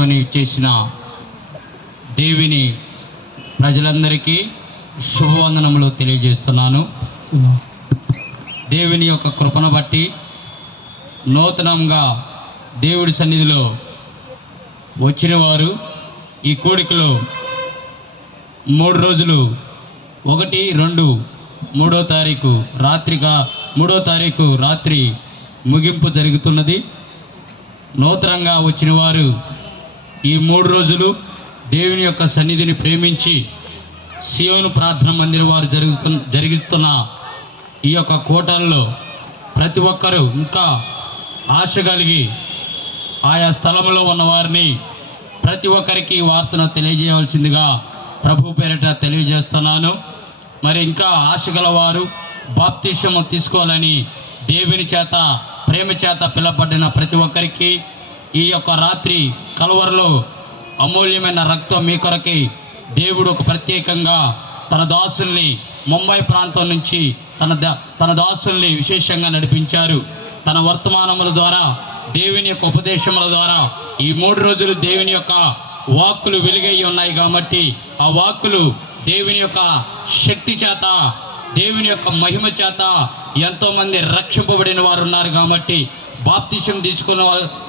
పట్టుకొని చేసిన దేవుని ప్రజలందరికీ శుభవందనములు తెలియజేస్తున్నాను. దేవుని యొక్క కృపను బట్టి నూతనంగా దేవుడి సన్నిధిలో వచ్చిన వారు ఈ కోడికలో 3 రోజులు 1, 2, 3వ తారీఖు రాత్రి ముగింపు జరుగుతున్నది. నూతనంగా వచ్చిన వారు ఈ 3 రోజులు దేవుని యొక్క సన్నిధిని ప్రేమించి సియోను ప్రార్థన మందిరం వారు జరుగుతున్న ఈ యొక్క కోటల్లో ప్రతి ఒక్కరూ ఇంకా ఆశ కలిగి ఆయా స్థలంలో ఉన్నవారిని ప్రతి ఒక్కరికి వార్తను తెలియజేయవలసిందిగా ప్రభు పేరిట తెలియజేస్తున్నాను. మరి ఇంకా ఆశ గలవారు బాప్తిస్మము తీసుకోవాలని దేవుని చేత ప్రేమ చేత పిలువబడిన ప్రతి ఒక్కరికి ఈ యొక్క రాత్రి కల్వరిలో అమూల్యమైన రక్తం మీ కొరకి దేవుడు ఒక ప్రత్యేకంగా తన దాసుల్ని ముంబై ప్రాంతం నుంచి తన దాసుల్ని విశేషంగా నడిపించారు. తన వర్తమానముల ద్వారా దేవుని యొక్క ఉపదేశముల ద్వారా ఈ 3 రోజులు దేవుని యొక్క వాక్కులు వెలుగై ఉన్నాయి కాబట్టి ఆ వాక్కులు దేవుని యొక్క శక్తి చేత దేవుని యొక్క మహిమ చేత ఎంతోమంది రక్షింపబడిన వారు ఉన్నారు కాబట్టి బాప్తిసం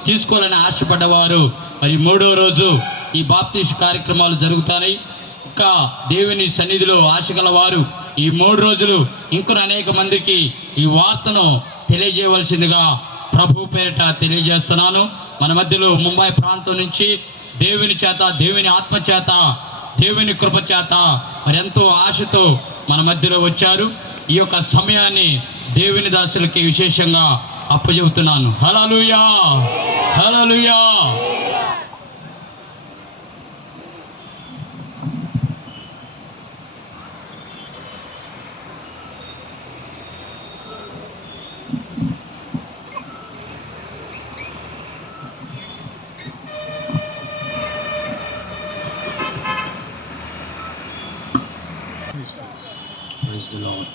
తీసుకోవాలని ఆశపడ్డవారు మరి 3వ రోజు ఈ బాప్తిస్ కార్యక్రమాలు జరుగుతాయి. ఇంకా దేవుని సన్నిధిలో ఆశ గలవారు ఈ 3 రోజులు ఇంకొన అనేక మందికి ఈ వార్తను తెలియజేయవలసిందిగా ప్రభు పేరిట తెలియజేస్తున్నాను. మన మధ్యలో ముంబై ప్రాంతం నుంచి దేవుని చేత దేవుని ఆత్మ చేత దేవుని కృప చేత మరి ఎంతో ఆశతో మన మధ్యలో వచ్చారు. ఈ యొక్క సమయాన్ని దేవుని దాసులకి విశేషంగా అప్పచెబుతున్నాను. హల్లెలూయా, హల్లెలూయా. Praise the Lord.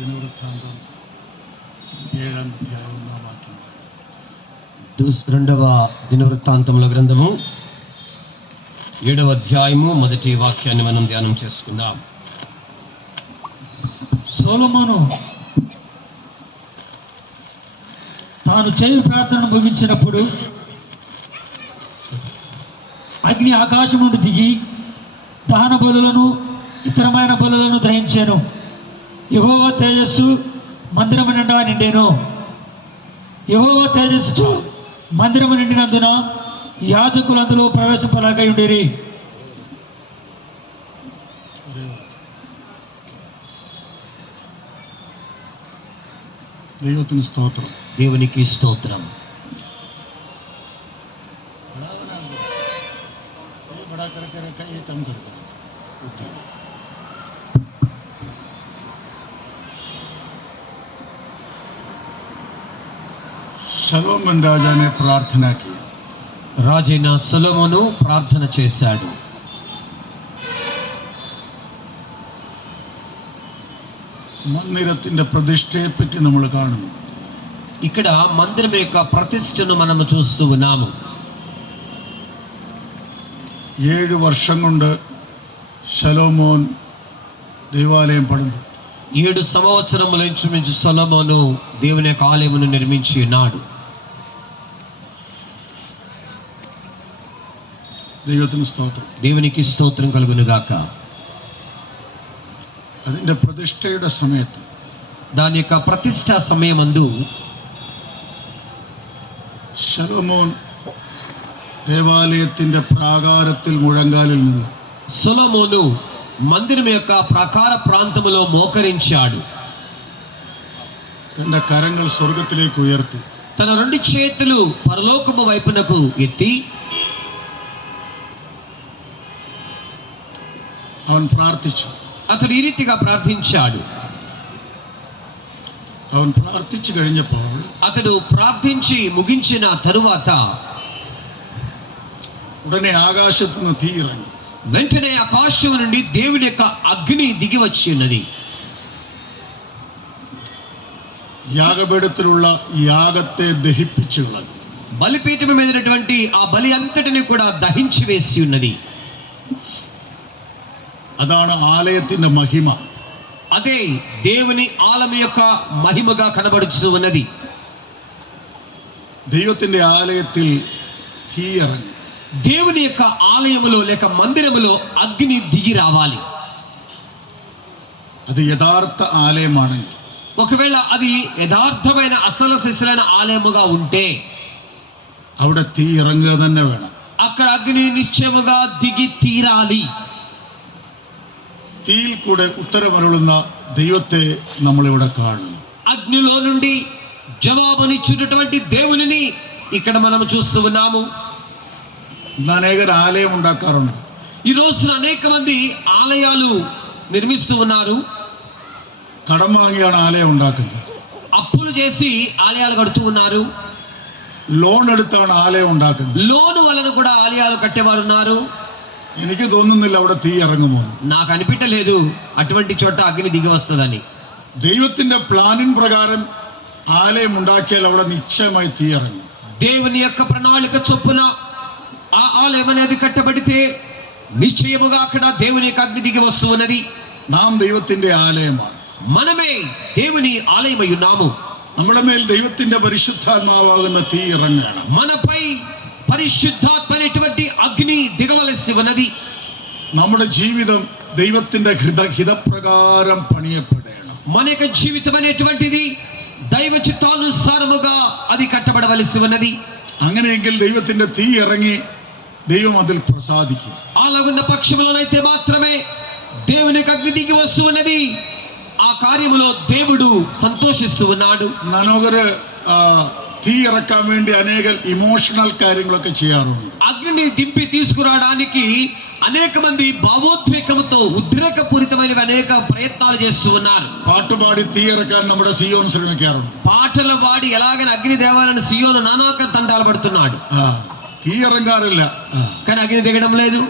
దినవృత్తాంతం 7వ అధ్యాయం వాక్యం. 2వ దినవృత్తాంతముల గ్రంథము 7వ అధ్యాయము 1వ వాక్యాన్ని మనం ధ్యానం చేసుకుందాం. సొలొమోను తాను చేయు ప్రార్థనను ముగించినప్పుడు అగ్ని ఆకాశం నుండి దిగి దహన బలులను ఇతరమైన బలులను దహించాను. యెహోవా తేజస్సు మందిరము నిండా నిండెను. యెహోవా తేజస్సుతో మందిరము నిండినందున యాజకులు అందులో ప్రవేశింపలేక ఉండిరి. దేవునికి స్తోత్రం. సొలొమోన్ రాజానే ప్రార్థన కి రాజైన సొలొమోను ప్రార్థన చేశాడు. మందిరത്തിന്റെ പ്രതിഷ്ഠയെ പറ്റി നമ്മൾ കാണുന്നു. ఇక్కడ మందిరం యొక్క ప్రతిష్టను మనము చూస్తూ ఉన్నాము. 7 വർഷം കൊണ്ട് సొలొమోన్ దేవాలయం పడింది. 7 సంవత్సరముల నుంచి సొలొమోను దేవుని యొక్క ఆలయమును నిర్మించి ఉన్నాడు. ദൈവത്തിന് സ്തോത്രം. దేవునికి స్తోత్రం కలుగును గాక. അതിന്റെ പ്രതിഷ്ഠയുടെ സമയത്ത് దాని యొక్క ప్రతిష్ఠ సమయమందు ശലോമോൻ దేవాలయത്തിന്റെ ప్రాకారത്തിൽ ముഴങ്കാലിൽ നിന്ന് సొలొమోను మందిరం యొక్క ప్రాకార ప్రాంతములో మోకరించాడు. తన కరങ്ങൾ స్వర్గത്തിലേക്ക് ఉయర్తి తన 2 చేతులు పరలోకము వైపునకు ఎత్తి അവൻ പ്രാർത്ഥിച്ചു. అతడు ఈ రీతిగా ప్రార్థించాడు. അവൻ പ്രാർത്ഥിച്ചു കഴിഞ്ഞപ്പോൾ అతడు ప్రార్థించి ముగించిన తరువాత ഉടനെ ആകാശത്തു നിന്ന് തീ ഇറങ്ങി. వెంటనే ఆకాశం నుండి దేవుని యొక్క అగ్ని దిగి వచ్చి ఉన్నది. യാഗപീഠത്തിലുള്ള യാഗത്തെ ദഹിപ്പിച്ചു കളഞ്ഞു. బలిపీఠం మీదటువంటి ఆ బలి అంతటిని కూడా దహించి వేసి ఉన్నది. അതാണ് ആലയത്തിന്റെ മഹിമ. అదే దేవుని ఆలయం యొక్క మహిమగా కనబడుచు ఉన్నది. ദൈവത്തിന്റെ ആലയത്തിൽ തീ ഇറങ്ങി. దేవుని యొక్క ఆలయములో లేక మందిరములో అగ్ని దిగి రావాలి. അത് യഥാർത്ഥ ആലയമാണെങ്കിൽ, ఒకవేళ అది యథార్థమైన అసలు సిసలైన ఆలయముగా ఉంటే അവിടെ തീ ഇറങ്ങുക തന്നെ വേണം. అక్కడ అగ్ని నిశ్చయముగా దిగి తీరాలి. തീയിൽ കൂടെ ഉത്തരമരുളുന്ന ദൈവത്തെ നമ്മളിവിടെ കാണുന്നു. అగ్నిలో నుండి జవాబునిచ్చున్నటువంటి దేవునిని ఇక్కడ మనం చూస్తూ ఉన్నాము. ഇന്ന് അനേകർ ആലയം ഉണ്ടാക്കാറുണ്ട്. ఈ రోజున అనేక మంది ఆలయాలు నిర్మిస్తూ ఉన్నారు. കടം വാങ്ങിയാണ് ആലയം ഉണ്ടാക്കുന്നത്. అప్పులు చేసి ఆలయాలు కడుతూ ఉన్నారు. ലോൺ എടുത്താണ് ആലയം ഉണ്ടാക്കുന്നത്. లోను వలన కూడా ఆలయాలు కట్టేవారు ఉన్నారు. എനിക്ക് തോന്നുന്നില്ല അവിടെ തീ ഇറങ്ങുമോ. నాకు అనిపించలేదు అటువంటి చోట అగ్ని దిగి వస్తుందని. ദൈവത്തിന്റെ പ്ലാനിൻ പ്രകാരം ആലയം ഉണ്ടാക്കിയാൽ അവിടെ നിശ്ചയമായി തീ ഇറങ്ങും. దేవుని యొక్క ప్రణాళిక చొప్పున ఆ ఆలయం అనేది కట్టబడితే నిశ్చయముగా అక్కడ దేవుని యొక్క అగ్ని దిగి వస్తూ ఉన్నది. നാം ദൈവത്തിന്റെ ആലയമാണ്. మనమే దేవుని ఆలయమై ఉన్నాము. നമ്മുടെ മേൽ ദൈവത്തിന്റെ പരിശുദ്ധാത്മാവാകുന്ന തീ ഇറങ്ങണം. మనపై పరిశుద్ధాత్మ అనేటువంటి అగ్ని దిగవలసి ఉన్నది. നമ്മുടെ ജീവിതം ദൈവത്തിന്റെ ഹിതപ്രകാരം പണിയപ്പെടണം. మన యొక్క జీవితం అనేటువంటిది దైవ చిత్తానుసారముగా అది కట్టబడవలసి ఉన్నది. അങ്ങനെയെങ്കിൽ ദൈവത്തിന്റെ തീ ഇറങ്ങി ദൈവം അതിൽ പ്രസാദിക്കും. అలాగున్న పక్షములోనైతే మాత్రమే దేవునికి అగ్ని దిగి వస్తూ ఉన్నది. ఆ కార్యములో దేవుడు సంతోషిస్తూ ఉన్నాడు. മനോഹര് തീ ഇറക്കാൻ വേണ്ടി അനേകം ഇമോഷണൽ കാര്യങ്ങളൊക്കെ ചെയ്യാറുണ്ട്. అగ్నిని దింపి తీసుకురావడానికి అనేక మంది భావోద్వేగంతో ఉద్రేకపూరితమైనవి అనేక ప్రయత్నాలు చేస్తూ ఉన్నారు. പാട്ടുപാടി തീ ഇറക്കാൻ നമ്മുടെ സിയോൻ ശ്രമിക്കാറുണ്ട്. పాటలు పాడి ఎలాగైనా అగ్ని దేవాలని సియోను నానాక తండాలు పడుతున్నాడు. തീ ഇറങ്ങാറില്ല, కానీ అగ్ని దిగడం లేదు.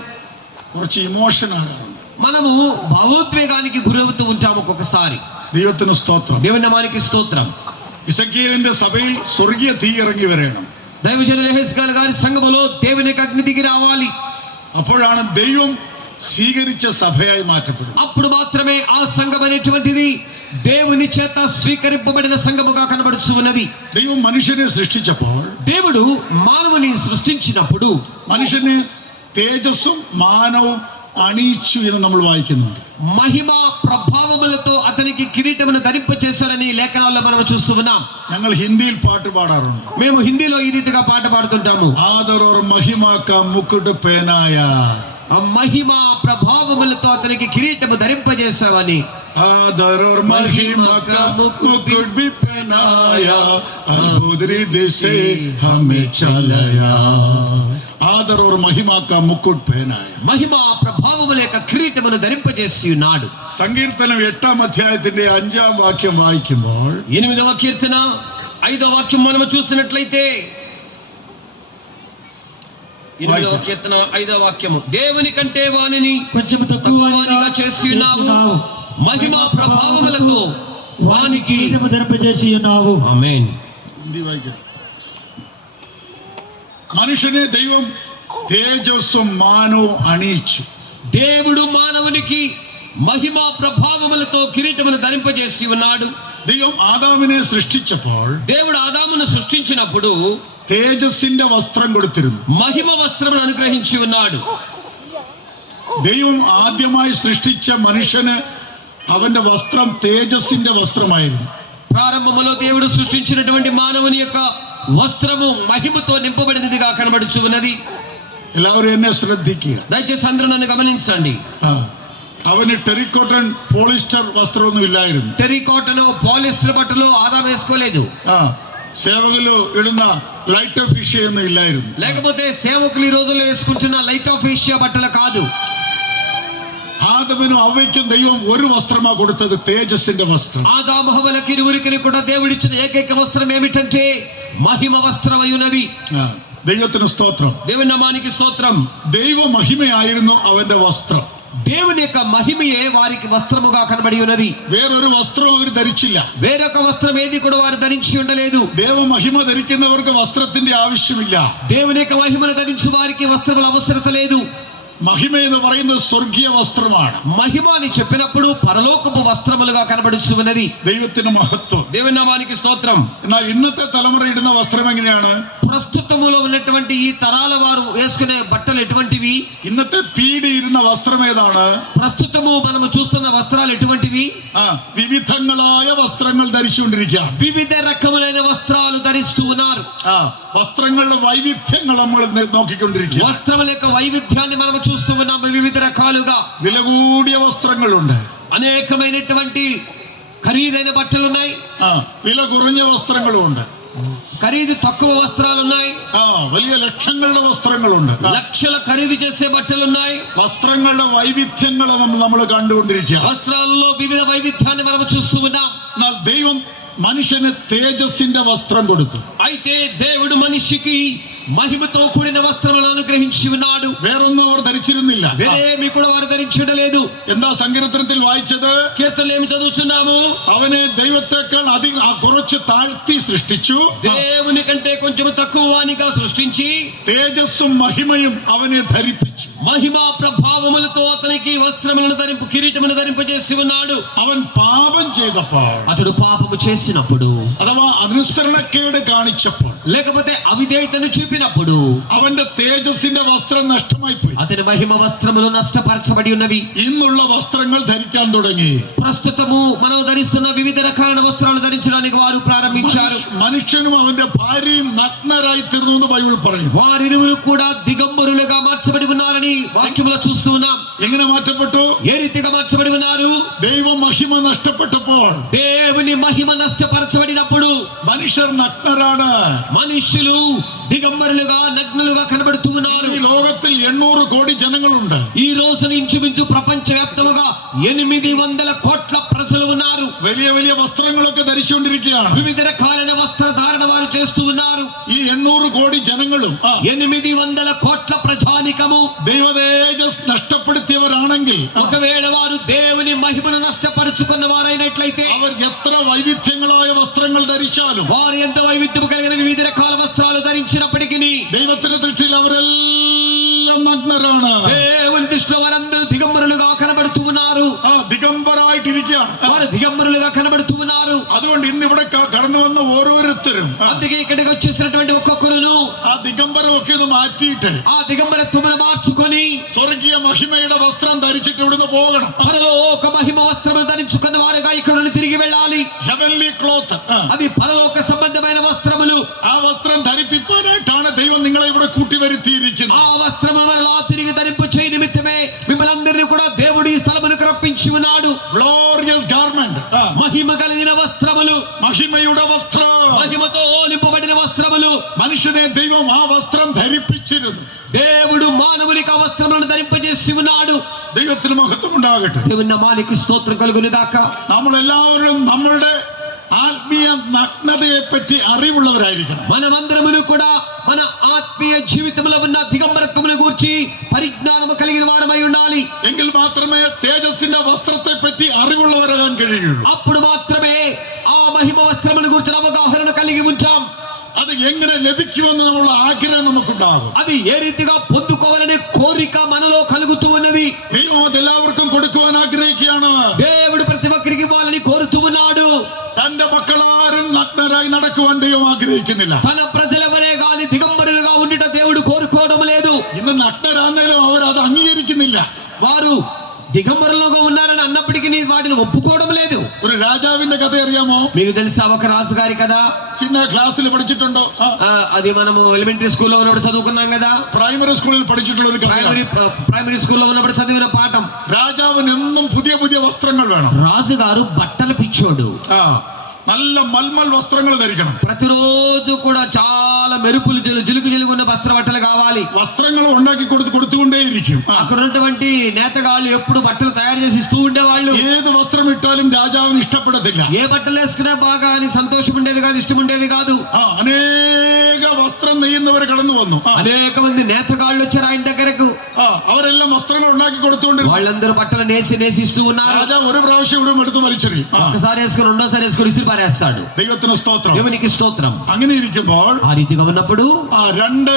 കുറച്ച് ഇമോഷൻ ആകാറുണ്ട്. మనము భావోద్వేగానికి గురవుతూ ఉంటాము ఒక్కొక్కసారి. ദൈവത്തിന് സ്തോത്രം. దేవుని నామానికి స్తోత్రం. ഇസക്കിയേലിന്റെ സഭയിൽ സ്വർഗീയ തീ ഇറങ്ങി വരണം. దైవజనులు యెహెజ్కేలు గారి సంఘములో దేవునికి అగ్ని దిగి రావాలి. അപ്പോഴാണ് ദൈവം സ്വീകരിച്ച സഭയായി മാറ്റപ്പെടുന്നത്. అప్పుడు మాత్రమే ఆ సంఘం అనేటువంటిది దేవుని చేత స్వీకరింపబడిన సంఘముగా కనబడుచు ఉన్నది. ദൈവം മനുഷ്യനെ സൃഷ്ടിച്ചപ്പോൾ దేవుడు మానవుని సృష్టించినప్పుడు മനുഷ്യന് തേജസ്സും മാനവും അണിയിച്ചു എന്ന് നമ്മൾ വായിക്കുന്നുണ്ട്. మహిమ ప్రభావములతో అతనికి కిరీటమును ధరింపచేశారని లేఖనాల్లో మనం చూస్తూ ఉన్నాం. ഞങ്ങൾ ഹിന്ദിയിൽ പാട്ട് പാടാറുണ്ട്. మేము హిందీలో ఈ రీతిగా పాట పాడుతుంటాము. ആദർ और महिमा का मुकुट पहनाया. ఆ మహిమ ప్రభావములతో అతనికి కిరీటము ధరింపజేశావని. आदर और महिमा का मुकुट भी पहनाया, अद्भुत रीति से हमें चलाया. आदर और महिमा का मुकुट पहनाया. మహిమ ప్రభావముల యొక్క కిరీటమును ధరింపజేసి ఉన్నాడు. സങ്കീർത്തനം 8-ാം അധ്യായത്തിന്റെ 5-ാം വാക്യം വായിക്കുമ്പോൾ 8వ కీర్తన 5వ వాక్యం మనం చూసినట్లయితే 8వ కీర్తన 5వ వాక్యము, దేవుని కంటే వానిని కొంచెం తక్కువగా చేసి ఉన్నావు, మహిమ ప్రభావములతో వానికి కిరీటము ధరింపజేసి ఉన్నావు. ఆమేన్. ഹിന്ദി വായിക്കാം. മനുഷ്യനെ ദൈവം തേജസ്സും മാനവും അണിയിച്ചു. దేవుడు మానవునికి మహిమ ప్రభావములతో కిరీటమును ధరింపజేసి ఉన్నాడు. ദൈവം ആദാമിനെ സൃഷ്ടിച്ചപ്പോൾ దేవుడు ఆదామును సృష్టించినప్పుడు തേജസ്സിന്റെ വസ്ത്രം കൊടുത്തിരുന്നു. మహిమ వస్త్రమును అనుగ్రహించి ఉన్నాడు. ദൈവം ആദ്യമായി സൃഷ്ടിച്ച മനുഷ്യന് അവന്റെ വസ്ത്രം തേജസ്സിന്റെ വസ്ത്രമായിരുന്നു. ప్రారంభములో దేవుడు సృష్టించినటువంటి మానవుని యొక్క వస్త్రము మహిమతో నింపబడినదిగా కనబడుచు ఉన్నది. എല്ലാവരും എന്നെ ശ്രദ്ധിക്കുക. దయచేసి అందరూ నన్ను గమనించండి. അവന് ടെറിക്കോട്ടൺ പോളിസ്റ്റർ വസ്ത്രമൊന്നും ഇല്ലായിരുന്നു. టెరికాటను పాలిస్టర్ బట్టలు ఆదాం వేసుకోలేదు. సేవకులు ఇడుന്ന లైట్ ఆఫ్ ఏషియా ഒന്നും ഇല്ലായിരുന്നു. లేకపోతే సేవకులు ఈ రోజుల్లో వేసుకుంటున్న లైట్ ఆఫ్ ఏషియా బట్టలు కాదు. ആദമിനും അവയ്ക്കും ദൈവം ഒരു വസ്ത്രമാ കൊടുത്തത്, തേജസ്സിന്റെ వస్త్రం. ఆదాము హవ్వలకి ఇరువురికి కూడా దేవుడిచ్చిన ఏకైక వస్త్రం ఏమిటంటే మహిమ వస్త్రమై ఉన్నది. ദൈവത്തിന് സ്തോത്രം. దేవుని నామానికి స్తోత్రం. ദൈവ മഹിമയായിരുന്നു അവന്റെ വസ്ത്രം. దేవుని యొక్క మహిమయే వారికి వస్త్రముగా కనబడి ఉన్నది. വേറൊരു വസ്ത്രം അവർ ധരിച്ചില്ല. వేరొక వస్త్రం ఏది కూడా వారు ధరించి ఉండలేదు. ദേവ മഹിമ ധരിക്കുന്നവർക്ക് വസ്ത്രത്തിന്റെ ആവശ്യമില്ല. దేవుని యొక్క మహిమను ధరించు వారికి వస్త్రముల అవసరత లేదు. മഹിമ എന്ന് പറയുന്നത് സ്വർഗീയ വസ്ത്രമാണ്. మహిమ అని చెప్పినప్పుడు పరలోకపు వస్త్రములుగా కనబడుచు ఉన్నది. ദൈവത്തിന് മഹത്വം. దేవుని నామానికి స్తోత్రం. എന്നാൽ ఇన్నത്തെ തലമുറ ഇടുന്ന വസ്ത്രം എങ്ങനെയാണ്? ప్రస్తుతములో ఉన్నటువంటి ఈ తరాల వారు వేసుకునే బట్టలు ఎటువంటివి? ഇന്നത്തെ പീഡി ഇരുന്ന വസ്ത്രം ഏതാണ്? ప్రస్తుతము మనము చూస్తున్న వస్త్రాలు ఎటువంటివి? വിവിധങ്ങളായ വസ്ത്രങ്ങൾ ധരിച്ചുകൊണ്ടിരിക്കുക. వివిధ రకములైన వస్త్రాలు ధరిస్తూ ఉన్నారు. വസ്ത്രങ്ങളുടെ വൈവിധ്യങ്ങൾ നമ്മൾ നോക്കിക്കൊണ്ടിരിക്കുക. వస్త్రముల యొక్క వైవిధ్యాన్ని మనం చూస్తూ ఉన్నాము. వివిధ రకాలుగా വില കൂടിയ വസ്ത്രങ്ങളുണ്ട്. అనేకమైనటువంటి ఖరీదైన బట్టలు ఉన్నాయి. വില കുറഞ്ഞ വസ്ത്രങ്ങളും ഉണ്ട്. ఖరీదు తక్కువ వస్త్రాలు ఉన్నాయి. വലിയ ലക്ഷങ്ങളുടെ വസ്ത്രങ്ങളുണ്ട്. లక్షల ఖరీదు చేసే బట్టలు ఉన్నాయి. വസ്ത്രങ്ങളുടെ വൈവിധ്യങ്ങൾ നമ്മൾ കണ്ടുകൊണ്ടിരിക്കുക. వస్త్రాలలో వివిధ వైవిధ్యాన్ని మనం చూస్తూ ఉన్నాం. എന്നാൽ ദൈവം മനുഷ്യന് തേജസ്സിന്റെ വസ്ത്രം കൊടുത്തു. అయితే దేవుడు మనిషికి మహిమతో కూడిన వస్త్రములను అనుగ్రహించి ఉన్నాడు. വേറൊന്നും അവർ ധരിച്ചിരുന്നില്ല. వేరేమి కూడా వారు ధరించడలేదు. എന്താ സങ്കീർത്തനത്തിൽ വായിച്ചത്? కీర్తనలు ఏమి చదువుతున్నాము? അവനെ ദൈവത്തെക്കാൾ അധികം കുറച്ച് താഴ്ത്തി സൃഷ്ടിച്ചു. దేవుని కంటే కొంచెం తక్కువ వానిగా సృష్టించి തേജസ്സും മഹിമയും അവനെ ധരിപ്പിച്ചു. మహిమా ప్రభావములతో అతనికి వస్త్రములను ధరింపు కిరీటమును ధరింపజేసి ఉన్నాడు. അവൻ പാപം ചെയ്തപ്പോൾ, అతడు పాపము చేసినప్పుడు, അഥവാ അനുസരണക്കേട് കാണിച്ചപ്പോൾ, లేకపోతే అవిధేయతను చూపినప్పుడు അവന്റെ തേജസ്സിന്റെ വസ്ത്രം നഷ്ടമായി പോയി. అతని మహిమ వస్త్రములు నష్టపరచబడి ఉన్నవి. ഇന്നുള്ള വസ്ത്രങ്ങൾ ധരിക്കാൻ തുടങ്ങി. ప్రస్తుతము మనం ధరిస్తున్న వివిధ రకాలైన వస్త్రాలు ధరించడానికి వారు ప్రారంభించారు. മനുഷ്യനും അവന്റെ ഭാര്യയും നഗ്നരായി തീർന്നു എന്ന് ബൈബിൾ പറയും. వారిరువురు కూడా దిగంబరులుగా మార్చబడి ఉన్నారని వాక్యములో చూస్తూ ఉన్నాం. എങ്ങനെ മാറ്റപ്പെട്ടു? ఏ రీతిగా మార్చబడి ఉన్నారు? ദൈവ മഹിമ നഷ്ടപ്പെട്ടപ്പോൾ, దేవుని మహిమ నష్టపరచబడినప్పుడు മനുഷ്യർ നഗ്നരാണ്. మనుషులు దిగంబరులుగా నగ్నులుగా కనబడుతూ ఉన్నారు. ഈ ലോകത്തിൽ 800 കോടി ജനങ്ങളുണ്ട്. ఈ రోజు ఇంచుమించు ప్రపంచవ్యాప్తముగా 800 కోట్ల ప్రజలు ఉన్నారు. വലിയ വലിയ വസ്ത്രങ്ങളൊക്കെ ധരിച്ചുകൊണ്ടിരിക്കുകയാണ്. వివిధ రకాలైన వస్త్రధారణ వారు చేస్తూ ఉన్నారు. ഈ 800 കോടി ജനങ്ങളും 800 కోట్ల ప్రజానికము ദൈവ തേജസ് നഷ്ടപ്പെടുത്തിയവരാണെങ്കിൽ, ఒకవేళ వారు దేవుని మహిమను నష్టపరుచుకున్న వారైనట్లయితే, അവർ എത്ര വൈവിധ്യങ്ങളായ വസ്ത്രങ്ങൾ ധരിച്ചാലും, వారు ఎంత వైవిధ్యము కలిగిన వివిధ రకాల వస్త్రాలు ధరించినప్పటికీ ദൈവത്തിന്റെ ദൃഷ്ടിയിൽ അവരെല്ലാം നഗ്നരാണ്. దేవుని దృష్టిలో వారందరూ దిగంబరులుగా కనబడుతూ ఉన్నారు. ദിഗംബരായിട്ടിരിക്കുകയാണ്. వారు దిగంబరులుగా కనబడుతూ ఉన్నారు. അതുകൊണ്ട് ഇന്ന് ഇവിടെ കടന്നു വന്ന ഓരോരുത്തരും అందుకే ఇక్కడికి వచ్చేసినటువంటి ఒక్కొక్కరును ആ ദിഗംബരമൊക്കെ ഒന്ന് മാറ്റിയിട്ട് ఆ దిగంబరత్వమును మార్చుకొని സ്വർഗീയ മഹിമയുടെ വസ്ത്രം ധരിച്ചിട്ട് ഇവിടുന്ന് പോകണം. పరలోక మహిమ వస్త్రములు ధరించుకున్న వారుగా ఇక్కడ నుండి తిరిగి వెళ్ళాలి. Heavenly cloth. అది పరలోక సంబంధమైన వస్త్రములు. ആ വസ്ത്രം ധരിപ്പിക്കാനായിട്ടാണ് ദൈവം നിങ്ങളെ ഇവിടെ കൂട്ടിവരുത്തിയിരിക്കുന്നത്. ఆ వస్త్రములను తిరిగి ధరింపు చేయ నిమిత్తమే మిమ్మల్ని అందరినీ కూడా దేవుడు ఈ స్థలమునకు రప్పించి ఉన్నాడు. Glorious garment. మహిమ కలిగిన వస్త్రములు, മഹിമയുടെ വസ്ത്രം. మహిమతో నింపబడిన వస్త్రములు. മനുഷ്യനെ ദൈവം ആ വസ്ത്രം ധരിപ്പിച്ചിരുന്നു. దేవుడు మానవునికి ఆ వస్త్రములను ధరింపజేసి ఉన్నాడు. ദൈവത്തിന് മഹത്വം ഉണ്ടാകട്ടെ. దేవుని నామానికి స్తోత్రం కలుగును గాక. നമ്മളെല്ലാവരും നമ്മളുടെ ആത്മീയ നഗ്നതയെ പറ്റി അറിവുള്ളവരായിരിക്കണം. మనమందరమును కూడా మన ఆత్మీయ జీవితంలో ఉన్న దిగంబరత్వమును గూర్చి పరిజ్ఞానము కలిగిన వారమై ఉండాలి. എങ്കിൽ മാത്രമേ തേജസ്സിന്റെ വസ്ത്രത്തെ പറ്റി അറിവുള്ളവരാകാൻ കഴിയുള്ളൂ. అప్పుడు మాత్రమే ఆ మహిమ వస్త్రమును గూర్చిన అవగాహన కలిగి ఉంటాం. അത് എങ്ങനെ ലഭിക്കുമെന്ന് നമ്മൾ ആഗ്രഹം നമുക്കുണ്ടാകും. అది ఏ రీతిగా పొందుకోవాలనే కోరిక మనలో కలుగుతూ ఉన్నది. ദൈവം അത് എല്ലാവർക്കും കൊടുക്കുവാൻ ആഗ്രഹിക്കുകയാണ്. దేవుడు ప్రతి ఒక్కరికి ఇవ్వాలని కోరుతూ ఉన్నాడు. തന്റെ മക്കളാരും നഗ്നരായി നടക്കുവാൻ ദൈവം ആഗ്രഹിക്കുന്നില്ല. తన ప్రజల వలె గాని దిగంబరులుగా ఉండుట దేవుడు కోరుకోవడం లేదు. ഇന്ന് നഗ്നരാണെങ്കിലും അവർ അത് അംഗീകരിക്കുന്നില്ല. వారు దిగంబరులుగా ఉన్నారని అన్నప్పటికీ వాటిని ఒప్పుకోవడం లేదు. ഒരു രാജാവിന്റെ കഥ അറിയാമോ? మీకు తెలుసా ఒక రాజుగారి కదా? ചിന്ന ക്ലാസ്സിൽ പഠിച്ചിട്ടുണ്ടോ? అది మనము ఎలిమెంటరీ స్కూల్లో ఉన్నప్పుడు చదువుకున్నాం కదా. പ്രൈമറി സ്കൂളിൽ പഠിച്ചിട്ടുള്ള ഒരു കഥ. ప్రైమరీ స్కూల్లో ఉన్నప్పుడు చదివిన పాఠం. രാജാവിന് എന്നും പുതിയ പുതിയ വസ്ത്രങ്ങൾ വേണം. రాజుగారు బట్టల పిచ్చోడు. നല്ല മൽമൽ വസ്ത്രങ്ങൾ ധരിക്കണം. ప్రతిరోజు కూడా చాలా మెరుపులు జిలుగు జిలుగున్న వస్త్ర బట్టలు కావాలి. വസ്ത്രങ്ങൾ ഉണ്ടാക്കി കൊടുത്തുകൊണ്ടേയിരിക്കും. అక్కడ ఉన్నటువంటి నేతగాళ్ళు ఎప్పుడు బట్టలు తయారు చేసి ఇస్తూ ఉండేవాళ్ళు. ഏത് വസ്ത്രം ഇട്ടാലും രാജാവിന് ഇഷ്ടപ്പെടത്തില്ല. ఏ బట్టలు వేసుకున్నా బాగా ఆయనకి సంతోషం ఉండేది కాదు, ఇష్టం ఉండేది కాదు. അനേക വസ്ത്രം നെയ്യുന്നവർ കടന്നു വന്നു. అనేక మంది నేతగాళ్ళు వచ్చారు ఆయన దగ్గరకు. അവരെല്ലാം വസ്ത്രങ്ങൾ ഉണ്ടാക്കി കൊടുത്തുകൊണ്ടിരുന്നു. వాళ్ళందరూ బట్టలు నేసిస్తూ ఉన్నారు. രാജാവ് ഒരു പ്രാവശ്യം ഇവിടെ എടുത്ത് വലിച്ചെറിയും. ఒకసారి వేసుకుని రెండోసారి వేసుకుని ఇస్త్రీ పారేస్తాడు. ദൈവത്തിന് സ്തോത്രം. దేవునికి స్తోత్రం. അങ്ങനെ ഇരിക്കുമ്പോൾ ఆ రీతిగా ఉన్నప్పుడు രണ്ട്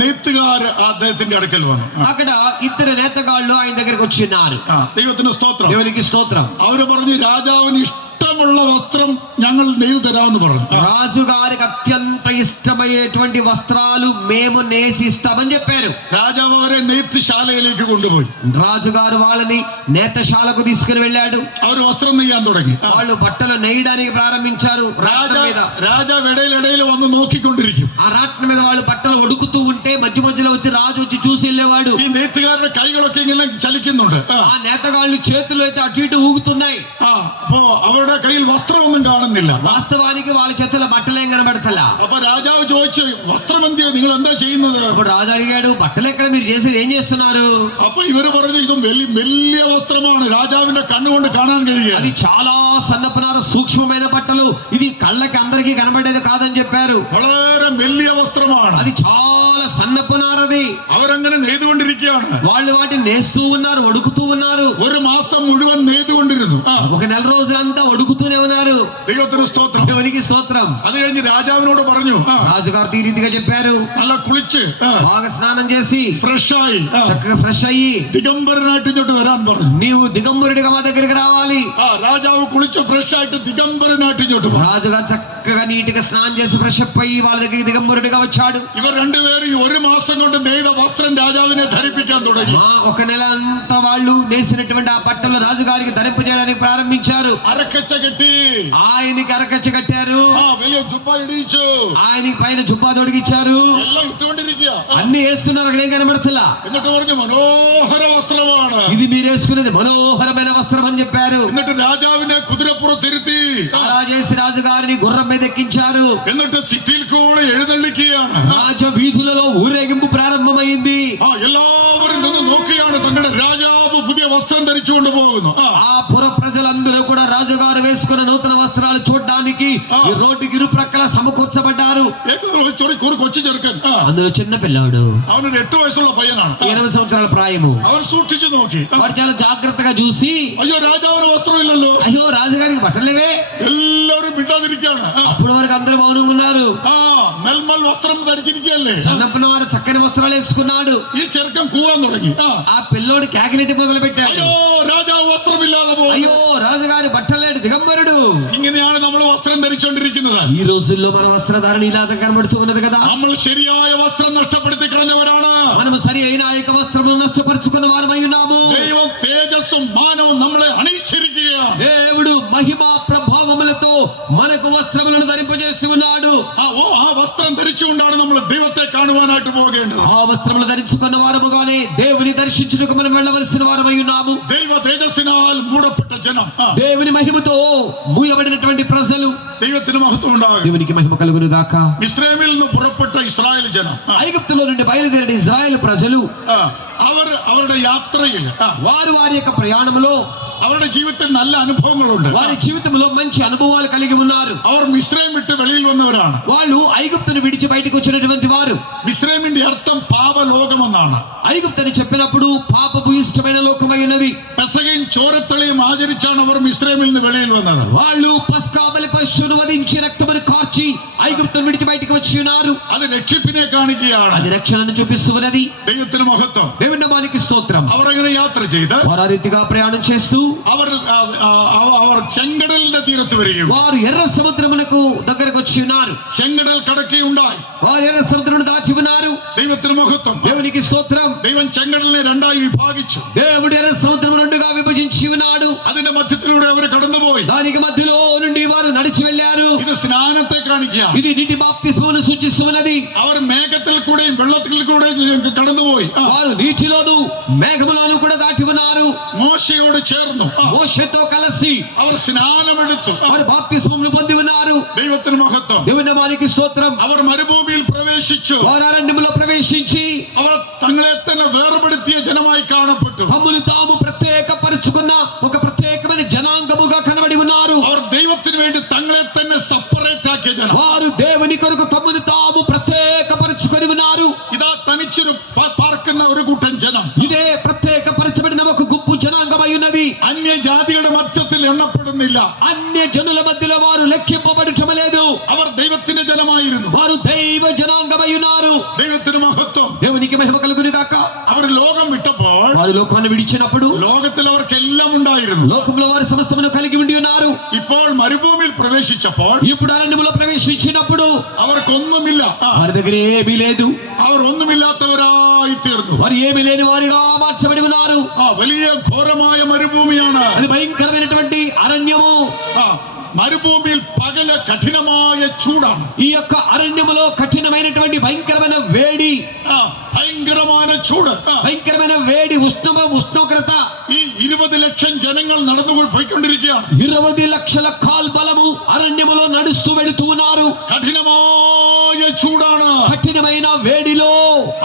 നെയ്ത്തുകാർ അദ്ദേഹത്തിന്റെ അടുക്കൽ വന്നു. అక్కడ ఇద్దరు నేతగాళ్ళు ఆయన దగ్గరకు వచ్చి ఉన్నారు. ദൈവത്തിന് സ്തോത്രം. దేవునికి స్తోత్రం. അവര് പറഞ്ഞു രാജാവിന് ഇഷ്ടമുള്ള വസ്ത്രം ഞങ്ങൾ നെയ്തു തരാമെന്ന് പറഞ്ഞു. రాజు గారికి అత్యంత ఇష్టమయ్యేటువంటి వస్త్రాలు మేము నేసిస్తామని చెప్పారు. രാജാവ് അവരെ നെയ്ത്തുശാലയിലേക്ക് കൊണ്ടുപോയി. రాజుగారు వాళ్ళని నేతశాలకు తీసుకుని వెళ్ళాడు. അവർ വസ്ത്രം നെയ്യാൻ തുടങ്ങി. వాళ్ళు బట్టలు నేయడానికి ప్రారంభించారు. రాట్నం మీద രാജാവ് ഇടയിലിടയിൽ വന്ന് നോക്കിക്കൊണ്ടിരിക്കും. ఆ రాట్నం మీద వాళ్ళు బట్టలు ఉడుకుతూ ఉంటే మధ్య మధ్యలో వచ్చి రాజు వచ్చి చూసి వెళ్ళేవాడు. ഈ നെയ്ത്തുകാരുടെ കൈകളൊക്കെ ഇങ്ങനെ ചലിക്കുന്നുണ്ട്. ఆ నేతగాళ్ళు చేతులు అయితే అటు ఇటు ఊగుతున్నాయి. അപ്പോ അവരുടെ കയ്യിൽ വസ്ത്രമൊന്നും കാണുന്നില്ല. వాస్తవానికి వాళ్ళ చేతుల బట్టలేం కనబడతలా. അപ്പൊ രാജാവ് ചോദിച്ചു, വസ്ത്രം എന്തിയോ, നിങ്ങൾ എന്താ ചെയ്യുന്നത്? అప్పుడు రాజు అడిగాడు, బట్టలు ఎక్కడ, మీరు చేసేది ఏం చేస్తున్నారు? അപ്പൊ ഇവര് പറഞ്ഞു, ഇത് വലിയ വസ്ത്രമാണ്, രാജാവിന്റെ കണ്ണുകൊണ്ട് കാണാൻ കഴിയുക. అది చాలా సన్నపనార సూక్ష్మమైన బట్టలు, ఇది కళ్ళకి అందరికీ కనబడేది కాదని చెప్పారు. വളരെ വലിയ വസ്ത്രമാണ്. అది చాలా సన్నపనారది. അവരങ്ങനെ നെയ്തുകൊണ്ടിരിക്കുകയാണ്. వాళ్ళు వాటిని నేస్తూ ఉన్నారు, ఒడుకుతూ ఉన్నారు. ഒരു മാസം മുഴുവൻ നെയ്തുകൊണ്ടിരുന്നു. ఒక నెల రోజులంతా ఒడుకుతూనే ఉన్నారు. ദൈവത്തിന് സ്തോത്രം. దేవునికి స్తోత్రం. അത് കഴിഞ്ഞ് രാജാവിനോട് പറഞ്ഞു, రాజుగారు ఈ రీతిగా చెప్పారు, നല്ല കുളിച്ച് బాగా స్నానం చేసి ഫ്രഷായി చక్కగా ఫ్రెష్ అయ్యి ദിഗംബരനായിട്ട് ഇങ്ങോട്ട് വരാൻ പറഞ്ഞു. నీవు దిగంబరుడిగా మా దగ్గరికి రావాలి. രാജാവ് കുളിച്ച് ഫ്രഷായിട്ട് ദിഗംബരനായിട്ട് ഇങ്ങോട്ട് വന്നു. రాజుగారు చక్కగా నీటిగా స్నానం చేసి ఫ్రెష్ అప్ అయ్యి వాళ్ళ దగ్గరికి దిగంబరుడిగా వచ్చాడు. ഇവർ രണ്ടുപേരും ഒരു മാസം കൊണ്ട് നെയ്ത വസ്ത്രം രാജാവിനെ ധരിപ്പിക്കാൻ തുടങ്ങി. ఒక నెల అంతా వాళ్ళు నేసినటువంటి ఆ బట్టలు రాజుగారికి ధరింపజేయడానికి ప్రారంభించారు. അരക്കച്ച കെട്ടി, ఆయనకి అరకచ్చ కట్టారు. വലിയ ജുബ്ബ ഇടിച്ചു, ఆయనకి పైన జుబ్బా తొడిగిచ్చారు. എല്ലാം ഇട്ടുകൊണ്ടിരിക്കുക. అన్ని వేస్తున్నారు, అక్కడ ఏం కనబడుతులా. എന്നിട്ട് പറഞ്ഞു, മനോഹര വസ്ത്രമാണ്. ఇది మీరు వేసుకునేది మనోహరమైన వస్త్రం అని చెప్పారు. എന്നിട്ട് രാജാവിനെ കുതിരപ്പുറത്തിരുത്തി అలా చేసి రాజుగారిని గుర్రం మీద ఎక్కించారు. എന്നിട്ട് സിറ്റിയിൽ കൂടെ എഴുന്നള്ളിക്കുകയാണ്. రాజ వీధులలో ఊరేగింపు ప్రారంభమైంది. എല്ലാവരും നിന്ന് നോക്കിയാണ് തങ്ങളുടെ രാജാവ് പുതിയ വസ്ത്രം ധരിച്ചുകൊണ്ട് പോകുന്നു. ఆ పుర ప్రజలందరూ కూడా రాజుగారు వేసుకున్న నూతన వస్త్రాలు చూడడానికి ఈ రోడ్డుకి ఇరు ప్రక్కల సమకూర్చబడ్డారు. ഒരു കൊച്ചു ചെറുക്കൻ, అందులో చిన్న పిల్లాడు, അവനൊരു 8 വയസ്സുള്ള പയ്യനാണ്. 8 సంవత్సరాల ప్రాయము. അവൻ സൂക്ഷിച്ചു നോക്കി. వాడు చాలా జాగ్రత్తగా చూసి, അയ്യോ, രാജാവിന് വസ്ത്രമില്ലല്ലോ. అయ్యో రాజుగారికి బట్టలేవే. എല്ലാവരും വിട്ടാതിരിക്കുകയാണ്. అప్పుడు వరకు అందరూ మౌనంగా ఉన్నారు. മെൽമൽ വസ്ത്രം ധരിച്ചിരിക്കുകയല്ലേ. సన్నపనార చక్కని వస్త్రాలు వేసుకున్నాడు. ഈ ചെറുക്കൻ കൂവാൻ തുടങ്ങി. ఆ పిల్లోడు కేకలెట్టి మొదలు పెట్టాడు. അയ്യോ, രാജാവ് വസ്ത്രമില്ലാതെ പോകുന്നു. అయ్యో రాజుగారి బట్టలేడు, దిగంబరుడు. ഇങ്ങനെയാണ് നമ്മൾ വസ്ത്രം ധരിച്ചുകൊണ്ടിരിക്കുന്നത്. ఈ రోజుల్లో మన వస్త్రధారణ ఇలా కనబడుతూ ఉన్నది కదా. നമ്മൾ ശരിയായ വസ്ത്രം നഷ്ടപ്പെടുത്തി കളഞ്ഞവരാണ്. మనము సరి అయిన ఆ యొక్క వస్త్రమును నష్టపరుచుకున్న వారమై ఉన్నాము. ദൈവം തേജസ്സും മാനവും നമ്മളെ അണിയിച്ചിരിക്കുകയാണ്. దేవుడు మహిమ ప్రభావములతో మనకు వస్త్రములను ధరింపజేసి ఉన్నాడు. ആ വസ്ത്രം ധരിച്ചുകൊണ്ടാണ് നമ്മൾ ദൈവത്തെ കാണുവാനായിട്ട് പോകേണ്ടത്. ఆ వస్త్రములు ధరించుకున్న వారముగానే దేవుని దర్శించుటకు మనం వెళ్ళవలసిన వారమై ఉన్నాము. ദൈവ തേജസ്സിനാൽ മൂടപ്പെട്ട ജനം, దేవుని మహిమతో మూయబడినటువంటి ప్రజలు, ദൈവത്തിന് മഹത്വം ഉണ്ടാകും. దేవునికి మహిమ కలుగును గాక. ഇസ്രായേലിൽ നിന്ന് പുറപ്പെട്ട ഇസ്രായേൽ ജനം, ఐగుప్తులో నుండి బయలుదేరిన ఇజ్రాయెల్ ప్రజలు അവർ അവരുടെ യാത്രയിൽ వారి వారి యొక్క ప్రయాణములో അവരുടെ ജീവിതത്തിൽ നല്ല അനുഭവങ്ങളുണ്ട്. వారి జీవితంలో మంచి అనుభవాలు కలిగి ఉన్నారు. അവർ മിസ്രൈം വിട്ട് വെളിയിൽ വന്നവരാണ്. వాళ్ళు ఐగుప్తును విడిచి బయటకు వచ్చినటువంటి వారు. മിസ്രൈമിന്റെ അർത്ഥം പാപലോകം എന്നാണ്. ఐగుప్తుని చెప్పినప్పుడు పాపపు ఇష్టమైన లోకమై ఉన్నది. പെസഹയും ചോരത്തളിയും ആചരിച്ചാണ് അവർ മിസ്രൈമിൽ നിന്ന് വെളിയിൽ വന്നത്. వాళ్ళు పస్కా బలి పశువును వధించి రక్తమును కార్చి ఐగుప్తును విడిచి బయటకు వచ్చి ఉన్నారు. അത് രക്ഷിപ്പിനെ കാണിക്കുകയാണ്. అది రక్షణను చూపిస్తున్నది. ദൈവത്തിന് മഹത്വം. దేవుని నామానికి స్తోత్రం. അവർ അങ്ങനെ യാത്ര ചെയ്ത് వారు ఆ రీతిగా ప్రయాణం చేస్తూ അവർ ചെങ്കടലിന്റെ തീരത്ത് വരികയും వారు ఎర్ర సముద్రమునకు దగ్గరకు వచ్చి ఉన్నారు. ചെങ്കടൽ കടക്കുകയുണ്ടായി. వారు ఎర్ర సముద్రమును దాచి ఉన్నారు. ദൈവത്തിന് മഹത്വം. దేవునికి స్తోత్రం. ദൈവം ചെങ്കടലിനെ രണ്ടായി വിഭാഗിച്ചു. దేవుడు ఎర్ర సముద్రం రెండుగా విభజించారు. విభజించి ఉన్నాడు. അതിന്റെ മധ്യത്തിലൂടെ അവർ കടന്നുപോയി. దానికి మధ్యలో నుండి వారు నడిచి వెళ్ళారు. ഇത് സ്നാനത്തെ കാണിക്കുക. ఇది నీటి బాప్తిస్మమును సూచిస్తున్నది. അവർ മേഘത്തിൽ കൂടെയും വെള്ളത്തിൽ കൂടെയും കടന്നുപോയി. వారు నీటిలోను మేఘములోను కూడా దాటి ఉన్నారు. മോശയോട് ചേർന്നു. మోషేతో కలిసి അവർ സ്നാനമെടുത്തു. వారు బాప్తిస్మమును పొంది ఉన్నారు. ദൈവത്തിന് മഹത്വം. దేవుని నామానికి స్తోత్రం. അവർ മരുഭൂമിയിൽ പ്രവേശിച്ചു. వారు అరణ్యములో ప్రవేశించి അവർ തങ്ങളെ തന്നെ വേർപെടുത്തിയ ജനമായി കാണപ്പെട്ടു. తమను తాము ప్రత్యేకపరుచుకున్న ఒక ప్రత్యేకమైన జనాంగముగా కనబడి ఉన్నారు. അവർ ദൈവത്തിന് വേണ്ടി തങ്ങളെ തന്നെ സെപ്പറേറ്റ് ആക്കിയ ജനം. వారు దేవుని కొరకు తమను తాము ప్రత్యేకపరుచుకొని ఉన్నారు. ഇതാ തനിച്ചൊരു പാർക്കുന്ന ഒരു കൂട്ടം ജനം. ఇదే ప్రత్యేకపరచబడిన ఒక గుంపు జనాంగమై ఉన్నది. അന്യജാതികളുടെ മധ്യത്തിൽ എണ്ണപ്പെടുന്നില്ല. అన్య జనుల మధ్యలో వారు లెక్కింపబడటం లేదు. അവർ ദൈവത്തിന്റെ ജനമായിരുന്നു. వారు దైవ జనాంగమై ఉన్నారు. ദൈവത്തിന് മഹത്വം. దేవునికి మహిమ కలుగును గాక. അവർ ലോകം വിട്ടപ്പോൾ వారు లోకాన్ని విడిచినప్పుడు ലോകത്തിൽ അവർക്കെല്ലാം ഉണ്ടായിരുന്നു. లోకంలో వారి సమస్తమును కలిగి ఉండి ఉన్నారు. ഇപ്പോൾ മരുഭൂമിയിൽ പ്രവേശിച്ചപ്പോൾ ఇప్పుడు అరణ్యములో ప్రవేశించినప్పుడు അവർക്കൊന്നുമില്ല. వారి దగ్గర ఏమీ లేదు. അവർ ഒന്നുമില്ലാത്തവരായി തീർന്നു. వారు ఏమీ లేని వారిగా మార్చబడి ఉన్నారు. വലിയ ഘോരമായ മരുഭൂമിയാണ്. అది భయంకరమైనటువంటి అరణ్యము. മരുഭൂമിയിൽ പകല് കഠിനമായ ചൂടാണ്. ఈ యొక్క అరణ్యములో కఠినమైనటువంటి భయంకరమైన వేడి, ഭയങ്കരമായ ചൂട്, భయంకరమైన వేడి, ఉష్ణోగ్రత. ഈ 20 ലക്ഷം ജനങ്ങൾ നടന്നു പോയിക്കൊണ്ടിരിക്കുകയാണ്. 20 లక్షల కాల్బలము అరణ్యములో నడుస్తూ వెళుతూ ఉన్నారు. കഠിനമായ ചൂടാണ്. కఠినమైన వేడిలో,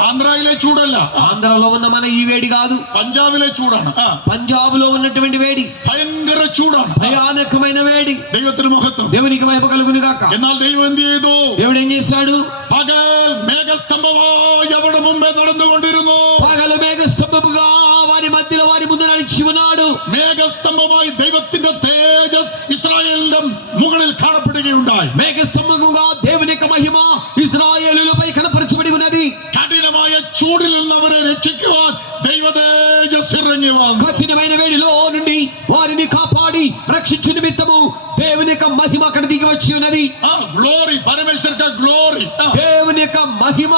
ആന്ധ്രയിലെ ചൂടല്ല, ఆంధ్రలో ఉన్న మన ఈ వేడి కాదు, പഞ്ചാബിലെ ചൂടാണ്. పంజాబ్ లో ఉన్నటువంటి వేడి ഭയങ്കര ചൂടാണ്. భయానకమైన వేడి. ദൈവത്തിന് മഹത്വം. దేవునికి మహిమ కలుగును గాక. എന്നാൽ ദൈവം എന്ത് ചെയ്തു? దేవుడు ఏం చేశాడు? പകൽ മേഘസ്തംഭമായി അവിടെ മുമ്പേ നടന്നുകൊണ്ടിരുന്നു. పగలు మేఘస్తంభముగా వారి మధ్యలో వారి ముందు నడిచి ఉన్నాడు. മേഘസ്തംഭമായി ദൈവത്തിന്റെ തേജസ് ഇസ്രായേലിന്റെ മുകളിൽ കാണപ്പെടുകയുണ്ടായി. మేఘస్తంభముగా దేవుని యొక్క మహిమ ఇశ్రాయేలులపై కనపరచబడి ఉన్నది. കഠിനമായ ചൂടിൽ നിന്ന് അവരെ രക്ഷിക്കുവാൻ ദൈവ തേജസ് ഇറങ്ങി വന്നു. కఠినమైన వేడిలో నుండి వారిని కాపాడి రక్షించు నిమిత్తము దేవుని యొక్క మహిమ అక్కడ దిగి వచ్చి ఉన్నది. ഗ്ലോറി, പരമേശ്വരന്റെ ഗ്ലോറി, దేవుని యొక్క మహిమ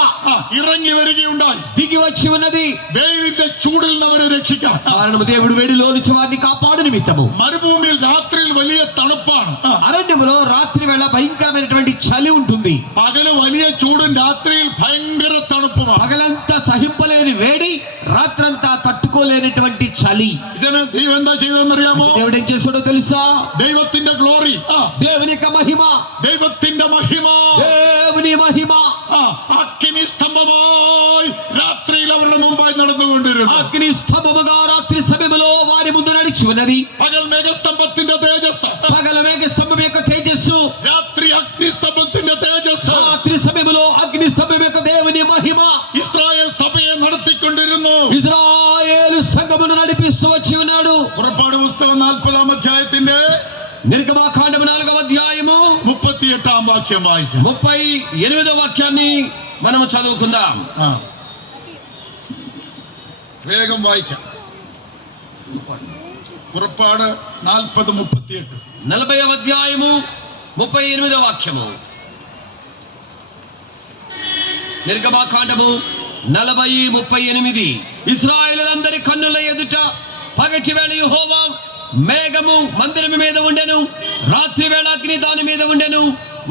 ഇറങ്ങി വരികയുണ്ടായി. దిగి వచ్చి ఉన్నది. വെയിലിന്റെ ചൂടിൽ നിന്ന് അവരെ രക്ഷിക്കാൻ. కారణం దేవుడు వేడిలో నుంచి వారిని కాపాడు నిమిత్తము. മരുഭൂമിയിൽ രാത്രിയിൽ വലിയ തണുപ്പാണ്. అరణ్యములో రాత్రి వేళ భయంకరమైనటువంటి చలి ఉంటుంది. പകല് വലിയ ചൂടും രാത്രിയിൽ ഭയങ്കര തണുപ്പുമാണ്. పగలంతా సహింపలేని వేడి, రాత్రంతా తట్టుకోలేనటువంటి చలి. ഇതിന് ദൈവം എന്താ ചെയ്തതെന്നറിയാമോ? దేవుడు ఏం చేసాడో తెలుసా? ദൈവത്തിന്റെ ഗ്ലോറി, దేవుని యొక్క మహిమ, ദൈവത്തിന്റെ മഹിമ, దేవుని మహిమ അഗ്നി സ്തംഭമായി രാത്രിയിൽ അവരുടെ മുമ്പായി നടന്നുകൊണ്ടിരുന്നു. అగ్ని స్తంభముగా రాత్రి సమయంలో వారి ముందు నడిచి ఉన్నది. പകൽ മേഘസ്തംഭത്തിന്റെ തേജസ്, పగల మేఘ స్తంభం యొక్క తేజస్సు, രാത്രി അഗ്നിസ്തംഭത്തിന്റെ തേജസ് రాత్రి సమయంలో అగ్ని స్తంభం యొక్క దేవుని మహిమ ഇസ്രായേൽ സഭയെ നടത്തിക്കൊണ്ടിരുന്നു. ఇజ్రాయేలు సంఘమును నడిపిస్తూ వచ్చి ఉన్నాడు. പുറപ്പാട് പുസ്തകം 40-ാം അധ്യായത്തിന്റെ నిర్గమాకాండము 4వ అధ్యాయము 38-ാം വാക്യം വായിക്കാം. 38వ వాక్యాన్ని మనము చదువుకుందాం. വേഗം വായിക്കാം. പുറപ്പാട് 40-38. 40వ అధ్యాయము 38వ వాక్యము. నిర్గమాకాండము 40:38. ఇశ్రాయేలులందరి కన్నుల ఎదుట పగటి వేళ యెహోవా మేఘము మందిరము మీద ఉండెను, రాత్రి వేళ అగ్ని దాని మీద ఉండెను.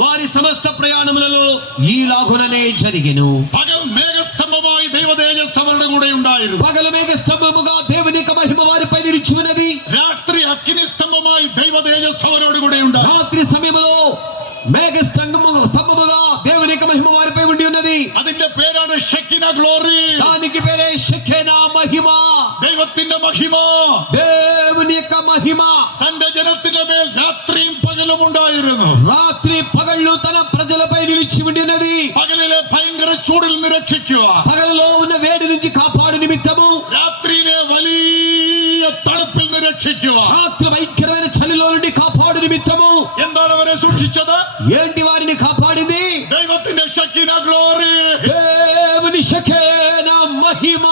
వారి సమస్త ప్రయాణములలో ఈలాగుననే జరిగెను. പകൽ മേഘസ്തംഭമായി ദൈവ തേജസ് അവരുടെ കൂടെ ഉണ്ടായിരുന്നു. పగలు మేఘ స్తంభముగా దేవుని యొక్క మహిమ వారిపై నిలిచి ఉన్నది. രാത്രി അഗ്നിസ്തംഭമായി ദൈവ തേജസ് അവരോട് കൂടെ ഉണ്ടായി. రాత్రి సమయములో మేఘ స్తంభముగా దేవుని యొక్క మహిమ వారిపై ఉండి ఉన్నది. അതിന്റെ പേരാണ് ഷെക്കിന ഗ്ലോറി. దానికి పేరే షెకెనా మహిమ. ദൈവത്തിന്റെ മഹിമ, దేవుని యొక్క మహిమ തന്റെ ജനത്തിന്റെ മേൽ രാത്രിയും പകലും ഉണ്ടായിരുന്നു. రాత్రి పగళ్ళు తన ప్రజలపై నిలిచి ఉండి ఉన్నది. പകലിലെ ഭയങ്കര ചൂടിൽ നിന്ന് രക്ഷിക്കുക, పగలలో ఉన్న వేడి నుంచి కాపాడు నిమిత్తము, രാത്രിയിലെ വലിയ തണുപ്പിൽ നിന്ന് രക്ഷിക്കുക. రాత్రి భయంకరమైన చలిలో నుండి కాపాడు నిమిత్తము. എന്താണ് അവരെ സൂക്ഷിച്ചത്? ఏంటి వారిని కాపాడింది? ദൈവത്തിന്റെ ഷെക്കിന ഗ്ലോറി. దేవుని షెకెనా మహిమ.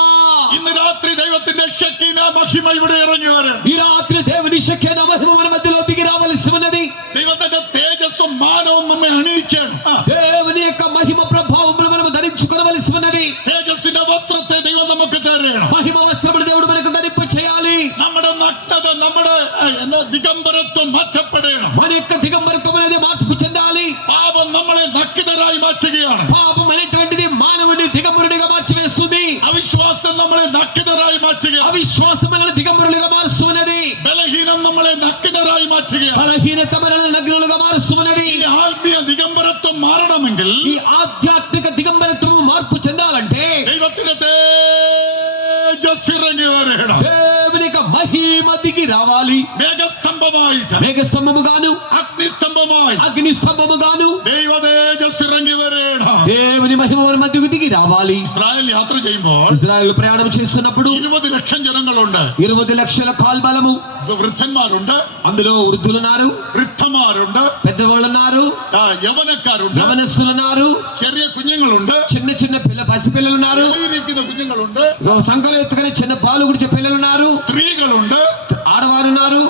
ഇന്ന് രാത്രി ദൈവത്തിന്റെ ഷെക്കിന മഹിമ ഇവിടെ ഇറങ്ങി വരും. ఈ రాత్రి దేవుని షెకెనా మహిమ మన మధ్యలో దిగి రావలసి ఉన్నది. ദൈവത്തിന്റെ തേജസ്സും മാനവും നമ്മെ അണിയിക്കണം. దేవుని యొక్క మహిమ ప్రభావమును మనం ధరించుకోవలసి ఉన్నది. തേജസ്സിന്റെ വസ്ത്രത്തെ ദൈവം നമുക്ക് തരണം. మహిమ వస్త్రమును దేవుడు మనకు ధరింప చేయాలి. നമ്മുടെ നഗ്നത ദിഗംബരത്വം മാറ്റപ്പെടണം. మన యొక్క దిగంబరత్వం అనేది మార్పు చెందాలి. പാപം നമ്മളെ നഗ്നരായി മാറ്റുകയാണ്. పాపం అనేటువంటిది మానవుని దిగంబరుడిగా మార్చివేస్తుంది. അവിശ്വാസം നമ്മളെ നഗ്നരായി മാറ്റുകയാണ്. అవిశ్వాసం మనల్ని దిగంబరులుగా మారుస్తున్నది. ബലഹീനം നമ്മളെ നഗ്നരായി മാറ്റുകയാണ്. బలహీనత మనల్ని నగ్నులుగా మారుస్తున్నది. ഈ ആത്മീയ ദിഗംബരത്വം മാറണമെങ്കിൽ ఈ ఆధ్యాత్మిక దిగంబరత్వం మార్పు చెందాలంటే ദൈവത്തിന്റെ തേജസ് ഇറങ്ങി വരണം. దేవుని యొక్క మహిమ దిగి రావాలి. മേഘസ്തംഭമായിട്ട്, మేఘస్తంభముగాను അഗ്നിസ്തംഭമായി అగ్నిస్తంభముగాను ദൈവ തേജസ് ഇറങ്ങി വരണം. దేవుని మహిమ వారి మధ్యకు దిగి రావాలి. ഇസ്രായേൽ യാത്ര ചെയ്യുമ്പോൾ ఇజ్రాయెల్ ప్రయాణం చేస్తున్నప్పుడు 20 ലക്ഷം ജനങ്ങളുണ്ട്. 20 లక్షల కాల్బలము, വൃദ്ധന്മാരുണ്ട്, అందులో వృద్ధులున్నారు, വൃദ്ധമാരുണ്ട്, పెద్దవాళ్ళున్నారు, യവനക്കാരുണ്ട്, యవనస్తులున్నారు, ചെറിയ കുഞ്ഞുങ്ങളുണ്ട്, చిన్న చిన్న పసిపిల్లలున్నారు, എഴുതിയിരിക്കുന്ന കുഞ്ഞുങ്ങളുണ്ട്, సంఖ్యలో ఎత్తుకునే చిన్న పాలు గుడిచే పిల్లలున్నారు, സ്ത്രീകളുണ്ട്, ఆడవారున్నారు,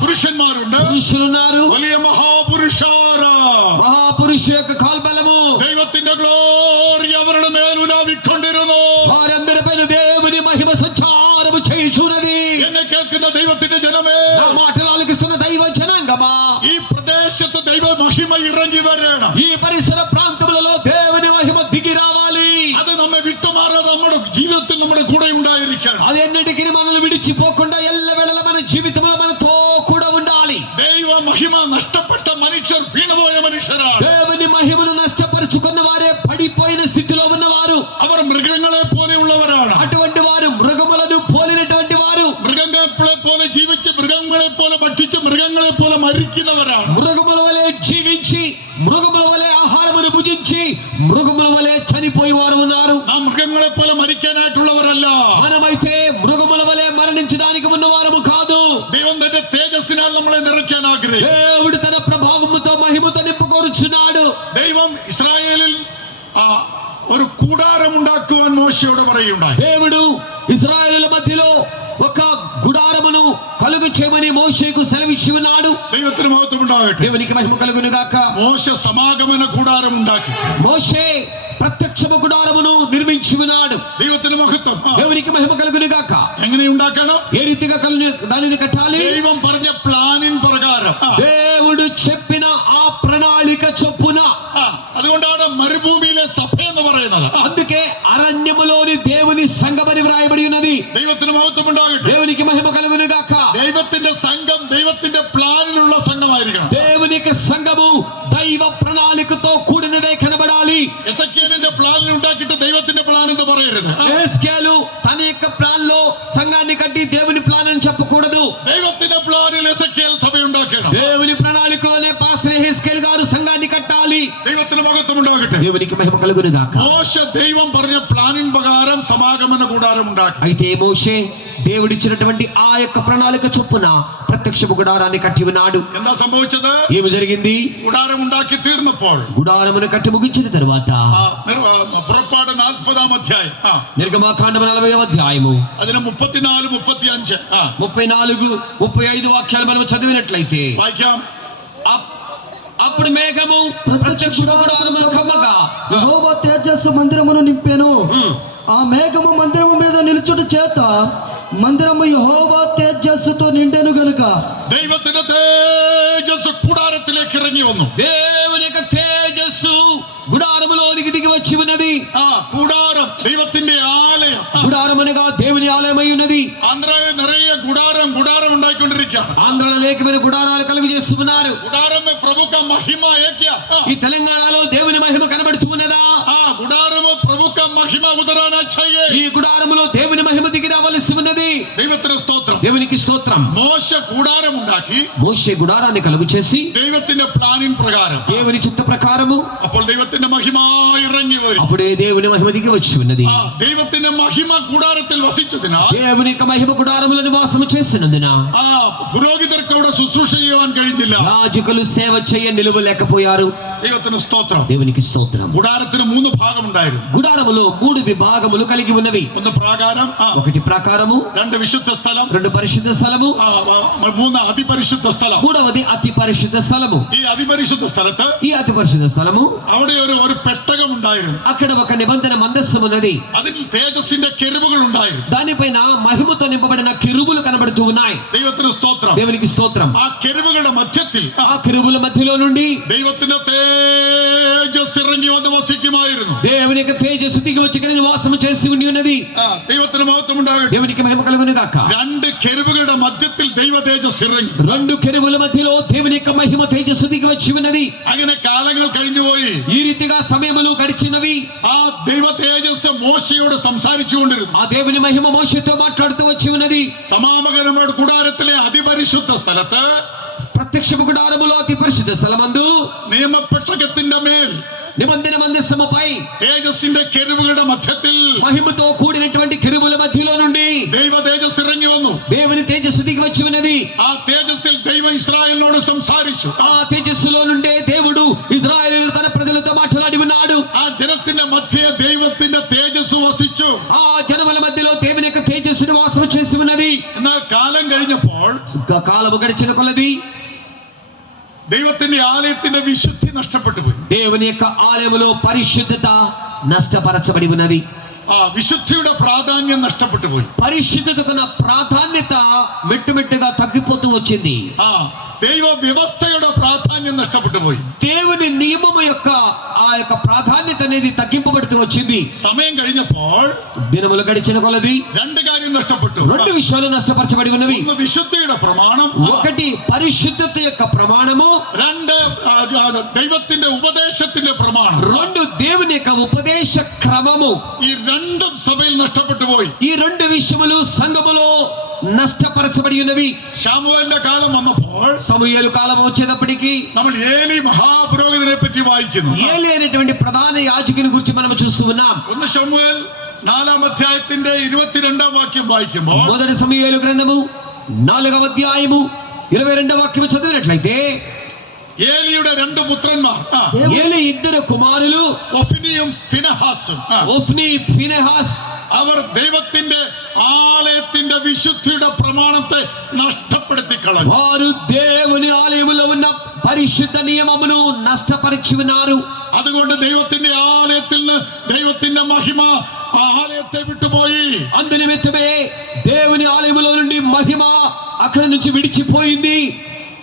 പുരുഷന്മാരുണ്ട്, పురుషులున్నారు. വലിയ മഹാപുരുഷാര మహాపురుష యొక్క కాల్బలము ദൈവത്തിന്റെ ഗ്ലോറി അവരുടെ മേൽ ഉലാവിക്കൊണ്ടിരുന്നു. వారందరిపైన దేవుని మహిమ సంచారము చేయుచున్నది. എന്നെ കേൾക്കുന്ന ദൈവത്തിന്റെ ജനമേ, నా మాటలు ఆలకిస్తున్న దైవ జనాంగమా, ഈ പ്രദേശത്ത് ദൈവ മഹിമ ഇറങ്ങി വരണം. ఈ పరిసర ప్రాంతములలో దేవుని మహిమ దిగి రావాలి. അത് നമ്മെ വിട്ടുമാറാതെ നമ്മുടെ ജീവിതത്തിൽ നമ്മുടെ കൂടെ ഉണ്ടായിരിക്കണം. అది ఎన్నిటికీ మనల్ని విడిచిపోకుండా ఎల్లవేళలా మన జీవితంలో మనతో కూడా ఉండాలి. ദൈവ മഹിമ നഷ്ടപ്പെട്ട മനുഷ്യർ വീണുപോയ മനുഷ്യരാണ്. దేవుని మహిమను నష్టపరుచుకున్న వారే పడిపోయిన స్థితిలో ఉన్నవారు. അവർ മൃഗങ്ങളെ പോലെയുള്ളവരാണ്. అటువంటి వారు మృగములను పోలినటువంటి వారు. മൃഗങ്ങളെ പോലെ ജീവിച്ച് മൃഗങ്ങളെ പോലെ ഭക്ഷിച്ച് മൃഗങ്ങളെ പോലെ മരിക്കുന്നവരാണ്. మృగముల వలె జీవించి మృగముల వలె ఆహారమును భుజించి మృగముల వలె చనిపోయి వారు ఉన్నారు. നാം മൃഗങ്ങളെ പോലെ മരിക്കാനായിട്ടുള്ളവരല്ല. మనమైతే మృగముల వలె మరణించడానికి ఉన్నవారము కాదు. ദൈവം തന്റെ തേജസ്സിനാൽ നമ്മളെ നിറയ്ക്കാൻ ആഗ്രഹിക്കും. దేవుడు తన ప్రభావముతో మహిమతో నింపుకొనుచున్నాడు. ദൈവം ഇസ്രായേലിൽ ഒരു കൂടാരം ഉണ്ടാക്കുവാൻ മോശയോട് പറയുകയുണ്ടായി. దేవుడు ఇశ్రాయేలుల మధ్యలో ఒక గుడారమును కలుగు చేయమని మోషేకు సెలవిచ్చి ఉన్నాడు. ദൈവത്തിന് മഹത്വം ഉണ്ടാകട്ടെ. దేవునికి మహిమ కలుగును గాక. മോശ സമാഗമന കൂടാരം ഉണ്ടാക്കി. మోషే ప్రత్యక్షము గుడారమును నిర్మించి ఉన్నాడు. ദൈവത്തിന് മഹത്വം. దేవునికి మహిమ కలుగును గాక. എങ്ങനെ ഉണ്ടാക്കണം? ఏ రీతిగా దానిని కట్టాలి? ദൈവം പറഞ്ഞ പ്ലാനിൻ പ്രകാരം. దేవుడు చెప్పిన ఆ ప్రణాళిక చొప్పున. അതുകൊണ്ടാണ് മരുഭൂമിയിലെ സഭ എന്ന് പറയുന്നത്. అందుకే అరణ్యములోని దేవుని సంఘమని వ్రాయబడి ఉన్నది. ദൈവത്തിന് മഹത്വം ഉണ്ടാകട്ടെ. దేవునికి మహిమ కలుగును గాక. ദൈവത്തിന്റെ സംഘം ദൈവത്തിന്റെ പ്ലാനിലുള്ള സംഘമായിരിക്കണം. దేవుని యొక్క సంఘము దైవ ప్రణాళికతో కూడినదై కనబడాలి. എസെക്കിയേലിന്റെ പ്ലാനിൽ ഉണ്ടാക്കിയിട്ട് ദൈവത്തിന്റെ പ്ലാൻ എന്ന് പറയരുത്. యేస్కేలు తన యొక్క ప్లాన్ లో సంఘాన్ని కట్టి దేవుని ప్లాన్ అని చెప్పకూడదు. ദൈവത്തിന്റെ പ്ലാനിൽ എസെക്കിയേൽ സഭ ഉണ്ടാക്കണം. దేవుని ప్రణాళికలోనే పాస్టర్ యేస్కేలు గారు సంఘాన్ని కట్టాలి. ദൈവത്തിന് മഹത്വം ഉണ്ടാകട്ടെ. దేవునికి మహిమ కలుగును గాక. മോശ ദൈവം പറഞ്ഞ പ്ലാനിൻ പ്രകാരം സമാഗമന കൂടാരം ഉണ്ടാക്കി. అయితే మోషే దేవుడిచ్చినటువంటి ఆ యొక్క ప్రణాళిక చొప్పున ప్రత్యక్ష గుడారాన్ని కట్టి ఉన్నాడు. എന്താ സംഭവിച്ചത്? ఏమి జరిగింది? കൂടാരം ഉണ്ടാക്കി തീർന്നപ്പോൾ గుడారమును కట్టి ముగించిన తరువాత പുറപ്പാട് 40-ാം അധ്യായം నిర్గమాకాండం 40వ అధ్యాయము അതിന് 34, 35 34, 35 వాక్యాలు మనం చదివినట్లయితే വായിക്കാം. అప్పుడు మేఘము ప్రత్యక్ష గుడారమును కమ్మగా యెహోవా తేజస్సు మందిరమును నింపెను. ఆ మేఘము మందిరము మీద నిలుచుట చేత మందిరము యెహోవా తేజస్సుతో నిండెను గనుక ദൈവത്തിന്റെ തേജസ് കൂടാരത്തിലേക്ക് ഇറങ്ങി വന്നു. దేవుని యొక్క తేజస్సు గుడారములోనికి దిగి వచ్చి ఉన్నది. കൂടാരം ദൈവത്തിന്റെ ആലയം. గుడారం అనగా దేవుని ఆలయమై ఉన్నది. ആന്ധ്രയിൽ നിറയെ കൂടാരം ഉണ്ടാക്കിക്കൊണ്ടിരിക്കുകയാണ്. ఆంధ్రలో లేకమైన గుడారాలు కలుగు చేస్తున్నారు. കൂടാരം പ്രഭുക്ക മഹിമ ഏക്യ. ఈ తెలంగాణలో దేవుని మహిమ కనబడుతున్నదా? കൂടാരം പ്രഭുക്ക മഹിമ ഉദരാനാ ചാഹിയേ. ఈ గుడారములో దేవుని మహిమ దిగి రావలసి ఉన్నది. ദൈവത്തിന് സ്തോത്രം. దేవునికి స్తోత్రం. മോശ കൂടാരം ഉണ്ടാക്കി మోషే గుడారాన్ని కలుగు చేసి ദൈവത്തിന്റെ പ്ലാനിൻ പ്രകാരം. దేవుని చిత్త ప్రకారము അപ്പോൾ ദൈവത്തിന്റെ മഹിമ ഇറങ്ങി വരും. అప్పుడే దేవుని మహిమ దిగి వచ్చి ఉన్నది. ദൈവത്തിന്റെ മഹിമ കൂടാരത്തിൽ വസിച്ചതിനാൽ దేవుని యొక్క మహిమ గుడారములో నివాసము చేసినందున പുരോഹിതർക്ക് അവിടെ ശുശ്രൂഷ ചെയ്യുവാൻ കഴിഞ്ഞില്ല. యాజకులు సేవ చేయ నిలువలేకపోయారు. ദൈവത്തിന് സ്തോത്രം. దేవునికి స్తోత్రం. കൂടാരത്തിന് 3 ഭാഗമുണ്ടായിരുന്നു. గుడారములో 3 విభాగములు కలిగి ఉన్నవి. ഒന്ന് പ്രാകാരം, ఒకటి ప్రాకారము, 2 വിശുദ്ധ സ്ഥലം, 2 పరిశుద్ధ స్థలము, മൂന്ന് അതിപരിശുദ്ധ സ്ഥലം. మూడవది అతి పరిశుద్ధ స్థలము. ഈ അതിപരിശുദ്ധ സ്ഥലത്ത് ఈ అతి పరిశుద్ధ స్థలము അവിടെ ഒരു പെട്ടകം ഉണ്ടായിരുന്നു. అక్కడ ఒక నిబంధన మందస్సం ఉన్నది. അതിൽ തേജസ്സിന്റെ കെരുവുകൾ ഉണ്ടായിരുന്നു. దానిపైన మహిమతో నింపబడిన కెరూబులు కనబడుతూ ఉన్నాయి. ദൈവത്തിന് സ്തോത്രം. దేవునికి స్తోత్రం. ആ കെരുവുകളുടെ മധ്യത്തിൽ ఆ కెరూబుల మధ్యలో నుండి ദൈവത്തിന്റെ തേജസ് ഇറങ്ങി വന്ന് വസിക്കുമായിരുന്നു. దేవుని యొక్క తేజస్సు దిగి వచ్చి ఇక్కడ నివాసం చేసి ఉండి ఉన్నది. ദൈവത്തിന് മഹത്വം ഉണ്ടാകട്ടെ. దేవునికి మహిమ కలుగును గాక. രണ്ട് കെരുവുകളുടെ മധ്യത്തിൽ ദൈവ തേജസ് ഇറങ്ങി. రెండు కెరూబుల మధ్యలో దేవుని యొక్క మహిమ తేజస్సు దిగి వచ్చి ఉన్నది. അങ്ങനെ കാലങ്ങൾ കഴിഞ്ഞുപോയി. ఈ రీతిగా సమయములు గడిచినవి. ആ ദൈവ തേജസ് മോശയോട് സംസാരിച്ചുകൊണ്ടിരുന്നു. ఆ దేవుని మహిమ మోషేతో మాట్లాడుతూ వచ్చి ఉన్నది. സമാഗമന കൂടാരത്തിലെ അതിപരിശുദ്ധ സ്ഥലത്ത് ప్రత్యక్షపు గుడారములో అతి పరిశుద్ధ స్థలమందు നിയമപ്പെട്ടകത്തിന്റെ മേൽ నిబంధన మందస్సముపై തേജസ്സിന്റെ കെരുവുകളുടെ മധ്യത്തിൽ మహిమతో కూడినటువంటి కెరూబుల మధ్యలో నుండి ദൈവ തേജസ് ഇറങ്ങി വന്നു. దేవుని తేజస్సు దిగి వచ్చి ఉన్నది. ആ തേജസ്സിൽ ദൈവം ഇസ്രായേലിനോട് സംസാരിച്ചു. ఆ తేజస్సులో నుండే దేవుడు ఇశ్రాయేలు తన ప్రజలతో మాట్లాడి ఉన్నాడు. ആ ജനത്തിന്റെ മധ്യേ ദൈവത്തിന്റെ തേജസ് വസിച്ചു. ఆ జనముల మధ్యలో దేవుని యొక్క తేజస్సు నివాసం చేసి ఉన్నది. എന്നാൽ കാലം കഴിഞ്ഞപ്പോൾ కాలము గడిచిన కొలది ദൈവത്തിന്റെ ആലയത്തിന്റെ വിശുദ്ധി നഷ്ടപ്പെട്ടു പോയി. దేవుని యొక్క ఆలయములో పరిశుద్ధత నష్టపరచబడి ఉన్నది. ആ വിശുദ്ധിയുടെ പ്രാധാന്യം നഷ്ടപ്പെട്ടു പോയി. పరిశుద్ధతకున్న ప్రాధాన్యత మెట్టుమెట్టుగా తగ్గిపోతూ వచ్చింది. ആ ദൈവ വ്യവസ്ഥയുടെ പ്രാധാന്യം നഷ്ടപ്പെട്ടു പോയി. దేవుని నియమము యొక్క ఆ యొక్క ప్రాధాన్యత అనేది తగ్గింపబడుతూ వచ్చింది. സമയം കഴിഞ്ഞപ്പോൾ దినములు గడిచిన కొలది രണ്ട് കാര്യം നഷ്ടപ്പെട്ടു. రెండు విషయాలు నష్టపరచబడి ఉన్నవి. ഒന്ന് విശുദ്ധിയുടെ പ്രമാണം, ఒకటి పరిశుద్ధత యొక్క ప్రమాణము, രണ്ട് ദൈവത്തിന്റെ ഉപദേശത്തിന്റെ പ്രമാണം. రెండు దేవుని యొక్క ఉపదేశ క్రమము. ഈ രണ്ടും സഭയിൽ നഷ്ടപ്പെട്ടു പോയി. ఈ రెండు విషయములు సంఘములో నష్టపరచబడి ఉన్నవి. ശമൂവേലിന്റെ കാലം വന്നപ്പോൾ సమూయేలు కాలం వచ్చేటప్పటికి നമ്മൾ ഏലി മഹാപുരോഹിതനെ പറ്റി വായിക്കുന്നു. ఏలీ అనేటువంటి ప్రధాన యాజకుని గురించి మనం చూస్తూ ఉన్నాం. ഒന്ന് ശമൂവേൽ 4-ാം അധ്യായത്തിന്റെ 22-ാം വാക്യം വായിക്കുമ്പോൾ మొదటి సమూయేలు గ్రంథము 4వ అధ్యాయము 22వ వాక్యం చదివినట్లయితే ഏലിയുടെ രണ്ട് പുത്രന്മാർ ఏలీ ఇద్దరు కుమారులు ഒഫ്നിയും ഫിനെഹാസും ఒఫ్నీ ఫినెహాస్ അവർ ദൈവത്തിന്റെ ആലയത്തിന്റെ വിശുദ്ധിയുടെ പ്രമാണത്തെ നഷ്ടപ്പെടുത്തി കളഞ്ഞു. వారు దేవుని ఆలయములో ఉన్న పరిశుద్ధ నియమమును నష్టపరిచి ఉన్నారు. അതുകൊണ്ട് ദൈവത്തിന്റെ ആലയത്തിൽ നിന്ന് ദൈവത്തിന്റെ മഹിമ ആ ആലയത്തെ വിട്ടുപോയി. అందు నిమిత్తమే దేవుని ఆలయములో నుండి మహిమ అక్కడ నుంచి విడిచిపోయింది.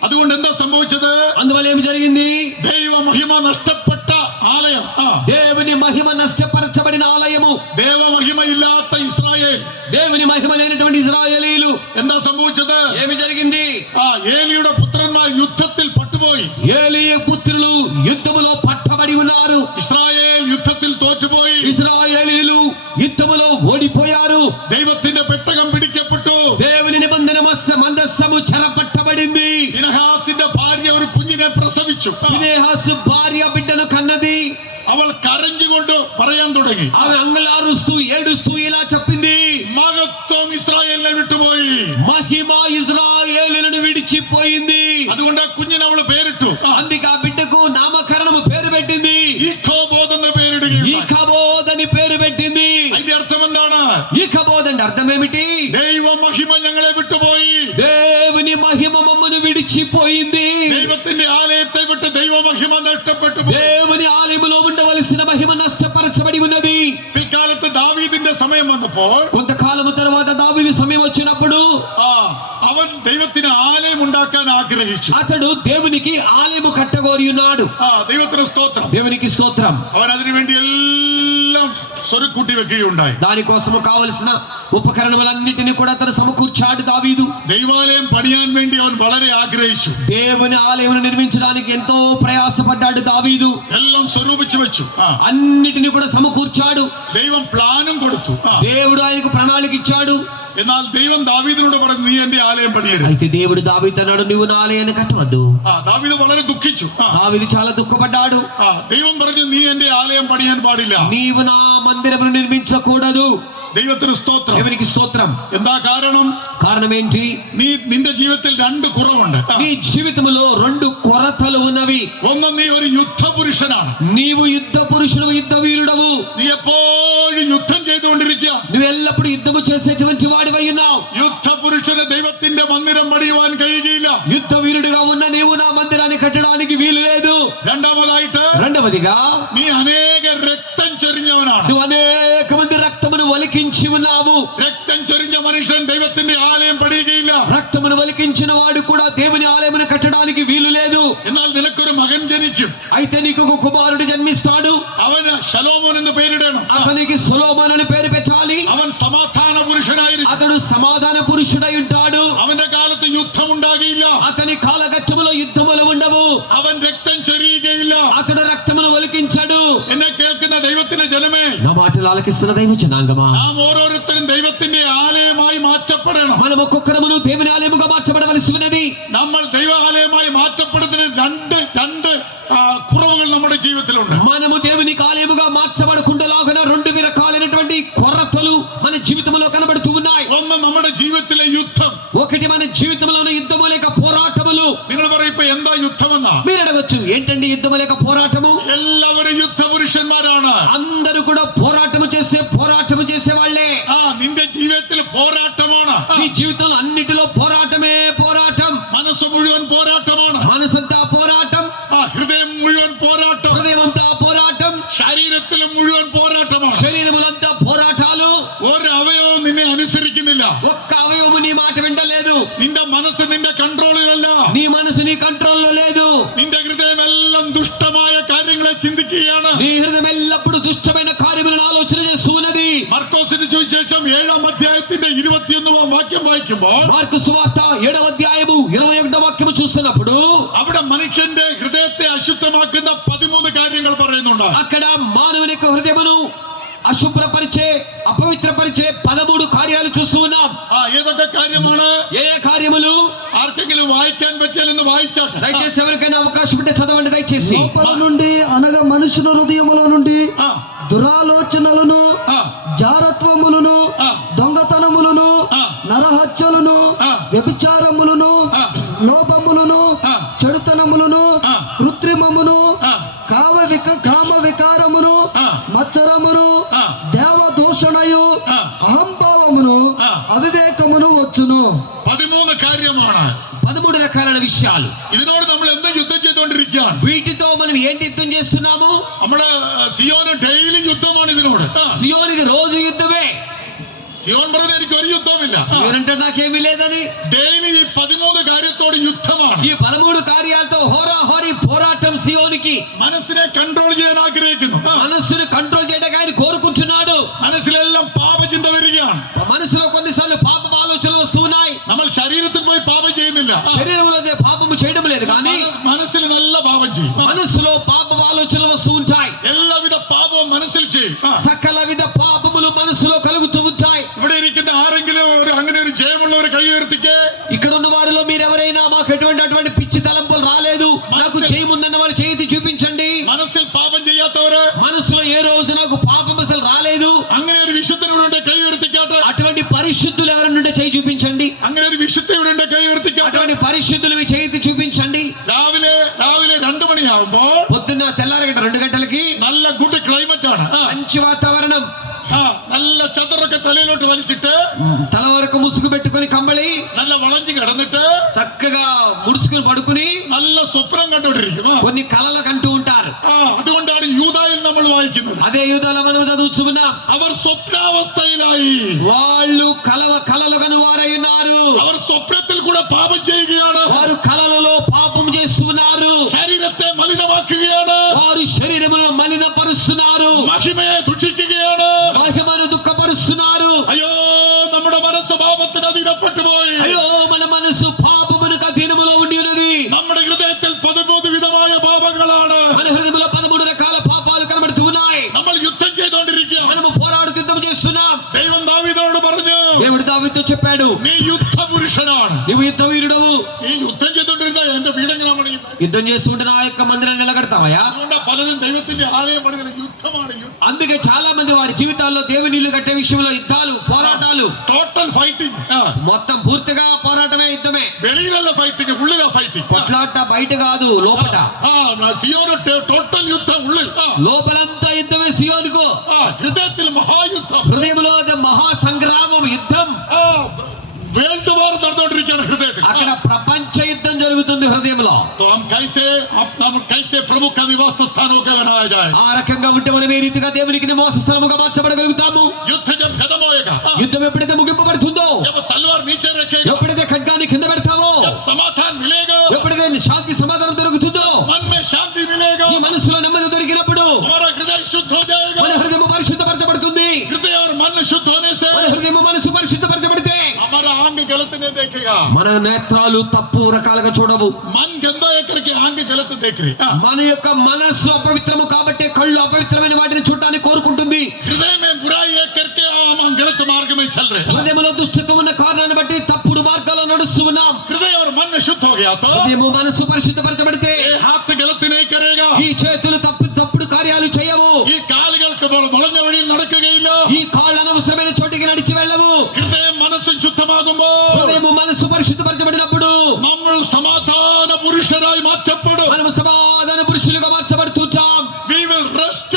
അതുകൊണ്ട് എന്താ സംഭവിച്ചത്? అందువల్ల ఏమి జరిగింది? ദൈവ മഹിമ നഷ്ടപ്പെട്ട ആലയം, దేవుని మహిమ నష్టపరచబడిన ఆలయము, ദേവമഹിമ ഇല്ലാത്ത ഇസ്രായേൽ, దేవుని మహిమ లేనటువంటి ఇశ్రాయేలీయులు. എന്താ സംഭവിച്ചത്? ఏమి జరిగింది? ഏലിയുടെ പുത്രന്മാർ യുദ്ധത്തിൽ പട്ടുപോയി. ఏలీ పుత్రులు యుద్ధములో పట్టబడి ఉన్నారు. ഇസ്രായേൽ യുദ്ധത്തിൽ തോറ്റുപോയി. ఇశ్రాయేలీయులు యుద్ధములో ఓడిపోయారు. ദൈവത്തിന്റെ പെട്ടകം പിടിക്കപ്പെട്ടു. దేవుని నిబంధన మందస్సము చెరపట్టబడింది. ഫിനെഹാസിന്റെ ഭാര്യ ഒരു കുഞ്ഞിനെ പ്രസവിച്ചു. ఫినెహాసు భార్య బిడ్డను కన్నది. അവൾ കരഞ്ഞുകൊണ്ട് പറയാൻ തുടങ്ങി. ఆమె అంగలారుస్తూ ఏడుస్తూ ఇలా చెప్పింది, മഹത്വം ഇസ്രായേലിനെ വിട്ടുപോയി. మహిమ ఇశ్రాయేలులను విడిచిపోయింది. അതുകൊണ്ട് ആ കുഞ്ഞിന് അവള് പേരിട്ടു. అందుకే ఆ బిడ్డకు నామకరణము పేరు పెట్టింది. ഈഖോബോദ് എന്ന പേരിടുകയുണ്ടായി. ఈఖబోద్ అని పేరు పెట్టింది. അതിന്റെ അർത്ഥം എന്താണ്? ఈఖబోద్ అంటే అర్థం ఏమిటి? ദൈവ മഹിമ ഞങ്ങളെ വിട്ടുപോയി. దేవుని మహిమ మమ్మను విడిచిపోయింది. ദൈവത്തിന്റെ ആലയത്തെ വിട്ട് ദൈവ മഹിമ നഷ്ടപ്പെട്ടു പോയി. దేవుని ఆలయములో ఉండవలసిన మహిమ నష్టపరచబడి ఉన్నది. പിൽക്കാലത്ത് ദാവീദിന്റെ സമയം വന്നപ്പോൾ కొంతకాలము తర్వాత దావీదు సమయం వచ్చినప్పుడు അവൻ ദൈവത്തിന് ആലയം ഉണ്ടാക്കാൻ ആഗ്രഹിച്ചു. అతడు దేవునికి ఆలయము కట్టగోరి ఉన్నాడు. ദൈവത്തിന് സ്തോത്രം. దేవునికి స్తోత్రం. അവൻ അതിനുവേണ്ടി എല്ലാം സ്വരുക്കൂട്ടി വെക്കുകയുണ്ടായി. దానికోసము కావలసిన ఉపకరణములన్నిటిని కూడా అతను సమకూర్చాడు దావీదు. ദൈവാലയം പണിയാൻ വേണ്ടി അവൻ വളരെ ആഗ്രഹിച്ചു. దేవుని ఆలయమును నిర్మించడానికి ఎంతో ప్రయాసపడ్డాడు దావీదు. എല്ലാം സ്വരൂപിച്ചു വെച്ചു. అన్నిటిని కూడా సమకూర్చాడు. ദൈവം പ്ലാനും കൊടുത്തു. దేవుడు ఆయనకు ప్రణాళిక ఇచ్చాడు. എന്നാൽ ദൈവം ദാവീദിനോട് പറഞ്ഞു, നീ എന്റെ ആലയം പണിയരുത്. అయితే దేవుడు దావీదు అన్నాడు, నువ్వు నా ఆలయాన్ని కట్టవద్దు. ദാവീദ് വളരെ ദുഃഖിച്ചു. దావీదు చాలా దుఃఖపడ్డాడు. ദൈവം പറഞ്ഞു, നീ എന്റെ ആലയം പണിയാൻ പാടില്ല. నీవు నా మందిరమును నిర్మించకూడదు. ദൈവത്തിന് സ്തോത്രം. దేవునికి స్తోత్రం. എന്താ കാരണം? కారణం ఏంటి? നിന്റെ ജീവിതത്തിൽ രണ്ട് കുറവുണ്ട്. నీ జీవితంలో రెండు కొరతలు ఉన్నవి. ഒന്ന്, നീ ഒരു യുദ്ധപുരുഷനാണ്. నీవు యుద్ధ పురుషుడు, యుద్ధ వీరుడవు. നീ എപ്പോഴും യുദ്ധം ചെയ്തുകൊണ്ടിരിക്കുക. నువ్వు ఎల్లప్పుడూ యుద్ధము చేసేటువంటి వాడివై ఉన్నావు. യുദ്ധപുരുഷന് ദൈവത്തിന്റെ മന്ദിരം പണിയുവാൻ കഴിയുകയില്ല. యుద్ధ వీరుడుగా ఉన్న నీవు నా మందిరాన్ని కట్టడానికి వీలు లేదు. രണ്ടാമതായിട്ട്, రెండవదిగా നീ അനേക രക്തം ചൊരിഞ്ഞവനാണ്. నువ్వు అనేక మంది రక్తమును ఒలికించి ఉన్నావు. രക്തം ചൊരിഞ്ഞ മനുഷ്യൻ ദൈവത്തിന്റെ ആലയം പണിയുകയില്ല. రక్తమును ఒలికించిన వాడు కూడా దేవుని ఆలయమును కట్టడానికి వీలు లేదు. എന്നാൽ നിനക്കൊരു മകൻ ജനിക്കും. అయితే నీకు ఒక కుమారుడు జన్మిస్తాడు. അവന് ശലോമോൻ എന്ന് പേരിടണം. అతనికి సొలొమోను అని పేరు పెట్టాలి. അവൻ സമാധാന പുരുഷനായിരിക്കും. అతడు సమాధాన పురుషుడై ఉంటాడు. അവന്റെ കാലത്ത് യുദ്ധം ഉണ്ടാകില്ല. అతని కాలఘట్టములో యుద్ధములు ఉండవు. അവൻ രക്തം ചൊരിയുകയില്ല. అతడు రక్తమును ఒలికించడు. എന്നെ കേൾക്കുന്ന ദൈവത്തിന്റെ ജനമേ, నా మాటలు ఆలకిస్తున్న దైవ జనాంగమా, നാം ഓരോരുത്തരും ദൈവത്തിന്റെ ആലയമായി മാറ്റപ്പെടണം. మనం ఒక్కొక్కరమును దేవుని ఆలయముగా మార్చబడవలసి ఉన్నది. നമ്മൾ ദൈവാലയമായി മാറ്റപ്പെടുന്നതിന് രണ്ട് കുറവുകൾ നമ്മുടെ ജീവിതത്തിലുണ്ട്. మనము దేవుని ఆలయముగా మార్చబడకుండాలాగున రెండు రకాలైనటువంటి కొరతలు మన జీవితంలో కనబడుతూ ఉన్నాయి. ഒന്ന്, നമ്മുടെ ജീവിതത്തിലെ യുദ്ധം. ఒకటి, మన జీవితంలోని యుద్ధము లేక పోరాటములు. നിങ്ങൾ പറയും, ഇപ്പൊ എന്താ യുദ്ധമെന്നാ? మీరు అడగొచ్చు, ఏంటండి యుద్ధము లేక పోరాటము? എല്ലാവരും യുദ്ധപുരുഷന്മാരാണ്. అందరూ కూడా పోరాటము చేసే వాళ్ళే. നിന്റെ ജീവിതത്തിൽ പോരാട്ടമാണ്. నీ జీవితంలో అన్నిటిలో పోరాటమే పోరాటం. മനസ്സ് മുഴുവൻ പോരാട്ടമാണ്. మనసంతా పోరాటం, ഹൃദയം മുഴുവൻ പോരാട്ടം. హృదయమంతా పోరాటం, ശരീരത്തിൽ മുഴുവൻ പോരാട്ടമാണ്. శరీరములంతా పోరాటాలు. ഒരു അവയവവും നിന്നെ അനുസരിക്കുന്നില്ല. ఒక్క అవయవము నీ మాట వింటలేదు. നിന്റെ മനസ്സ് നിന്റെ കൺട്രോളിലല്ല. నీ మనసు నీ కంట్రోల్లో లేదు. നിന്റെ ഹൃദയം എല്ലാം ദുഷ്ടമായ കാര്യങ്ങളെ ചിന്തിക്കുകയാണ്. నీ హృదయం ఎల్లప్పుడూ దుష్టమైన కార్యములను ఆలోచన చేస్తూ ఉన్నది. മർക്കോസിന്റെ സുവിശേഷം 7-ാം അധ്യായത്തിന്റെ 21-ാം വാക്യം വായിക്കുമ്പോൾ, మార్కు సువార్త 7వ అధ్యాయము 21వ వాక్యము చూస్తున్నప్పుడు അവിടെ മനുഷ്യന്റെ ഹൃദയത്തെ അശുദ്ധമാക്കുന്ന 13 കാര്യങ്ങൾ പറയുന്നുണ്ട്. అక్కడ మానవుని యొక్క హృదయమును అశుభ్రపరిచే, అపవిత్రపరిచే 13 కార్యాలు చూస్తూ ఉన్నాం. ഏതൊക്കെ കാര്യമാണ്? ఏ కార్యములు? ആർക്കെങ്കിലും വായിക്കാൻ പറ്റിയാൽ എന്ന് വായിച്ചാട്ടെ. దయచేసి ఎవరికైనా అవకాశం ఉంటే చదవండి దయచేసి. లోపల నుండి అనగా మనుషుల హృదయముల నుండి ആ, దురాలోచనలను, ആ, జారత్వములను, ఆ, దొంగతనములను, ఆ, నరహత్యలను, ఆ, వ్యభిచారములను, ఆ, లోభములను, ఆ, చెడుతనములను, ఆ, కృత్రిమమును, ആ, కామ వికారమును, ఆ, మత్సరమును, ఆ, దేవదూషణయు, ఆ, అహంభావమును, ఆ. అవివేకమును వచ్చును. 13 കാര്യമാണ്. 13 రకాలైన విషయాలు. ഇതിനോട് നമ്മൾ എന്ത് യുദ്ധം ചെയ്തുകൊണ്ടിരിക്കുകയാണ്? వీటితో మనం ఏంటి యుద్ధం చేస్తున్నాము? നമ്മള് സിയോന് ഡെയിലി യുദ്ധമാണ് ഇതിനോട്. సియోనికి రోజు యుద్ధమే. സിയോൻ പറഞ്ഞ എനിക്ക് ഒരു യുദ്ധമില്ല. సియోన్ అంటే నాకేమీ లేదని. ഡെയിലി ഈ 13 കാര്യത്തോട് യുദ്ധമാണ്. ఈ 13 కార్యాలతో హోరాహోరీ పోరాటం సియోనికి. മനസ്സിനെ കൺട്രോൾ ചെയ്യാൻ ആഗ്രഹിക്കുന്നു. మనస్సును కంట్రోల్ చేయడానికి ఆయన కోరుకుంటున్నాడు. മനസ്സിലെല്ലാം പാപചിന്ത വരികയാണ്. మనసులో కొన్నిసార్లు పాప ఆలోచనలు వస్తున్నాయి. നമ്മൾ ശരീരത്തിൽ പോയി പാപം ചെയ്യുന്നില്ല. శరీరంలో పాపము చేయడం లేదు కానీ മനസ്സിൽ നല്ല പാപം ചെയ്യും. మనసులో పాప ఆలోచనలు వస్తూ ఉంటాయి. എല്ലാവിധ പാപവും മനസ്സിൽ ചെയ്യും. సకల విధ పాపములు మనసులో కలుగుతూ ఉంటాయి. ഇവിടെ ഇരിക്കുന്ന ആരെങ്കിലും അങ്ങനെ ഒരു ജയമുള്ള ഒരു കൈ ഉയർത്തിക്കേ. ఇక్కడ ఉన్న వారిలో మీరు ఎవరైనా మాకు అటువంటి పిచ్చి తలంపులు రాలేదు, నాకు చేయముందన్న వాళ్ళు చేతి చూపించండి. മനസ്സിൽ പാപം ചെയ്യാത്തവര്, మనసులో ఏ రోజు నాకు పాపం అసలు రాలేదు, അങ്ങനെ ഒരു വിശുദ്ധനോടെ കൈ ഉയർത്തിക്കാട്ടെ. అటువంటి పరిశుద్ధులు ఎవరుంటే చేయి చూపించండి. അങ്ങനെ ഒരു വിശുദ്ധയുടെ കൈ ഉയർത്തിക്കാട്ടെ. అటువంటి పరిశుద్ధులు మీ చేతి చూపించండి. രാവിലെ 2 മണിയാവുമ്പോൾ పొద్దున్న తెల్లారగంట 2 గంటలకి നല്ല ഗുഡ് ക്ലൈമറ്റ് ആണ്. మంచి వాతావరణం. നല്ല ചതറൊക്കെ തലയിലോട്ട് വലിച്ചിട്ട്, తల వరకు ముసుగు పెట్టుకుని కంబళి നല്ല വളഞ്ഞു കിടന്നിട്ട്, చక్కగా ముడుచుకుని పడుకుని നല്ല സ്വപ്നം കണ്ടോണ്ടിരിക്കും. కొన్ని కలలు కంటూ ఉంటారు. അതുകൊണ്ടാണ് യൂദായിൽ നമ്മൾ വായിക്കുന്നത്. అదే యూదాలో మనం చదువుతున్నాం. അവർ സ്വപ്നാവസ്ഥയിലായി. వాళ్ళు కలలు కనువారై ఉన్నారు. അവർ സ്വപ്നത്തിൽ കൂടെ പാപം ചെയ്യുകയാണ്. వారు కలలలో పాపం చేస్తున్నారు. ശരീരത്തെ മലിനമാക്കുകയാണ്. వారు శరీరమును మలినపరుస్తున్నారు. മഹിമയെ ദുഷിക്കുകയാണ്. మహిమను దుఃఖపరుస్తున్నారు. അയ്യോ, നമ്മുടെ മനസ്സ് പാപത്തിന് അധീനപ്പെട്ടു പോയി. అయ్యో మన మనసు పాపమునకు అధీనములో ఉండి ఉన్నది. നമ്മുടെ ഹൃദയത്തിൽ 13 വിധമായ പാപങ്ങളാണ്. మన హృదయంలో 13 రకాల పాపాలు కనబడుతూ ఉన్నాయి. നമ്മൾ യുദ്ധം ചെയ്തുകൊണ്ടിരിക്കുക. మనము పోరాడుతూ యుద్ధం చేస్తున్నాం. ദൈവം ദാവീദിനോട് പറഞ്ഞു, దేవుడు దావీదుతో చెప్పాడు, നീ യുദ്ധപുരുഷനാണ്. నీవు యుద్ధ వీరుడవు. ഈ യുദ്ധം ചെയ്തുകൊണ്ടിരുന്ന എന്റെ വീട് എങ്ങനെ പണിയുന്നത്? యుద్ధం చేస్తుంటే నా యొక్క మందిరాన్ని నిలగడతావయ్యా? അതുകൊണ്ട് പലരും ദൈവത്തിന്റെ ആലയം പണിയുന്നത് യുദ്ധമാണ്. అందుకే చాలా మంది వారి జీవితాల్లో దేవుని ఇల్లు కట్టే విషయంలో యుద్ధాలు, పోరాటాలు, ടോട്ടൽ ഫൈറ്റിംഗ്. మొత్తం పూర్తిగా పోరాటమే, యుద్ధమే. വെളിയിലല്ല ഫൈറ്റിംഗ്, ഉള്ളിലാ ഫൈറ്റിംഗ്. కొట్లాట బయట కాదు, లోపట. സിയോന് ടോട്ടൽ യുദ്ധം ഉള്ളിൽ. లోపలంతా యుద్ధమే సియోనుకు. ഹൃദയത്തിൽ മഹായുദ്ധം, హృదయంలో మహా సంగ్రామం, యుద్ధం. വേൾഡ് വാർ നടന്നുകൊണ്ടിരിക്കുകയാണ് ഹൃദയത്തിൽ. అక్కడ ప్రపంచ యుద్ధం జరుగుతుంది హృదయంలో. तो हम कैसे प्रभु का निवास स्थानों का बनाया जाए? ఆ రకంగా ఉంటే మనం ఏ రీతిగా దేవునికి నివాస స్థలముగా మార్చబడగలుగుతాము? युद्ध जब खत्म होएगा, యుద్ధం ఎప్పుడైతే ముగింపబడుతుందో, जब तलवार नीचे रखेगा, ఎప్పుడైతే ఖడ్గాన్ని కింద పెడతావో, जब समाधान मिलेगा, ఎప్పుడైతే శాంతి సమాధానం దొరుకుతుందో, मन में शांति मिलेगा, ఈ మనసులో నెమ్మది దొరికినప్పుడు हमारा हृदय शुद्ध हो जाएगा. మన హృదయం పరిశుద్ధపరచబడుతుంది. हृदय और मन शुद्ध होने से మన హృదయం మనసు పరిశుద్ధపరచబడితే हमारा आंग गलत नहीं देखेगा. మన నేత్రాలు తప్పు రకాలుగా చూడవు. मन गंदा है करके आंग गलत देख रही. మన యొక్క మనస్సు అపవిత్రము కాబట్టి కళ్ళు అపవిత్రమైన వాటిని చూడటానికి కోరుకుంటుంది. हृदय में बुराई है करके हम गलत मार्ग में चल रहे हैं. హృదయంలో దుష్టత్వం ఉన్న కారణాన్ని బట్టి తప్పుడు మార్గాల్లో నడుస్తూ ఉన్నాం. हृदय और मन शुद्ध हो गया तो హృదయము మనస్సు పరిశుద్ధపరచబడితే ये हाथ गलत नहीं करेगा. ఈ చేతులు తప్పుడు కార్యాలు చేయవు. ഈ കാലുകൾക്ക് മുളഞ്ഞ വഴിയിൽ നടക്കുകയില്ല. ఈ కాళ్ళు అనవసరమైన చోటికి నడిచి వెళ్ళవు. ഹൃദയം മനസ്സും ശുദ്ധമാകുമ്പോൾ హృదయము మనస్సు పరిశుద్ధపరచబడినప్పుడు നമ്മൾ സമാധാന പുരുഷരായി മാറ്റപ്പെടും. మనము సమాధాన పురుషులుగా మార్చబడుతుంటాం. We will rest.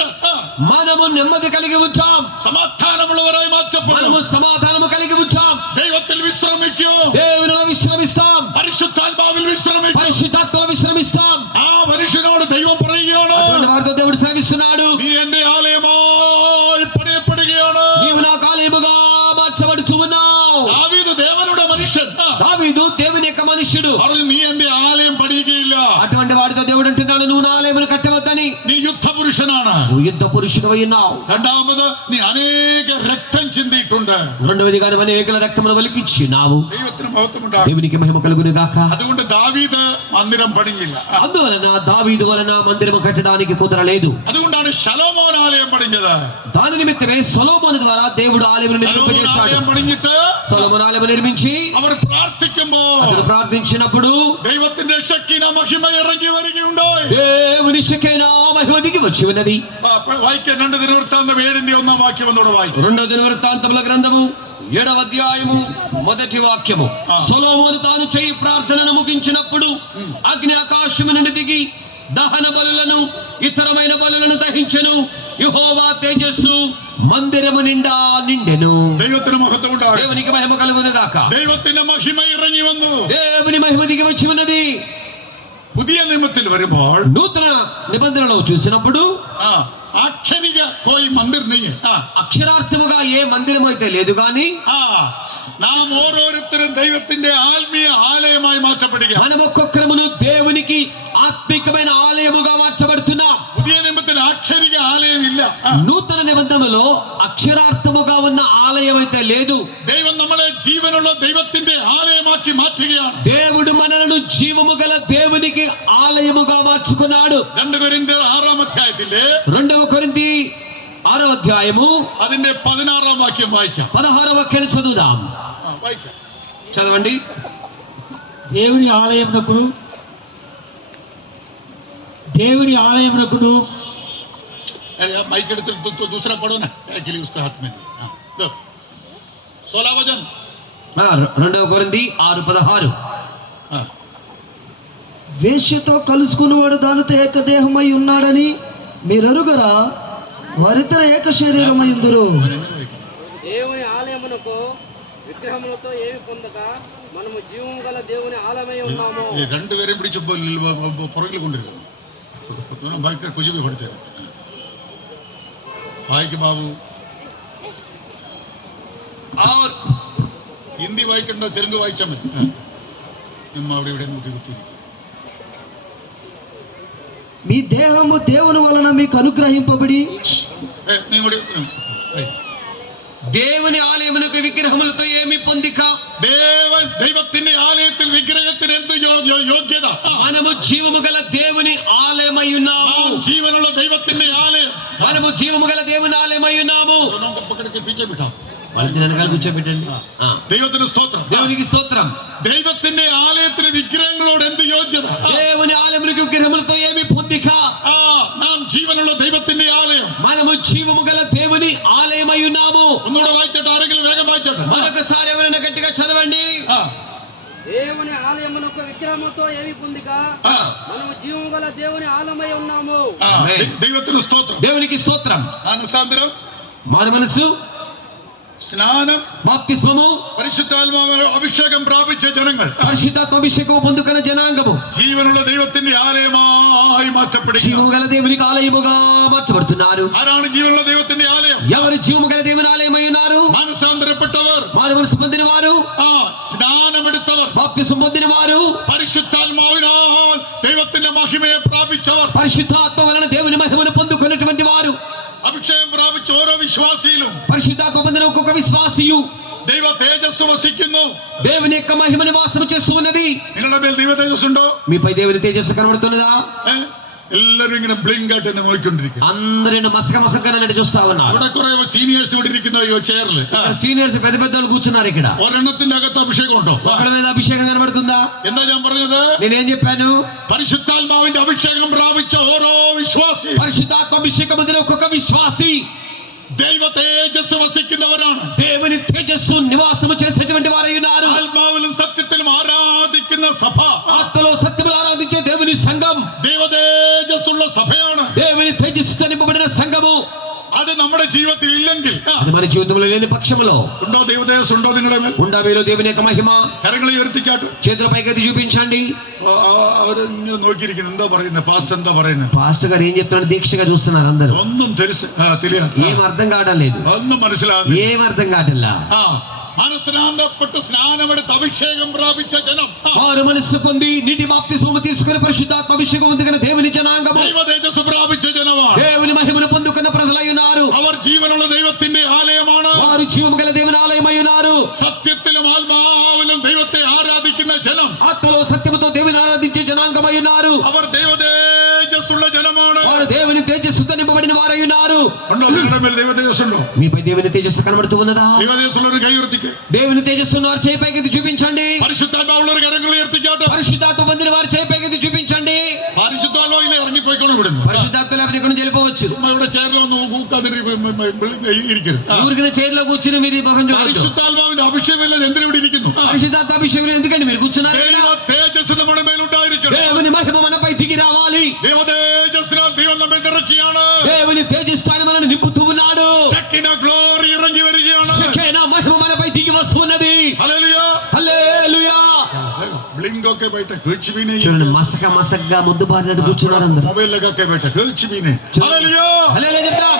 మనము నెమ్మది కలిగి ఉంటాం. സമാധാനമുള്ളവരായി മാറ്റപ്പെടും. మనము సమాధానము కలిగి ఉంటాం. ദൈവത്തിൽ വിശ്രമിക്കൂ. దేవునిలో విశ్రమిస్తాం. പരിശുദ്ധാത്മാവിൽ വിശ്രമിക്കൂ. పరిశుద్ధాత్మలో విశ్రమిస్తాం. ആ മനുഷ്യനോട് ദൈവം പറയുകയാണ്, అటువంటి వారితో దేవుడు శ్రమిస్తున్నాడు. നീ എന്റെ ആലയമായി പണിയപ്പെടുകയാണ്. నీవు నా ఆలయముగా మార్చబడుతూ ఉన్నావు. ദാവീദ് ദേവനുടെ മനുഷ്യൻ దావీదు దేవుని యొక్క మనుష్యుడు. പറഞ്ഞു, നീ എന്റെ ആലയം പണിയുകയില്ല. అటువంటి వాడితో దేవుడు అంటున్నాడు, నువ్వు నా ఆలయమును కట్టవద్దని. നീ യുദ്ധപുരുഷനാണ്. నువ్వు యుద్ధ పురుషుడు అయి ఉన్నావు. രണ്ടാമത് നീ അനേക രക്തം ചിന്തിയിട്ടുണ്ട്. రెండవదిగా నువ్వు అనేకల రక్తమును ఒలికించి ఉన్నావు. ദൈവത്തിന് മഹത്വമുണ്ടാകും. దేవునికి మహిమ కలుగును గాక. അതുകൊണ്ട് ദാവീദ് മന്ദിരം പണിഞ്ഞില്ല. అందువలన దావీదు వలన మందిరము కట్టడానికి కుదరలేదు. അതുകൊണ്ടാണ് ശലോമോൻ ആലയം പണിഞ്ഞത്. దాని నిమిత్తమే సొలొమోను ద్వారా దేవుడు ఆలయమును ശലോമോൻ నిర్మింపజేశాడు. ആലയം പണിഞ്ഞിട്ട് సొలొమోను ఆలయము నిర్మించి അവർ പ്രാർത്ഥിക്കുമ്പോൾ అతడు ప్రార్థించినప్పుడు ദൈവത്തിന്റെ ശക്തിന മഹിമ ഇറങ്ങി വരികയുണ്ടായി. దేవుని షెకేనా మహిమ దిగి వచ్చి ఉన్నది. വായിക്കാൻ 2 ദിനവൃത്താന്തം 7-1 వాక్యం ഒന്നുകൂടെ വായിക്കും. రెండో దినవృత్తాంతముల గ్రంథము 7వ అధ్యాయము 1వ వాక్యము. సొలొమోను తాను చేయి ప్రార్థనను ముగించినప్పుడు అగ్ని ఆకాశము నుండి దిగి దహన బలులను ఇతరమైన బలులను దహించెను. యెహోవా తేజస్సు మందిరము నిండా నిండెను. ദൈവത്തിന് മഹത്വം ഉണ്ടാകും. దేవునికి మహిమ కలుగును గాక. ദൈവത്തിന്റെ മഹിമ ഇറങ്ങി വന്നു. దేవుని మహిమ దిగి వచ్చి ఉన్నది. പുതിയ നിയമത്തിൽ വരുമ്പോൾ నూతన నిబంధనలో చూసినప్పుడు ആക്ഷരിക കോയി മന്ദിർ നെയ്യ് అక్షరార్థముగా ఏ మందిరం అయితే లేదు గాని നാം ഓരോരുത്തരും ദൈവത്തിന്റെ ആത്മീയ ആലയമായി മാറ്റപ്പെടുക. మనం ఒక్కొక్కరమును దేవునికి ఆత్మికమైన ఆలయముగా మార్చబడుతున్నాం. പുതിയ നിയമത്തിൽ ആക്ഷരിക ആലയം ഇല്ല. నూతన నిబంధనలో అక్షరార్థముగా ఉన్న ఆలయం అయితే లేదు. ദൈവം നമ്മളെ ജീവനുള്ള ദൈവത്തിന്റെ ആലയമാക്കി മാറ്റുകയാണ്. దేవుడు మనలను జీవము గల దేవునికి ఆలయముగా మార్చుకున్నాడు. 2 കൊരിന്ത്യർ 6-ാം അധ്യായത്തിന്റെ 2వ కొరింథీ 6వ అధ్యాయము അതിന്റെ 16-ാം వాక్యం വായിക്കാം. 16వ వాక్యాన్ని చదువుదాం. വായിക്കാം. చదవండి. దేవుని ఆలయమునకును अरे माइक तो दूसरा पढ़ो ना के लिए उसका हाथ में दो 16 वचन. 2వ కొరింథీ 6:16. వేశ్యతో కలుసుకున్నవాడు దానితో ఏకదేహమై ఉన్నాడని మీరెరుగరా? వారిద్దరు ఏక శరీరమై ఉందురు. దేవుని ఆలయమునకు విగ్రహములతో ఏమి పొందక మనము జీవము గల దేవుని ఆలయమై ఉన్నాము. ये രണ്ടുപേരും പിടിച്ച് പുറകിൽ കൊണ്ടിരുന്നു. बाइक कुछ भी पढ़ते रहते. വായിക്ക് ബാബു. ഹിന്ദി വായിക്കണ്ടോ തെലുങ്ക് വായിച്ചാൽ മതി. നമ്മൾ അവിടെ ഇവിടെ നോക്കി കുത്തിയിരിക്കും. మీ దేహము దేవుని వలన మీకు అనుగ్రహింపబడి దేవుని ఆలయమునకు విగ్రహములతో ఏమి పొందిక దైవത്തിന്റെ ఆలయത്തിൽ విగ్రహത്തിന് എന്ത് യോഗ്യത? మనము జీవము గల దేవుని ఆలయమై ఉన్నాము. జీవనుల దైవത്തിന്റെ ఆలయం. మనము జీవము గల దేవుని ఆలయమై ఉన్నాము. पकड़ के पीछे बिठा. వాళ్ళని వెనకాల కూర్చోబెట్టండి. ദൈവത്തിന് സ്തോത്രം. దేవునికి స్తోత్రం. ദൈവത്തിന്റെ ആലയത്തിലെ വിഗ്രഹങ്ങളോട് എന്ത് യോഗ്യത? దేవుని ఆలయములకు విగ్రహములతో ఏమి పొందిక? നാം ജീവനുള്ള ദൈവത്തിന്റെ ആലയം. మనము జీవము గల దేవుని ఆలయమై ఉన్నాము. ഒന്നുകൂടെ വായിച്ചോട്ടെ, ആരെങ്കിലും വേഗം വായിച്ചോട്ടെ. మరొకసారి ఎవరైనా గట్టిగా చదవండి. దేవుని ఆలయమునకు విగ్రహముతో ఏమి పొందిక మనము జీవము గల దేవుని ఆలయమై ఉన్నాము. ദൈവത്തിന് സ്തോത്രം. దేవునికి స్తోత్రం. മാനസാന്തരം, మారు మనసు, സ്നാനം, బాప్తిస్మము, പരിശുദ്ധാത്മാവ് അഭിഷേകം പ്രാപിച്ച ജനങ്ങൾ పరిశుద్ధాత్మ అభిషేకము పొందుకున్న జనాంగము ജീവനുള്ള ദൈവത്തിന്റെ ആലയമായി മാറ്റപ്പെടുക. జీవము గల దేవునికి ఆలయముగా మార్చబడుతున్నారు. ആരാണ് ജീവനുള്ള ദൈവത്തിന്റെ ആലയം? ఎవరు జీవము గల దేవుని ఆలయమై ఉన్నారు? മാനസാന്തരപ്പെട്ടവർ, మారు మనసు పొందిన వారు, സ്നാനമെടുത്തവർ, బాప్తిస్మం పొందిన వారు, പരിശുദ്ധാത്മാവിനാൽ ദൈവത്തിന്റെ മഹിമയെ പ്രാപിച്ചവർ, పరిశుద్ధాత్మ వలన దేవుని మహిమను పొందుకున్నటువంటి వారు, അഭിഷേകം പ്രാപിച്ച ഓരോ വിശ്വാസിയിലും పరిశుద్ధాత్మ పొందిన ఒక్కొక్క విశ్వాసియు ദൈവ തേജസ് വസിക്കുന്നു. దేవుని యొక్క మహిమ నివాసము చేస్తూ ఉన్నది. നിങ്ങളുടെ മേൽ ദൈവ തേജസ് ഉണ്ടോ? మీపై దేవుని తేజస్సు కనబడుతున్నదా? എല്ലാവരും ഇങ്ങനെ ബ്ലിങ്ക് ആയിട്ട് എന്നെ നോക്കിക്കൊണ്ടിരിക്കും. అందరూ మసకనట్టు చూస్తా ఉన్నారు. ഇവിടെ കുറെ സീനിയേഴ്സ് ഇവിടെ ഇരിക്കുന്ന ചെയറിൽ సీనియర్స్ పెద్ద పెద్దలు కూర్చున్నారు ఇక్కడ. ഒരെണ്ണത്തിന്റെ അകത്ത് അഭിഷേകം ഉണ്ടോ? ఒకళ్ళ మీద అభిషేకం కనబడుతుందా? എന്താ ഞാൻ പറഞ്ഞത്? నేనేం చెప్పాను? പരിശുദ്ധാത്മാവിന്റെ അഭിഷേകം പ്രാപിച്ച ഓരോ വിശ്വാസി, పరిశుద్ధాత్మ అభిషేకం పొందిన ఒక్కొక్క విశ్వాసి ദൈവ തേജസ് വസിക്കുന്നവരാണ്. దేవుని తేజస్సు నివాసము చేసేటువంటి వారై ఉన్నారు. ആത്മാവിലും സത്യത്തിലും ആരാധിക്കുന്ന സഭ, ఆత్మలో సత్యములు ఆరాధించే దేవుని సంఘం, ദൈവ തേജസ് ഉള്ള സഭയാണ്. దేవుని తేజస్సుతో నింపబడిన సంఘము. അത് നമ്മുടെ ജീവിതത്തിൽ ഇല്ലെങ്കിൽ అది మన జీవితంలో లేని పక్షములో ഉണ്ടോ? దైవ തേജസ് ഉണ്ടോ നിങ്ങളുടെ മേൽ? ఉండా మీలో దేవుని యొక్క మహిమ? കരങ്ങളെ ഉയർത്തിക്കാട്ട്. చేతుల పైకెత్తి చూపించండి. അവര് ഇങ്ങനെ നോക്കിയിരിക്കുന്നു. എന്താ പറയുന്നത്? പാസ്റ്റർ എന്താ പറയുന്നത്? పాస్టర్ గారు ఏం చెప్తున్నాడు? దీక్షగా చూస్తున్నారు అందరూ. ഒന്നും ఏం అర్థం కావడం లేదు. ഒന്നും മനസ്സിലാകുന്നില്ല. ఏం అర్థం కావట్లా. മനസ്നാന്തപ്പെട്ട് സ്നാനമെടുത്ത് അഭിഷേകം പ്രാപിച്ച ജനം, వారు మనస్సు పొంది నీటి బాప్తిస్మము తీసుకుని పరిశుద్ధాత్మ అభిషేకం పొందుకున్న దేవుని జనాంగము, ദൈവ തേജസ് പ്രാപിച്ച ജനമാണ്. దేవుని మహిమను పొందుకున్న ప్రజలై ఉన్నారు. അവർ ജീവനുള്ള ദൈവത്തിന്റെ ആലയമാണ്. వారు జీవము గల దేవుని ఆలయమై ఉన్నారు. സത്യത്തിലും ആത്മാവിലും ദൈവത്തെ ആരാധിക്കുന്ന ജനം, ఆత్మలో సత్యముతో దేవుని ఆరాధించే జనాంగమై ఉన్నారు. അവർ ദൈവ തേജസ്സുള്ള ജനമാണ്. వారు దేవుని తేజస్సుతో నింపబడిన వారై ఉన్నారు. ഉണ്ടോ? നിങ്ങളുടെ മേൽ ദൈവ തേജസ് ഉണ്ടോ? మీపై దేవుని తేజస్సు కనబడుతూ ఉన్నదా? ദൈവ തേജസ്സുള്ള ഒരു കൈ ഉയർത്തിക്ക്. దేవుని తేజస్సును వారు చేయి పైకెత్తి చూపించండి. പരിശുദ്ധാത്മാവുള്ള ഒരു കരങ്ങൾ ഉയർത്തിക്കാട്ടെ. పరిశుద్ధాత్మ పొందిన వారు చేయి పైకెత్తి చూపించండి. പരിശുദ്ധാത്മാവിലെ ഇറങ്ങിപ്പോയിക്കൊണ്ട് വിടുന്നു. పరిశుద్ధాత్మ లేకపోతే ఇక్కడ నుంచి వెళ్ళిపోవచ్చు. ഇവിടെ ചേർന്ന് ഒന്ന് ഇരിക്കരുത്. ఊరికిన చైర్లో కూర్చుని మీరు ఈ ముఖం చూడొచ్చు. പരിശുദ്ധാത്മാവിന്റെ അഭിഷേകമില്ലാതെ എന്തിനു ഇവിടെ ഇരിക്കുന്നു? పరిశుద్ధాత్మ అభిషేకం ఎందుకండి మీరు కూర్చున్నారు? ദൈവ തേജസ് നമ്മുടെ മേലുണ്ടായിരിക്കണം. దేవుని మహిమ మనపై దిగి రావాలి. ദൈവ തേജസ്സിനാൽ ദൈവം നമ്മെ നിറയ്ക്കുകയാണ്. దేవుని తేజస్సుతో మనల్ని నింపుతూ ఉన్నాడు. ശക്തിന ഗ്ലോറി ഇറങ്ങി വരികയാണ്. షకేనా మహిమ మనపై దిగి వస్తున్నది. హల్లెలూయా, హల్లెలూయా. బ్లింక్ ഒക്കെ బయట కూర్చుని చూడండి, మసకగా ముద్దు బారినట్టు కూర్చున్నారు అందరూ. മൊബൈലിലൊക്കെ ബയట కూర్చుని హల్లెలూయా. హల్లెలూయా చెప్తాం.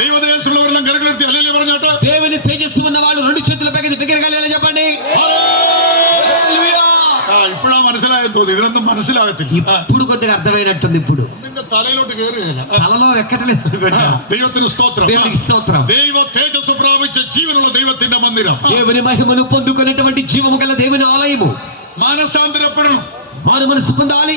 ദൈവ തേജസ്സുള്ളവരെല്ലാം കരങ്ങളെടുത്ത് ഹല്ലേലൂയ പറഞ്ഞാട്ടെ. దేవుని తేజస్సు ఉన్న వాళ్ళు రెండు చేతుల పైకి బిగ్గరగా చెప్పండి. హల్లెలూయా. ഇപ്പോഴാ മനസ്സിലായെന്ന് തോന്നി. ഇതിനൊന്നും മനസ്സിലാകത്തില്ല. ఇప్పుడు కొద్దిగా అర్థమైనట్టుంది. ఇప్పుడు നിന്റെ തലയിലോട്ട് കയറുകയില്ല. తలలో ఎక్కట్లేదు. ദൈവത്തിന് സ്തോത്രം. దేవునికి స్తోత్రం. ദൈവ തേജസ് പ്രാപിച്ച ജീവനുള്ള ദൈവത്തിന്റെ മന്ദിരം. దేవుని మహిమను పొందుకున్నటువంటి జీవము గల దేవుని ఆలయము. മാനസാന്തരപ്പെടണം. మారు మనసు పొందాలి.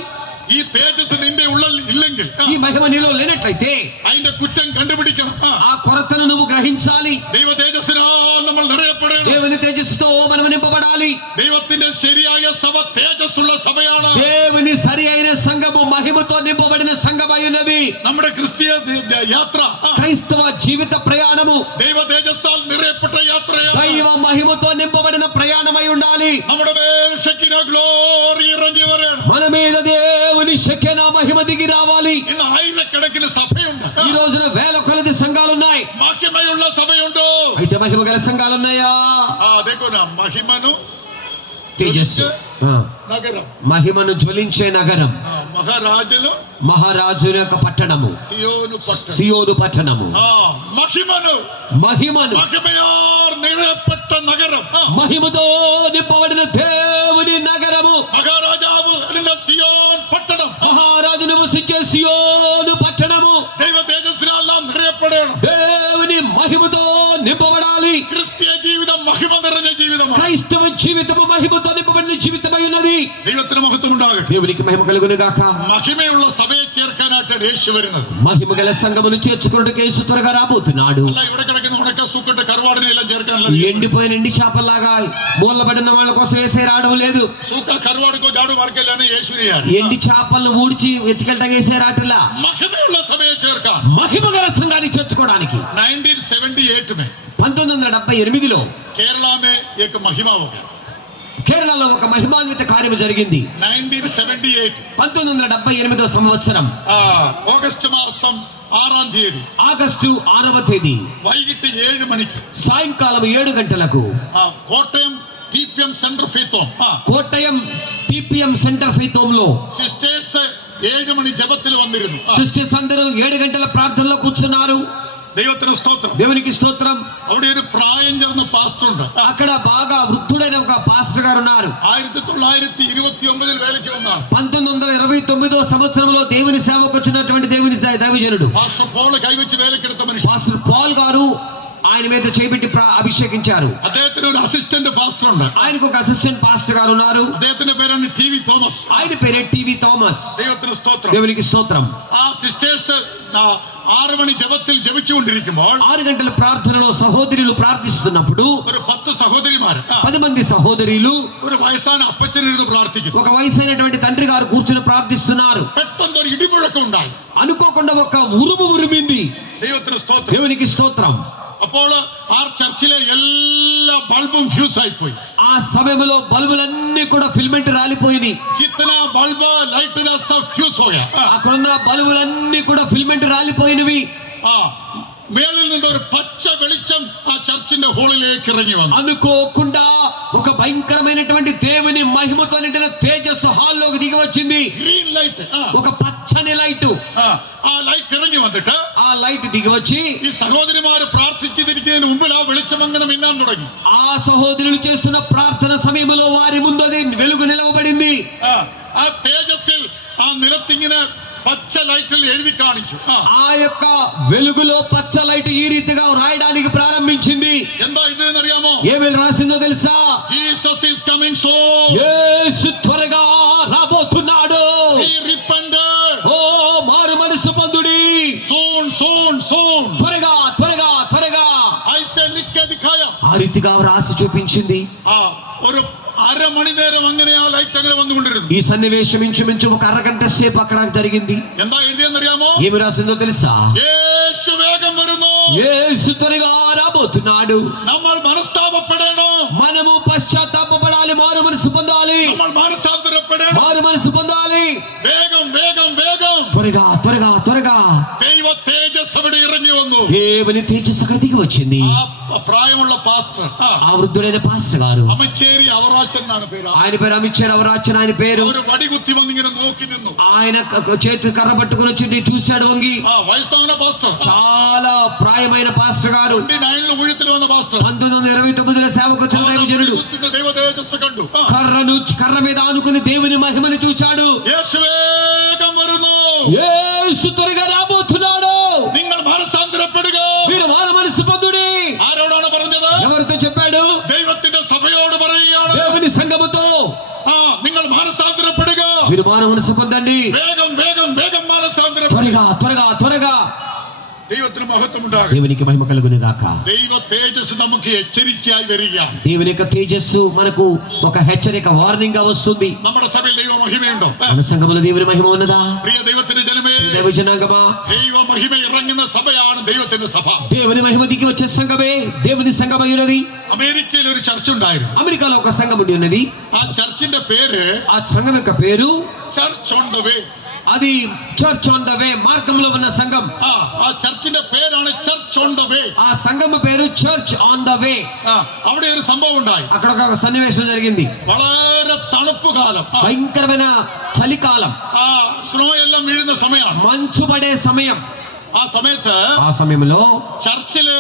ഈ തേജസ് നിന്റെ ഉള്ളിൽ ഇല്ലെങ്കിൽ ఈ మహిమ నీలో లేనట్లయితే അതിന്റെ കുറ്റം കണ്ടുപിടിക്കണം. ఆ కొరతను నువ్వు గ్రహించాలి. ദൈവ തേജസ്സിനാൽ നമ്മൾ നിറയപ്പെടണം. దేవుని తేజస్సుతో మనం నింపబడాలి. ദൈവത്തിന്റെ ശരിയായ സഭ തേജസ്സുള്ള സഭയാണ്. దేవుని సరి అయిన సంఘము మహిమతో నింపబడిన సంఘమై ఉన్నది. നമ്മുടെ ക്രിസ്തീയ യാത്ര క్రైస్తవ జీవిత ప్రయాణము ദൈവ തേജസ്സാൽ നിറയപ്പെട്ട യാത്രയാണ്. దైవ మహిమతో నింపబడిన ప్రయాణమై ఉండాలి. നമ്മുടെ മേൽ ശക്തിന ഗ്ലോറി ഇറങ്ങി വരണം. మన మీద దేవుని షకేనా మహిమ దిగి రావాలి. ഇന്ന് ആയിരക്കണക്കിന് സഭയുണ്ട്. ఈ రోజున వేల కొలది సంఘాలు ఉన్నాయి. മഹിമയുള്ള സഭയുണ്ടോ? అయితే మహిమ గల సంఘాలు ఉన్నాయా? देखो మహిమను తేజస్సు, నగరం, మహిమను జ్వలించే నగరం, మహారాజు యొక్క పట్టణము, సియోను పట్టణము, మహిమను నిరపట్ట నగరం, మహిమతో నింపబడిన దేవుని నగరము, మహారాజావు సియోన్ పట్టణం, మహారాజు నివసించే సియోను పట్టణము దైవ తేజస్సునాల్ నిరపడണം. దేవుని మహిమతో నింపబడాలి. క్రిస్తీయ జీవితం మహిమ నిറഞ്ഞ జీవితం. క్రైస్తవ జీవితము మహిమతో నింపబడిన జీవితమై ఉన్నది. ദൈവത്തിന് മഹത്വം ഉണ്ടാകട്ടെ. దేవునికి మహిమ కలుగును గాక. മഹിമയുള്ള സഭയെ ചേർക്കാനായിട്ടാണ് യേശു വരുന്നത്. మహిమ గల సంఘమును చేర్చుకొనుటకు యేసు త్వరగా రాబోతున్నాడు. അല്ല ഇവിടെ കിടക്കുന്ന ഉണക്ക സൂക്കട്ട് കറുവാടിനെ എല്ലാം ചേർക്കാനല്ല. ఎండిపోయిన ఎండి చేపల్లాగా మూలబడిన వాళ్ళ కోసం వేసే రావడం లేదు. സൂക്ക കറുവാടുക്കോ ജാടു മാർക്കല്ലാണ് യേശുവിനെ. ఎండి చేపలను ఊడ్చి వెతికెళ్ళటం వేసే రాటలా. മഹിമയുള്ള സഭയെ ചേർക്കാൻ మహిమ గల సంఘాన్ని చేర్చుకోవడానికి 1978 में 1978లో केरला में एक महिमा हो गया. కేరళలో ఒక మహిమాన్విత కార్యము జరిగింది. 1978 1978 సంవత్సరం ഓഗസ്റ്റ് മാസം 6ാം തീയതി ఆగస్టు 6వ తేదీ വൈകിട്ട് 7 മണിക്ക് సాయంకాలం 7 గంటలకు Kottayam TPM centre faith home Kottayam TPM centre ఫైతోంలో സിസ്റ്റേഴ്സ് 7 മണി ജപത്തിൽ വന്നിരുന്നു. సిస్టర్స్ అందరూ 7 గంటల ప్రార్థనలో కూర్చున్నారు. ദൈവത്തിന് സ്തോത്രം. దేవునికి స్తోత్రం. അവിടെ ഒരു പ്രായം ചെന്ന പാസ്റ്റർ ഉണ്ട്. అక్కడ బాగా వృద్ధుడైన ఒక పాస్టర్ గారు ఉన్నారు. 1929 വേലയ്ക്ക് വന്നതാണ്. 1929వ సంవత్సరంలో దేవుని సేవకు వచ్చినటువంటి దేవుని దైవజనుడు പാസ്റ്റർ പോൾ കൈവച്ച് വേലക്കെടുത്ത മനുഷ്യൻ. పాస్టర్ పాల్ గారు ఆయన మీద చేపెట్టి అభిషేకించారు. അദ്ദേഹത്തിന് ഒരു അസിസ്റ്റന്റ് പാസ്റ്റർ ഉണ്ട്. ఆయనకు ఒక అసిస్టెంట్ పాస్టర్ గారు ఉన్నారు. അദ്ദേഹത്തിന്റെ പേരാണ് TV തോമസ്. ఆయన పేరే టీవీ థామస్. ദൈവത്തിന് സ്തോത്രം. దేవునికి స్తోత్రం. ആ സിസ്റ്റേഴ്സ് 6 മണി ജപത്തിൽ ജപിച്ചുകൊണ്ടിരിക്കുമ്പോൾ 6 గంటల ప్రార్థనలో సహోదరులు ప్రార్థిస్తున్నప్పుడు ഒരു 10 സഹോദരിമാർ 10 మంది సహోదరులు ഒരു വയസ്സാന അപ്പച്ചനിരുന്ന് പ്രാർത്ഥിക്കുന്നു. ఒక వయసైనటువంటి తండ్రి గారు కూర్చుని ప్రార్థిస్తున్నారు. പെട്ടെന്ന് ഒരു ഇടിമുഴക്കം ഉണ്ടായി. అనుకోకుండా ఒక ఉరుము ఉరిమింది. ദൈവത്തിന് സ്തോത്രം. దేవునికి స్తోత్రం. അപ്പോൾ ആ ചർച്ചിലെ എല്ലാ ബൾബും ഫ്യൂസ് ആയിപ്പോയി. ఆ సమయంలో బల్బులన్నీ కూడా ఫిల్మెంట్ రాలిపోయినాయి. ജിतना ബൾബ് ലൈറ്റ് दा सब फ्यूज हो गया. అక్కడున్న బల్బులన్నీ కూడా ఫిల్మెంట్ రాలిపోయినవి. മേളിൽ നിന്ന് ഒരു പച്ച വെളിച്ചം ആ ചർച്ചിന്റെ ഹോളിലേക്ക് ഇറങ്ങി വന്നു. అనుకోకుండా ఒక భయంకరమైనటువంటి దేవుని మహిమతో నిండిన తేజస్సు హాల్లోకి దిగి వచ్చింది. Green light. ఒక పచ్చని లైట్. ആ ലൈറ്റ് ഇറങ്ങി വന്നിട്ട് ఆ లైట్ దిగి వచ్చి ഈ സഹോദരിമാര് പ്രാർത്ഥിച്ചിരിക്കുന്നതിന് മുമ്പിൽ ആ വെളിച്ചം അങ്ങനെ മിന്നാൻ തുടങ്ങി. ఆ సహోదరులు చేస్తున్న ప్రార్థన సమయంలో వారి ముందు అది వెలుగు నిలవబడింది. ആ തേജസ്സിൽ ആ നിലത്തിങ്ങനെ പച്ച ലൈറ്റിൽ എഴുതി കാണിച്ചു. ఆ యొక్క వెలుగులో పచ్చ లైట్ ఈ రీతిగా రాయడానికి ప్రారంభించింది. എന്താ ഇത് എന്നറിയാമോ? ఏమేమి రాసిందో తెలుసా? Jesus is coming so. యేసు త్వరగా రాబోతున్నాడు. He repented. ఓ మారు మనసు పొందుడి. Soon, soon, soon. త్వరగా త్వరగా త్వరగా. ऐसे लिख के दिखाया. ఆ రీతిగా రాసి చూపించింది. ഒരു അരമണി നേരം അങ്ങനെ ആ ലൈറ്റ് അങ്ങനെ വന്നുകൊണ്ടിരുന്നു. ఈ సన్నివేశం ఇంచుమించు ఒక అరగంట సేపు అక్కడ జరిగింది. എന്താ എഴുതിയെന്നറിയാമോ? ఏమి రాసిందో తెలుసా? യേശു വേഗം വരുന്നു. యేసు త్వరగా రాబోతున్నాడు. നമ്മൾ മനസ്താപപ്പെടണം. మనము పశ్చాత్తాపపడాలి. మారు మనసు పొందాలి. നമ്മൾ മാനസാന്തരപ്പെടണം. మారు మనసు పొందాలి. വേഗം വേഗം വേഗം. త్వరగా త్వరగా త్వరగా. ദൈവ തേജസ് അവിടെ ഇറങ്ങി വന്നു. దేవుని తేజస్సు అక్కడ దిగి వచ్చింది. ആ പ്രായമുള്ള പാസ്റ്റർ ఆ వృద్ధుడైన పాస్టర్ గారు, അമച്ചേരി അവറാച്ചൻ എന്നാണ് പേര്. ఆయన పేరు అమిచ్చారు అవరాచన్ ఆయన పేరు. ഒരു വടികുത്തി വന്നിങ്ങനെ നോക്കി നിന്നു. ఆయన చేతి కర్ర పట్టుకుని వచ్చి చూశాడు వంగి. വയസ്സാവുന്ന പാസ്റ്റർ. చాలా ప్రాయమైన పాస్టర్ గారు. 29 ഊഴിയത്തിൽ വന്ന പാസ്റ്റർ. 1929 సేవకు వచ్చిన దైవజనుడు ദൈവ തേജസ് കണ്ടു. కర్ర మీద ఆనుకుని దేవుని మహిమను చూచాడు. യേശു വേഗം വരുന്നു. యేసు త్వరగా రాబోతున్నాడు. നിങ്ങൾ മാനസാന്തരപ്പെടുക. మీరు మారు మనసు పొందుడి. ആരോടാണ് പറഞ്ഞത്? ఎవరితో చెప్పాడు? ദൈവത്തിന്റെ സഭയോട് പറയുകയാണ്. దేవుని సంఘముతో നിങ്ങൾ മാനസാന്തരപ്പെടുക. మీరు మారు మనసు పొందండి. വേഗം വേഗം വേഗം മാനസാന്തരം. త్వరగా త్వరగా త్వరగా. ദൈവത്തിന് മഹത്വം ഉണ്ടാകും. దేవునికి మహిమ కలుగును గాక. ദൈവ തേജസ് നമുക്ക് എച്ചരിക്കയായി വരിക. దేవుని యొక్క తేజస్సు మనకు ఒక హెచ్చరిక వార్నింగ్ గా వస్తుంది. നമ്മുടെ സഭയിൽ ദൈവ മഹിമയുണ്ടോ? మన సంఘములో దేవుని మహిమ ఉన్నదా? പ്രിയ ദൈവത്തിന്റെ ജനമേ, దైవ జనాంగమా, ദൈവ മഹിമ ഇറങ്ങുന്ന സഭയാണ് ദൈവത്തിന്റെ സഭ. దేవుని మహిమ దిగి వచ్చే సంఘమే దేవుని సంఘమై ఉన్నది. അമേരിക്കയിൽ ഒരു ചർച്ച് ഉണ്ടായിരുന്നു. అమెరికాలో ఒక సంఘం ఉండి ఉన్నది. ആ ചർച്ചിന്റെ പേര് ఆ సంఘం యొక్క పేరు ചർച്ച് ഓൺ ദ വേ. అది చర్చ్ ఆన్ ద వే, మార్గంలో ఉన్న సంఘం. ആ ചർച്ചിന്റെ പേരാണ് ചർച്ച് ഓൺ ద വേ. ఆ సంఘం పేరు చర్చ్ ఆన్ ద వే. അവിടെ ഒരു സംഭവം ഉണ്ടായി. అక్కడ ఒక సన్నివేశం జరిగింది. വളരെ തണുപ്പ് കാലം, భయంకరమైన చలికాలం, സ്നോ എല്ലാം വീഴുന്ന സമയമാണ്. మంచు పడే సమయం. ആ സമയത്ത് ఆ సమయంలో ചർച്ചില്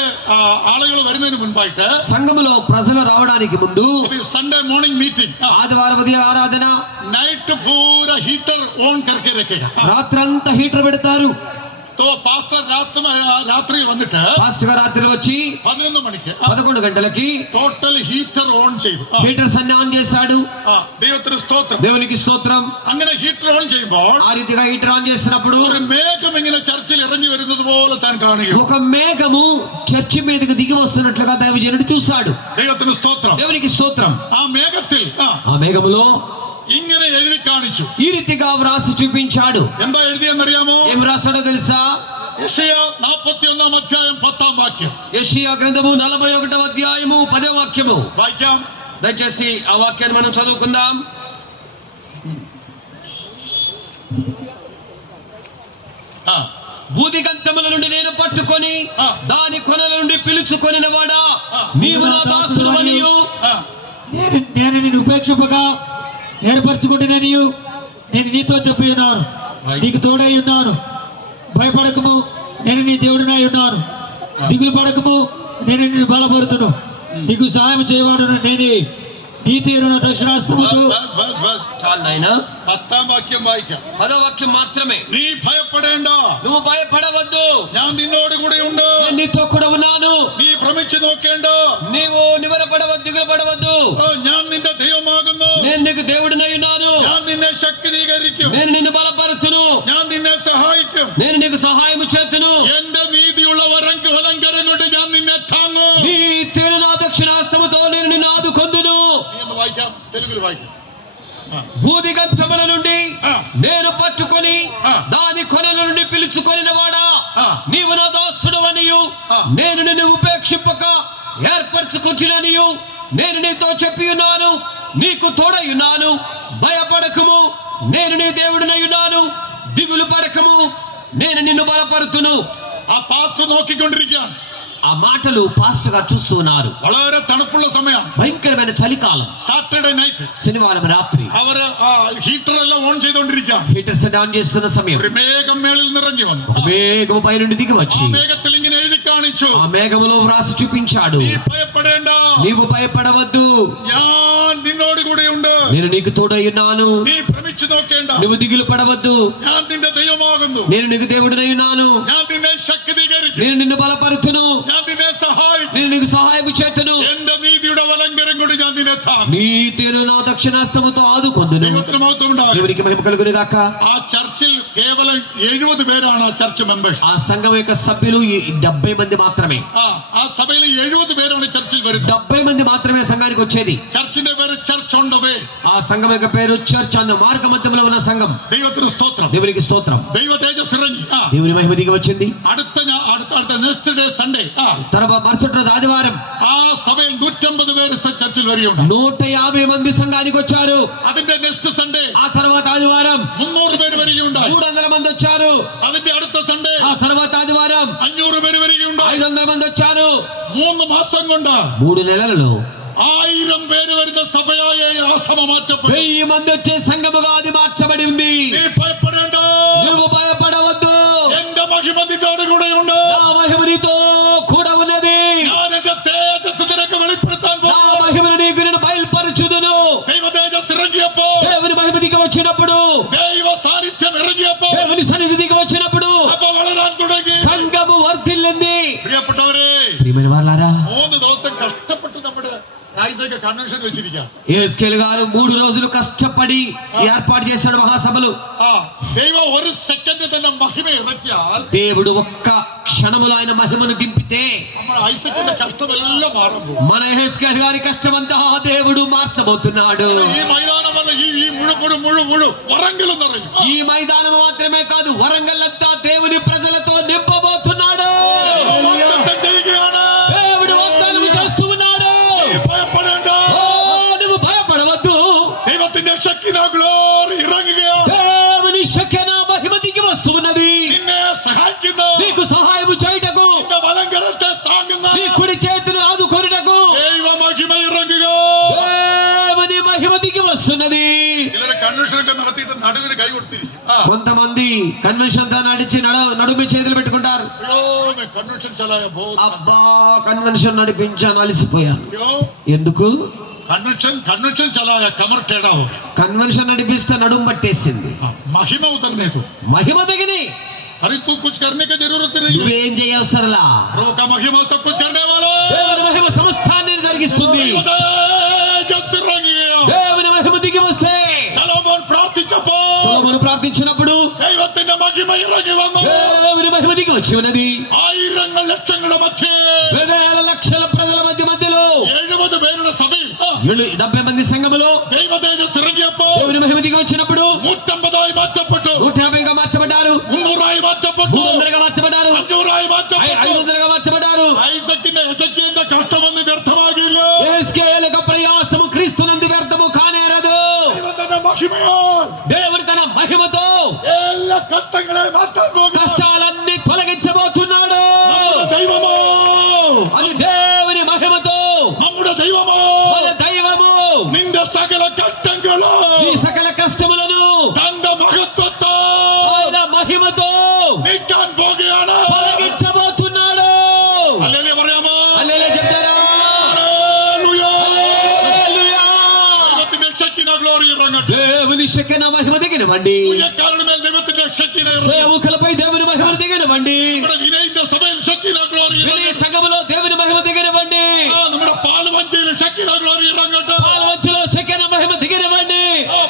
ആളുകൾ വരുന്നതിന് മുൻപായിട്ട് సంఘములో ప్రజలు రావడానికి ముందు സൺഡേ മോർണിംഗ് മീറ്റിംഗ്, ఆదివారం ఉదయ ఆరాధన, నైట్ పూरा హీటర్ ఓన్ करके रखेगा. రాత్రంతా హీటర్ పెడతారు. പാസ്റ്റർ രാത്രി വന്നിട്ട് పాస్టర్ గారు రాత్రి వచ్చి 11 മണിക്ക് 11 గంటలకి ടോട്ടൽ ഹീറ്റർ ഓൺ ചെയ്തു హీటర్స్ అన్ని ఆన్ చేశాడు. ദൈവത്തിന് സ്തോത്രം. దేవునికి స్తోత్రం. അങ്ങനെ ഹീറ്റർ ഓൺ ചെയ്യുമ്പോൾ ఆ రీతిగా హీటర్ ఆన్ చేసినప్పుడు ഒരു മേഘം ഇങ്ങനെ ചർച്ചിൽ ഇറങ്ങി വരുന്നത് പോലെ താൻ കാണുകയും ఒక మేఘము చర్చి మీదకి దిగి వస్తున్నట్లుగా దైవజనుడు చూశాడు. ദൈവത്തിന് സ്തോത്രം. దేవునికి స్తోత్రం. ആ മേഘത്തിൽ ఆ మేఘములో ഇങ്ങനെ എഴുതി കാണിച്ചു. ఈ రీతిగా వ్రాసి చూపించాడు. എന്താ എഴുതിയെന്നറിയാമോ? ఏం రాశాడో తెలుసా? യെശയ്യാ 41 അധ്യായം 10 വാക്യം. యెషయా గ్రంథము 41వ అధ్యాయము 10వ వాక్యము. വായിക്കാം. దయచేసి ఆ వాక్యాన్ని మనం చదువుకుందాం. భూదిగంతముల నుండి నేను పట్టుకొని దాని కొనల నుండి పిలుచుకొనిన వాడా, నీవు నా దాసుడు అనియు నేను నిన్ను ఉపేక్షింపగా ఏర్పరచుకుంటున్నాను. నేను నీతో చెప్పి ఉన్నాను, నీకు తోడై ఉన్నాను. భయపడకము, నేను నీ దేవుడినై ఉన్నాను. దిగులు పడకము, నేను నిన్ను బలపరుతును. నీకు సహాయం చేయవాడును నేనే. నీతి ఎరుగని దక్షిణాస్తముతో. చాలు నాయనా, 10వ వాక్యం వాయిക്കാം. 10వ వాక్యం మాత్రమే. നീ ഭയപ്പെടേണ്ട, నువ్వు భయపడవద్దు, ഞാൻ നിന്നോട് കൂടെ ഉണ്ട്. నేను నీతో కూడా ఉన్నాను. നീ ഭ്രമിച്ചു നോക്കേണ്ട, నీవు నివరపడవద్దు, దిగులు పడవద్దు. ഞാൻ നിന്റെ ദൈവമാകുന്നു. నేను నీకు దేవుడినై ఉన్నాను. ഞാൻ നിന്നെ ശക്തീകരിക്കും. నేను నిన్ను బలపరుతును. ഞാൻ നിന്നെ സഹായിക്കും. నేను నీకు సహాయం చేతును. എന്റെ നീതിയുള്ള വലങ്കരം കൊണ്ട് ഞാൻ നിന്നെ താങ്ങും. నీ తేను నా దక్షిణాస్తముతో నేను నిన్ను ఆదుకొందును. നീ ഒന്ന് വായിക്കാം, തെലുങ്കിൽ വായിക്കാം. భూదిగంతముల నుండి నేను పట్టుకొని ఆ. దాని కొనల నుండి పిలుచుకొనిన వాడా, ఆ. నీవు నా దాసుడు అనియు ఆ. నేను నిన్ను ఉపేక్షింపక ఏర్పరచుకొచ్చిననియు నేను నీతో చెప్పి ఉన్నాను. నీకు తోడై ఉన్నాను. భయపడకము, నేను నీ దేవుడినై ఉన్నాను. దిగులు పడకము, నేను నిన్ను బలపరుతును. ആ പാസ്റ്റർ നോക്കിക്കൊണ്ടിരിക്കുകയാണ്. ఆ మాటలు పాస్టర్ గారు చూస్తూ ఉన్నారు. വളരെ തണുപ്പുള്ള സമയം, భయంకరమైన చలికాలం, സാറ്റർഡേ നൈറ്റ്. శనివారం రాత్రి. അവര് ഹീറ്റർ എല്ലാം ഓൺ ചെയ്തോണ്ടിരിക്കുകയാണ്. హీటర్స్ ఆన్ చేస్తున్న సమయం ഒരു മേഘം മേളിൽ നിറഞ്ഞു വന്നു. ఒక మేఘము పై నుండి దిగి వచ్చి ആ മേഘത്തിൽ ഇങ്ങനെ എഴുതി കാണിച്ചു, ఆ మేఘములో వ్రాసి చూపించాడు. നീ ഭയപ്പെടേണ്ട, నీవు భయపడవద్దు, ഞാൻ നിന്നോട് കൂടെയുണ്ട്. నేను నీకు తోడై ఉన్నాను. നീ ഭ്രമിച്ചു നോക്കേണ്ട, నువ్వు దిగులు పడవద్దు, ഞാൻ നിന്റെ ദൈവമാകുന്നു. నేను నీకు దేవుడినై ఉన్నాను. ഞാൻ നിന്നെ ശക്തീകരിക്കും. నేను నిన్ను బలపరుతును. ഞാൻ നിന്നെ സഹായിക്കും. నేను నీకు సహాయం చేతును. എന്റെ നീതിയുടെ വലങ്കരം കൊണ്ട് ഞാൻ നിന്നെ താങ്ങും. నీతిను నా దక్షిణాస్తముతో ఆదుకొందును. ദൈവത്തിന് മഹത്വം ഉണ്ടാകും. దేవునికి మహిమ కలుగును గాక. ആ ചർച്ചിൽ കേവലം 70 പേരാണ് ആ ചർച്ച് മെമ്പേഴ്സ്. ఆ సంఘం యొక్క సభ్యులు 70 మంది మాత్రమే. ആ സഭയിൽ 70 പേരാണ് ചർച്ചിൽ വരുന്നത്. 70 మంది మాత్రమే సంఘానికి వచ్చేది. ചർച്ചിന്റെ പേര് ചർച്ച് ഓൺ ద വേ. ఆ సంఘం యొక్క పేరు చర్చ్ అన్న మార్గ మధ్యంలో ఉన్న సంఘం. ദൈവത്തിന് സ്തോത്രം. దేవునికి స్తోత్రం. ദൈവ తేజస్ ഇറങ്ങി. దేవుని మహిమ దిగి వచ్చింది. അടുത്ത നെക്സ്റ്റ് ഡേ സൺഡേ తర్వాత మరుసటి రోజు ఆదివారం ആ സഭയിൽ 150 പേര് ചർച്ചിൽ വരികയുണ്ട്. 150 మంది సంఘానికి వచ్చారు. അതിന്റെ നെക്സ്റ്റ് സൺഡേ ఆ తర్వాత ఆదివారం 300 പേര് വരികയുണ്ടായി. 300 మంది వచ్చారు. അതിന്റെ അടുത്ത സൺഡേ ఆ తర్వాత ఆదివారం 500 പേര് വരികയുണ്ടായി. 500 మంది వచ్చారు. 3 മാസം കൊണ്ട് 3 నెలలలో 1000 പേര് വരുന്ന സഭയായ ആ സഭ മാറ്റപ്പെട്ടു. 1000 మంది వచ్చే సంఘముగా అది మార్చబడి ఉంది. നീ ഭയപ്പെടേണ്ട, నువ్వు భయపడవద్దు, എന്റെ മഹിമ നിന്നോട് കൂടെയുണ്ട്. నా మహిమ నీతో కూడా ఉన్నది. ഞാൻ എന്റെ തേജസ് നിനക്ക് വെളിപ്പെടുത്താൻ నా പോകുന്നു. మహిమను నీకు నేను బయలుపరచుదును. ദൈവ തേജസ് ഇറങ്ങിയപ്പോ, దేవుని మహిమ దిగి వచ్చినప్పుడు, ദൈവ സാന്നിധ്യം ഇറങ്ങിയപ്പോ దేవుని సన్నిధి దిగి వచ్చినప్పుడు സഭ വളരാൻ തുടങ്ങി. సంఘము వర్ధిల్లింది. പ്രിയപ്പെട്ടവരെ, ప్రియమైన వారలారా, 3 ദിവസം കഷ്ടപ്പെട്ട് നമ്മുടെ ഐസക് കൺവെൻഷൻ വെച്ചിരിക്കുക. యేస్కేల్ గారు 3 రోజులు కష్టపడి ఏర్పాటు చేశాడు మహాసభలు. ദൈവം 1 സെക്കൻഡ് തന്നെ മഹിമ ഇറക്കിയാൽ, దేవుడు ఒక్క క్షణములో ఆయన మహిమను దింపితే നമ്മുടെ ഐസക്കിന്റെ കഷ്ടമെല്ലാം മാറും. మన యేస్కేల్ గారి కష్టమంతా దేవుడు మార్చబోతున్నాడు. ഈ മൈതാനം വന്ന് ഈ മുഴു വറങ്കലും നിറയും. ఈ మైదానం మాత్రమే కాదు, వరంగల్లంతా దేవుని ప్రజలతో నింపబోతున్నాడు. വാഗ്ദത്തം ചെയ്യുകയാണ്. దేవుడు వాగ్దానం చేస్తూ ఉన్నాడు. നീ ഭയപ്പെടേണ്ട, నువ్వు భయపడవద్దు. ദൈവത്തിന്റെ ശക്തിന ഗ്ലോറി ഇറങ്ങുകയാണ്. దేవుని శక్తిన మహిమ దిగి వస్తున్నది. നിന്നെ സഹായിക്കുന്ന, నీకు సహాయం చేయుటకు, നിന്റെ വലങ്കരത്തെ താങ്ങുന്ന నీ కుడి చేతిని ఆదుకొనుటకు ദൈവ മഹിമ ഇറങ്ങുക. దేవుని మహిమ దిగి వస్తున్నది. ചിലരെ കൺവെൻഷൻ ഒക്കെ നടത്തിയിട്ട് നടുവിന് കൈ കൊടുത്തിരിക്കും. కొంతమంది కన్వెన్షన్ తో నడిచి నడుమి చేతులు పెట్టుకుంటారు. കൺവെൻഷൻ ചലായ అబ్బా, కన్వెన్షన్ నడిపించాను, అలసిపోయాను. ఎందుకు? കൺവെൻഷൻ ചലായ കമർ ടേടാവോ. కన్వెన్షన్ నడిపిస్తే నడుము పట్టేసింది. మహిమ ఉతరలేదు. మహిమ దిగిని अरे तू कुछ करने की जरूरत नहीं है నువ్వేం చేయవసరలా प्रभु का महिमा सब कुछ करने वाला దేవుని మహిమ సమస్తాన్ని జరిగిస్తుంది దేవుని మహిమ దిగి వస్తే సొలొమోన్ ప్రార్థించపో సొలొమోను ప్రార్థించినప్పుడు దైవത്തിന്റെ మహిమ ఇరగి వന്നു దేవుని మహిమ దిగి వచ్చి ఉన్నది ആയിരങ്ങൾ ലക്ഷങ്ങളുടെ മധ്യേ వేల లక్షల ప్రజల మధ్యలో 70 പേരുടെ സഭയിൽ 70 మంది సంఘములో ദൈവ തേജസ് ഇറങ്ങിയപ്പോ దేవుని మహిమ దిగి వచ్చినప్పుడు 150 മാറ്റപ്പെട്ടു 150గా మార్చబడ్డారు 300 మార్చപ്പെട്ടു 300గా మార్చబడ్డారు 500 మార్చപ്പെട്ടു 500గా మార్చబడ్డారు ഐസക്കിന്റെ എസക്കിന്റെ കഷ്ടമൊന്നും വ്യർത്ഥമാകില്ല యేసుకేలుగా ప్రయాసము క్రీస్తునందు వ్యర్థము కానేరదు ദൈവത്തിന്റെ മഹിമയോ దేవుడు తన మహిమతో എല്ലാ കഷ്ടങ്ങളെ മാറ്റാൻ പോകുന്നു కష్టాలన్నీ తొలగించబోతున్నాడు നമ്മുടെ ദൈവമോ అది దేవుని మహిమతో നമ്മുടെ ദൈവമോ మన దైవము നിന്റെ സകല കഷ്ടങ്ങളോ ఈ సకల కష్టములను തന്റെ മഹത്വത്തോ ఆయన మహిమతో നീക്കാൻ പോകുകയാണ് తొలగించబోతున్నాడు ഹല്ലേലൂയ പറയാമോ హల్లెలూయా చెప్తారా ഹല്ലേലൂയ హల్లెలూయా ദൈവത്തിന്റെ ശക്തിന ഗ്ലോറി ഇറങ്ങട്ടെ దేవుని శక్తిన మహిమ దిగినవండి ഊഴിയക്കാരുടെ മേൽ ദൈവത്തിന്റെ ശക്തിന ഇറങ്ങട്ടെ సేవకులపై దేవుని మహిమ దిగినవండి നമ്മുടെ വിനയന്റെ സഭയിൽ ശക്തിന ഗ്ലോറി వినయ ഇറങ്ങട്ടെ సంఘములో దేవుని మహిమ దిగినవండి നമ്മുടെ പാൽവഞ്ചിയിൽ ശക്തിന ഗ്ലോറി ഇറങ്ങട്ടെ పాలవంచులో శక్తిన మహిమ దిగినవండి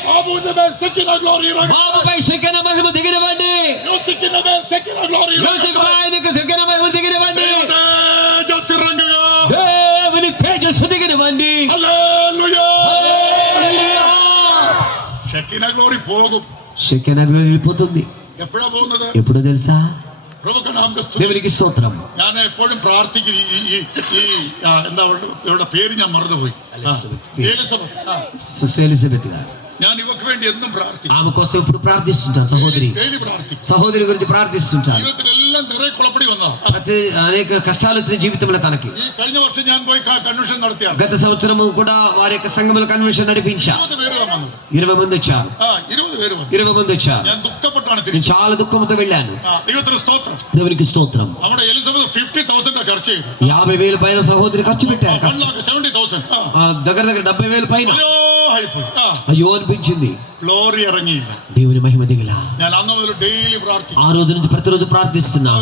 ബാബുവിന്റെ മേൽ ശക്തിന ഗ്ലോറി ഇറങ്ങട്ടെ బాబుపై శక్తిన మహిమ దిగినవండి യോസിക്കിന്റെ മേൽ ശക്തിന ഗ്ലോറി యోసేపు ഇറങ്ങട്ടെ ఆయనకు శక్తిన మహిమ దిగినవండి തേജസ് ഇറങ്ങുക దేవుని తేజస్సు దిగినవండి ഹല്ലേലൂയ హల్లెలూయా ശക്തിന ഗ്ലോറി പോകും శక్తిన వెళ్ళిపోతుంది എപ്പോഴാ പോകുന്നത് ఎప్పుడో తెలుసా പ്രഭുക്ക് നാമത്തെ സ്തുതി. దేవునికి స్తోత్రం ഞാൻ എപ്പോഴും പ്രാർത്ഥിക്കും എന്താ ഇവരുടെ പേര് ഞാൻ മറന്നുപോയി എലിസബത്ത്. సిస్టర్ ఎలిజబెత్ గారు ഞാൻ ഇവക്ക് വേണ്ടി എന്നും പ്രാർത്ഥിക്കും ఆమె కోసం ఇప్పుడు ప్రార్థిస్తుంటారు సహోదరి ഡെയിലി പ്രാർത്ഥിക്കും సహోదరి గురించి ప్రార్థిస్తుంటారు ജീവിതത്തിലെല്ലാം നിറയെ കുളപ്പടി വന്നതാ ప్రతి అనేక కష్టాలు వచ్చిన జీవితంలో తనకి ഈ കഴിഞ്ഞ വർഷം ഞാൻ പോയി കൺവെൻഷൻ നടത്തിയാണ് గత సంవత్సరము కూడా వారి యొక్క సంఘముల కన్వెన్షన్ నడిపించా 20 പേര് വന്നത് 20 మంది వచ్చారు 20 പേര് വന്നു 20 మంది వచ్చారు ഞാൻ ദുഃഖപ്പെട്ടാണ് నేను തിരിച്ചു చాలా దుఃఖంతో వెళ్ళాను ദൈവത്തിന് സ്തോത്രം దేవునికి స్తోత్రం നമ്മുടെ എലിസബത്ത് 50,000 ఖర్చు ചെയ്തു 50,000 పైన సహోదరి ఖర్చు పెట్టారు 1,70,000 దగ్గర 70,000 పైన അയ്യോ ആയിപ്പോയി అయ్యో అనిపించింది ഗ്ലോറി ഇറങ്ങിയില്ല దేవుని మహిమ దిగల ഞാൻ അന്ന് മുതൽ ഡെയിലി പ്രാർത്ഥിക്കും ఆ రోజు నుంచి ప్రతిరోజు ప్రార్థిస్తున్నా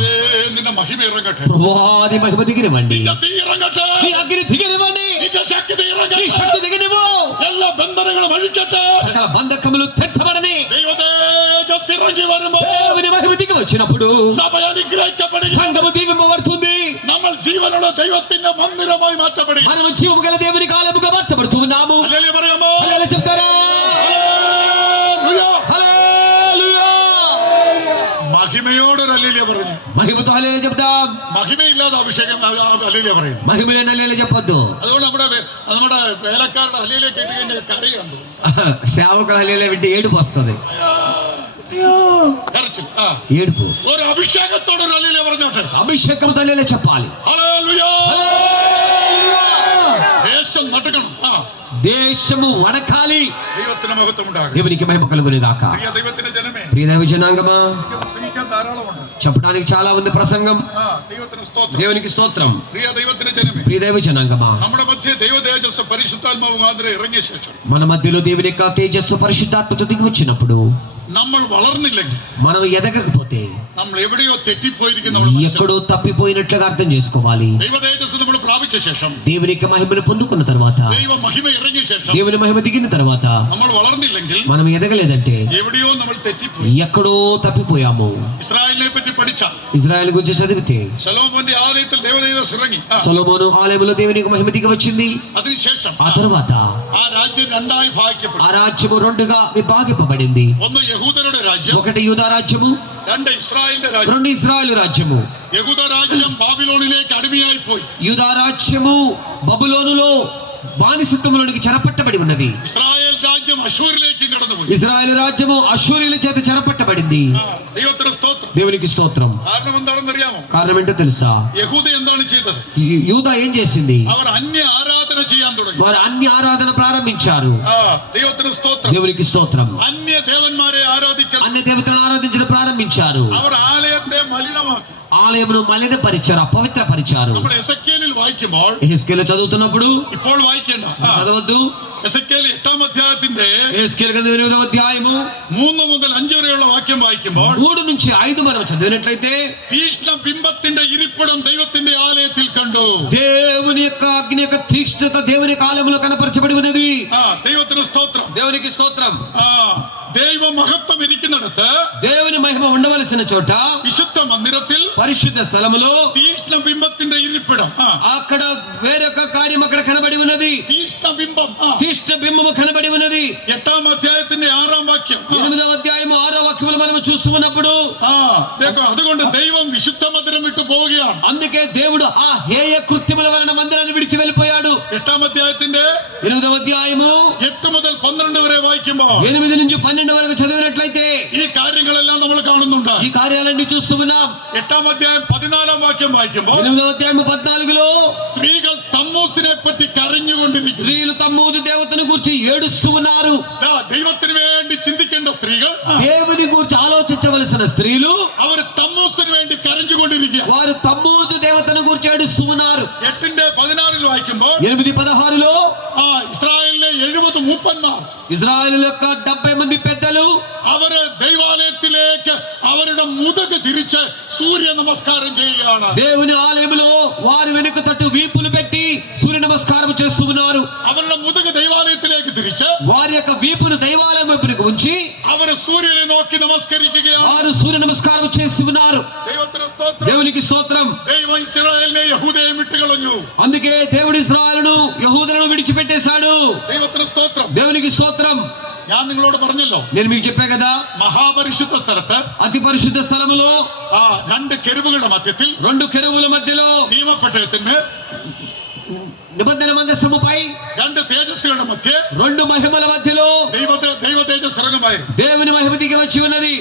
നിന്റെ മഹിമ ഇറങ്ങട്ടെ ప్రభువాని మహిమ దిగినవండి നിന്റെ തീ ഇറങ്ങട്ടെ నీ అగ్ని దిగినవండి നിന്റെ ശക്തി నీ ഇറങ്ങട്ടെ శక్తి దిగినవు എല്ലാ ബന്ധനങ്ങളും അഴിക്കട്ടെ సకల బంధకములు తెచ్చబడని ദൈവ തേജസ് ഇറങ്ങി വരുമ്പോ దేవుని మహిమ దిగి వచ్చినప్పుడు സഭ അനുഗ്രഹിക്കപ്പെടുക సంఘము దీవింపబడుతుంది നമ്മൾ ജീവനുള്ള ദൈവത്തിന്റെ മന്ദിരമായി മാറ്റപ്പെടുക మనము జీవము గల దేవుని కాలముగా మార్చబడుతున్నాము ഹല്ലേലൂയ പറയാമോ హల్లెలూయా చెప్తారా ഹല്ലേലൂയ హల్లెలూయా മഹിമയോട് ഹല്ലേലൂയ പറഞ്ഞു మహిమతో హల్లెలూయా చెప్తాం മഹിമയില്ലാതെ അഭിഷേകം ഹല്ലേലൂയ പറയും మహిమ లేని హల్లెలూయా చెప్పొద్దు അതുകൊണ്ട് നമ്മുടെ വേലക്കാരുടെ ഹല്ലേലൂയ കേട്ട് കഴിഞ്ഞാൽ കരയുണ്ട് సేవకుల హల్లెలూయా వింటే ఏడుపు వస్తుంది കരച്ചിൽ ఏడుపు ഒരു അഭിഷേകത്തോട് ഒരു ഹല്ലേലൂയ പറഞ്ഞോട്ടെ అభిషేకంతో హల్లెలూయా చెప్పాలి ഹല്ലേലൂയ హల్లెలూయా ദേശം നടുക്കണം దేశము వణకాలి ദൈവത്തിന്റെ മഹത്വം ഉണ്ടാകും దేవునికి మహిమ కలుగును గాక പ്രിയ ദൈവത്തിന്റെ ജനമേ ప్రియ దైవ జనాంగమా എനിക്ക് പ്രസംഗിക്കാൻ ധാരാളമുണ്ട് చెప్పడానికి చాలా ఉంది ప్రసంగం ദൈവത്തിന് സ്തോത്രം దేవునికి స్తోత్రం പ്രിയ ദൈവത്തിന്റെ ജനമേ ప్రియ దైవ జనాంగమా നമ്മുടെ മധ്യ ദൈവ തേജസ് പരിശുദ്ധാത്മാവ് മുഖാന്തരം ഇറങ്ങിയ ശേഷം మన మధ్యలో దేవుని యొక్క తేజస్సు పరిశుద్ధాత్మతో దిగి వచ్చినప్పుడు നമ്മൾ വളർന്നില്ലെങ്കിൽ మనం ఎదగకపోతే നമ്മൾ എവിടെയോ തെറ്റിപ്പോയിരിക്കും നമ്മൾ മനസ്സിലാക്കണം. ఎక్కడో తప్పిపోయినట్లుగా అర్థం చేసుకోవాలి ദൈവ തേജസ് നമ്മൾ പ്രാപിച്ച ശേഷം దేవుని యొక్క మహిమను పొందుకున్న తర్వాత ദൈവ మഹിമ ഇറങ്ങിയ ശേഷം దేవుని మహిమ దిగిన తర్వాత നമ്മൾ വളർന്നില്ലെങ്കിൽ మనం ఎదగలేదంటే എവിടെയോ നമ്മൾ തെറ്റിപ്പോയി ఎక్కడో తప్పిపోయాము ഇസ്രായേലിനെ പറ്റി പഠിച്ച ఇజ్రాయెల్ గురించి చదివితే ശലോമോന്റെ ആലയത്തിൽ ദൈവതേജസ് ഇറങ്ങി సొలొమోను ఆలయంలో దేవుని యొక్క మహిమ దిగి వచ్చింది അതിനുശേഷം ఆ తరువాత ആ രാജ്യം രണ്ടായി ഭാഗിക്കപ്പെട്ടു ఆ రాజ్యము రెండుగా విభాగింపబడింది ഒന്ന് യഹൂദരുടെ രാജ്യം ఒకటి యూదా రాజ్యము രണ്ട് ഇസ്രായേലിന്റെ രാജ്യം రెండు ఇజ్రాయెల్ రాజ్యము യഹൂദ രാജ്യം ബാബിലോണിലേക്ക് അടിമയായി പോയി యూదా రాజ్యము బబులోనులో బానిసత్వంలోనికి చెరపట్టబడి ఉన్నది ഇസ്രായേൽ രാജ്യം അശൂരിലേക്ക് കടന്നുപോയി ఇజ్రాయెల్ రాజ్యము అశ్షూరీయుల చేత చెరపట్టబడింది ദൈവത്തിന് സ്തോത്രം దేవునికి స్తోత్రం കാരണം എന്താണെന്ന് അറിയാമോ కారణం ఏంటో తెలుసా യഹൂദ എന്താണ് ചെയ്തത് యూదా ఏం చేసింది അവർ അന്യ ആരാധന ചെയ്യാൻ തുടങ്ങി వారు అన్ని ఆరాధన ప్రారంభించారు ദൈവത്തിന് സ്തോത്രം దేవునికి స్తోత్రం അന്യ ദേവന്മാരെ ആരാധിക്കാൻ అన్ని దేవతలను ఆరాధించడం ప్రారంభించారు അവർ ആലയത്തെ മലിനമാക്കി ఆలయమును మలినపరిచారు, అపవిత్రపరిచారు. നമ്മൾ എസെക്കിയേലിൽ വായിക്കുമ്പോൾ యెహెజ్కేలు చదువుతున్నప్పుడు ഇപ്പോൾ వాయిക്കേണ്ട చదవద్దు. എസെക്കിയേൽ 8-ാം അധ്യായത്തിന്റെ యెహెజ్కేలు గ్రంథం 8వ అధ్యాయము 3 മുതൽ 5 വരെയുള്ള വാക്യം വായിക്കുമ്പോൾ 3 నుంచి 5 మనం చదివినట్లయితే തീക്ഷ്ണ ബിംബത്തിന്റെ ഇരിപ്പിടം ദൈവത്തിന്റെ ആലയത്തിൽ കണ്ടു. దేవుని యొక్క అగ్ని యొక్క తీక్ష్ణత దేవుని కాలంలో కనపరచబడి ఉన్నది. ദൈവത്തിന് സ്തോത്രം. దేవునికి స్తోత్రం. ദൈവ മഹത്വം ഇരിക്കുന്നിടത്ത് దేవుని మహిమ ఉండవలసిన చోట വിശുദ്ധ മന്ദിരത്തിൽ పరిశుద్ధ స్థలములో തീക്ഷ്ണ ബിംബത്തിന്റെ ഇരിപ്പിടം. అక్కడ వేరొక కార్యం అక్కడ కనబడి ఉన్నది. തീക്ഷ്ണ ബിംബം. తీక్ష్ణ బింబము కనబడి ఉన్నది. 8-ാം അധ്യായത്തിന്റെ 6-ാം വാക്യം. 8వ అధ్యాయము 6వ వాక్యములు మనం చూస్తూ ఉన్నప్పుడు അതുകൊണ്ട് ദൈവം വിശുദ്ധ മന്ദിരം വിട്ടു പോവുകയാണ്. అందుకే దేవుడు ఆ హేయ కృత్యముల వలన మందిరాన్ని విడిచి వెళ్ళిపోయాడు. 8-ാം అధ్యాയത്തിന്റെ 8వ అధ్యాయము 8 മുതൽ 12 വരെ വായിക്കുമ്പോൾ 8 నుంచి 12 వరకు చదివినట్లయితే ഈ കാര്യങ്ങളെല്ലാം നമ്മൾ കാണുന്നുണ്ട്. ఈ కార్యాలన్నీ చూస్తూ ఉన్నాం. 8-ാം അധ്യായം 14-ാം വാക്യം വായിക്കുമ്പോൾ 8వ అధ్యాయం 14లో സ്ത്രീകൾ തമ്മൂസിനെ പറ്റി കരഞ്ഞുകൊണ്ടിരിക്കുന്നു. స్త్రీలు తమ్మూదు దేవతను గురించి ఏడుస్తూ ఉన్నారు. ദൈവത്തിന് വേണ്ടി ചിന്തിക്കേണ്ട സ്ത്രീകൾ, దేవుని గురించి ఆలోచించవలసిన స్త్రీలు അവർ തമ്മൂസിന് വേണ്ടി കരഞ്ഞുകൊണ്ടിരിക്കുക. వారు తమ్మూదు దేవతను గురించి ఏడుస్తూ ఉన్నారు. 8-ന്റെ 16-ൽ വായിക്കുമ്പോൾ 8:16లో ഇസ്രായേലിലെ 70 മൂപ്പന്മാർ, ఇజ్రాయేలు యొక్క 70 మంది పెద్దలు അവര് ദൈവാലയത്തിലേക്ക് അവരുടെ മുതുക് തിരിച്ച് സൂര്യ നമസ്കാരം ചെയ്യുകയാണ്. దేవుని ఆలయంలో వారు వెనుక తట్టు వీపులు పెట్టి సూర్య నమస్కారం చేస్తూ ఉన్నారు. അവരുടെ മുതുക് ദൈവാലയത്തിലേക്ക് തിരിച്ച് వారి యొక్క వీపును దైవాలయం వైపునకు ఉంచి അവര് സൂര്യനെ നോക്കി നമസ്കരിക്കുകയാണ്. వారు సూర్య నమస్కారం చేస్తూ ఉన్నారు. ദൈവത്തിന് സ്തോത്രം. దేవునికి స్తోత్రం. ദൈവം ഇസ്രായേലിനെ യഹൂദയെ വിട്ടുകളഞ്ഞു. అందుకే దేవుడు ఇశ్రాయేలును యెహూదలను విడిచిపెట్టేశాడు. ദൈവത്തിന് സ്തോത്രം. దేవునికి స్తోత్రం. ഞാൻ നിങ്ങളോട് പറഞ്ഞല്ലോ, నేను మీకు చెప్పా కదా, മഹാപരിശുദ്ധ സ്ഥലത്ത് అతి పరిశుద్ధ స్థలములో 2 കെരൂബുകളുടെ മധ്യത്തിൽ 2 కెరూబుల మధ్యలో നിയമപെട്ടകത്തിന്മേൽ నిబంధన మందసముపై 2 തേജസ്സുകളുടെ മധ്യേ 2 మహిమల మధ్యలో ദൈവ തേജസ് ഇറങ്ങുമായിരുന്നു. దేవుని మహిమ దిగి వచ్చి ఉన్నది.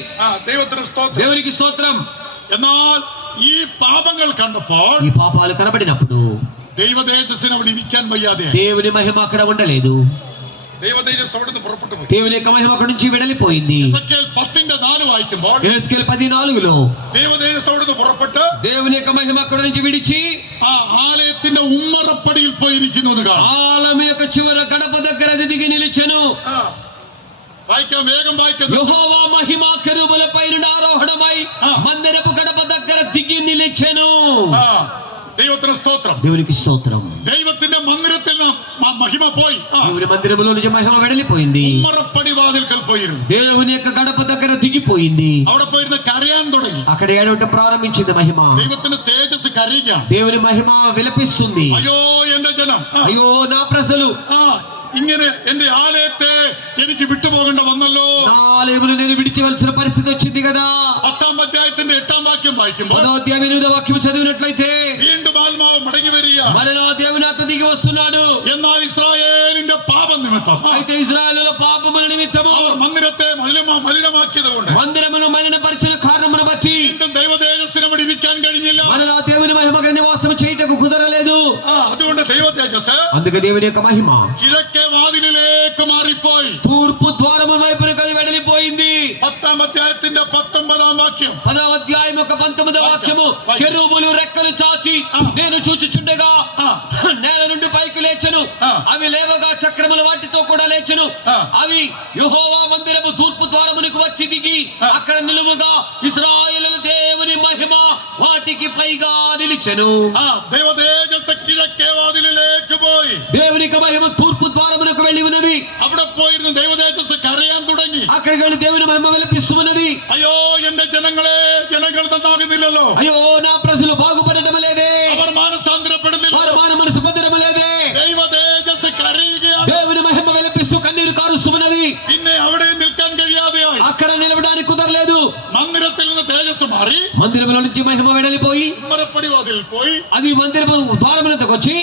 ദൈവത്തിന് സ്തോത്രം. దేవునికి స్తోత్రం. എന്നാൽ ഈ പാപങ്ങൾ കണ്ടപ്പോൾ ఈ పాపాలు కనబడినప్పుడు ദൈവ തേജസ്സിന് അവിടെ ഇരിക്കാൻ വയ്യാതെ దేవుని మహిమ అక్కడ ఉండలేదు. ദൈവ തേജസ് അവിടെ നിന്ന് പുറപ്പെട്ടു പോയി. దేవుని యొక్క మహిమ అక్కడి నుంచి వెడలిపోయింది. എസെക്കിയേൽ 10-ന്റെ 4 വായിക്കുമ്പോൾ యెహెజ్కేలు 14లో ദൈവ തേജസ് അവിടെ നിന്ന് പുറപ്പെട്ട് దేవుని యొక్క మహిమ అక్కడ నుంచి విడిచి ആലയത്തിന്റെ ഉമ്മറപ്പടിയിൽ പോയിരിക്കുന്നു എന്ന് കാണാം. ఆలయం యొక్క చివర గడప దగ్గర అది దిగి నిలిచెను. വായിക്കാം, വേഗം വായിക്കാം. యెహోవా మహిమ కెరూబులపై నుండి ఆరోహణమై మందిరపు గడప దగ్గర దిగి నిలిచెను. ദൈവത്തിന് സ്തോത്രം. దేవునికి స్తోత్రం. ദൈവത്തിന്റെ മന്ദിരത്തിൽ മഹിമ പോയി దేవుని మందిరములో నుంచి మహిమ వెడలిపోయింది. ഉമ്മറപ്പടി വാതിൽക്കൽ പോയിരുന്നു. దేవుని యొక్క గడప దగ్గర దిగిపోయింది. അവിടെ పోയിരുന്ന കരയാൻ തുടങ്ങി. అక్కడ ఏడవటం ప్రారంభించింది మహిమ. ദൈവത്തിന്റെ తేజസ് കരയുകയാണ്. దేవుని మహిమ విలపిస్తుంది. అయ్యో എന്റെ ജനം, అయ్యో నా ప్రజలు, ഇങ്ങനെ എന്റെ ആലയത്തെ എനിക്ക് വിട്ടുപോകേണ്ട വന്നല്ലോ. నా ఆలయమును నేను విడిచివలసిన పరిస్థితి వచ్చింది కదా. 10-ാം അധ്യായത്തിന്റെ 8-ാം വാക്യം వాయిക്കുമ്പോൾ 10వ అధ్యాయం 8వ వాక్యం చదివినట్లయితే വീണ്ടും ആത്മാവ് മടങ്ങി വരിക. మరలా దేవుని ఆత్మ దిగి వస్తున్నాడు. എന്നാൽ ഇസ്രായേലിന്റെ പാപം നിമിത്തം అయితే ఇశ్రాయేలుల పాపముల నిమిత్తము അവർ മന്ദിരത്തെ മലിനമാക്കിയത് കൊണ്ട് మందిరమును మలినపరిచిన కారణమును బట్టి വീണ്ടും ദൈവ തേജസ്സിന് അവിടെ ഇരിക്കാൻ കഴിഞ്ഞില്ല. మరలా దేవుని మహిమ నివాసం చేయుటకు కుదరలేదు. അതുകൊണ്ട് ദൈവ തേജസ് అందుకే దేవుని యొక్క మహిమ കിഴക്കേ വാതിലിലേക്ക് മാറിപ്പോയി. తూర్పు ద్వారము వైపున కది వెడలిపోయింది. 10-ാം അധ്യായത്തിന്റെ 19-ാം వాక్యం. 10వ అధ్యాయం యొక్క 19వ వాక్యము, కెరూబులు రెక్కలు చాచి నేను చూచుచుండగా నేల నుండి పైకి లేచెను. అవి లేవగా చక్రముల వాటితో కూడా లేచెను. అవి యెహోవా మందిరము తూర్పు ద్వారమునకు వచ్చి దిగి అక్కడ నిలువుగా ఇశ్రాయేలు దేవుని మహిమ వాటికి పైగా నిలిచెను. ദൈവ തേജസ് കിഴക്കേ വാതിലിലേക്ക് പോയി. దేవుని యొక్క మహిమ తూర్పు ద్వారమునకు వెళ్ళి ఉన్నది. അവിടെ പോയിരുന്ന ദൈവ തേജസ് കരയാൻ തുടങ്ങി. అక్కడికి వెళ్ళి దేవుని మహిమ విలపిస్తూ ఉన్నది. അയ്യോ എന്റെ ജനങ്ങളെ, ജനങ്ങൾ നന്നാകുന്നില്ലല്ലോ. అయ్యో నా ప్రజలు బాగుపడటం లేదే, അവർ മാനസാന്തരപ്പെടുന്നില്ല. వారు మాన మనసు పొందడం లేదే. ദൈവ തേജസ് കരയുകയാണ്. దేవుని మహిమ విలపిస్తూ కన్నీరు కారుస్తూ ఉన్నది. പിന്നെ അവിടെ നിൽക്കാൻ കഴിയാതെയായി. అక్కడ నిలవడానికి కుదరలేదు. മന്ദിരത്തിൽ നിന്ന് തേജസ് മാറി మందిరంలో నుంచి మహిమ వెడలిపోయి ഉമ്മറപ്പടി വാതിൽ പോയി. అది మందిరము ద్వారమునకు వచ్చి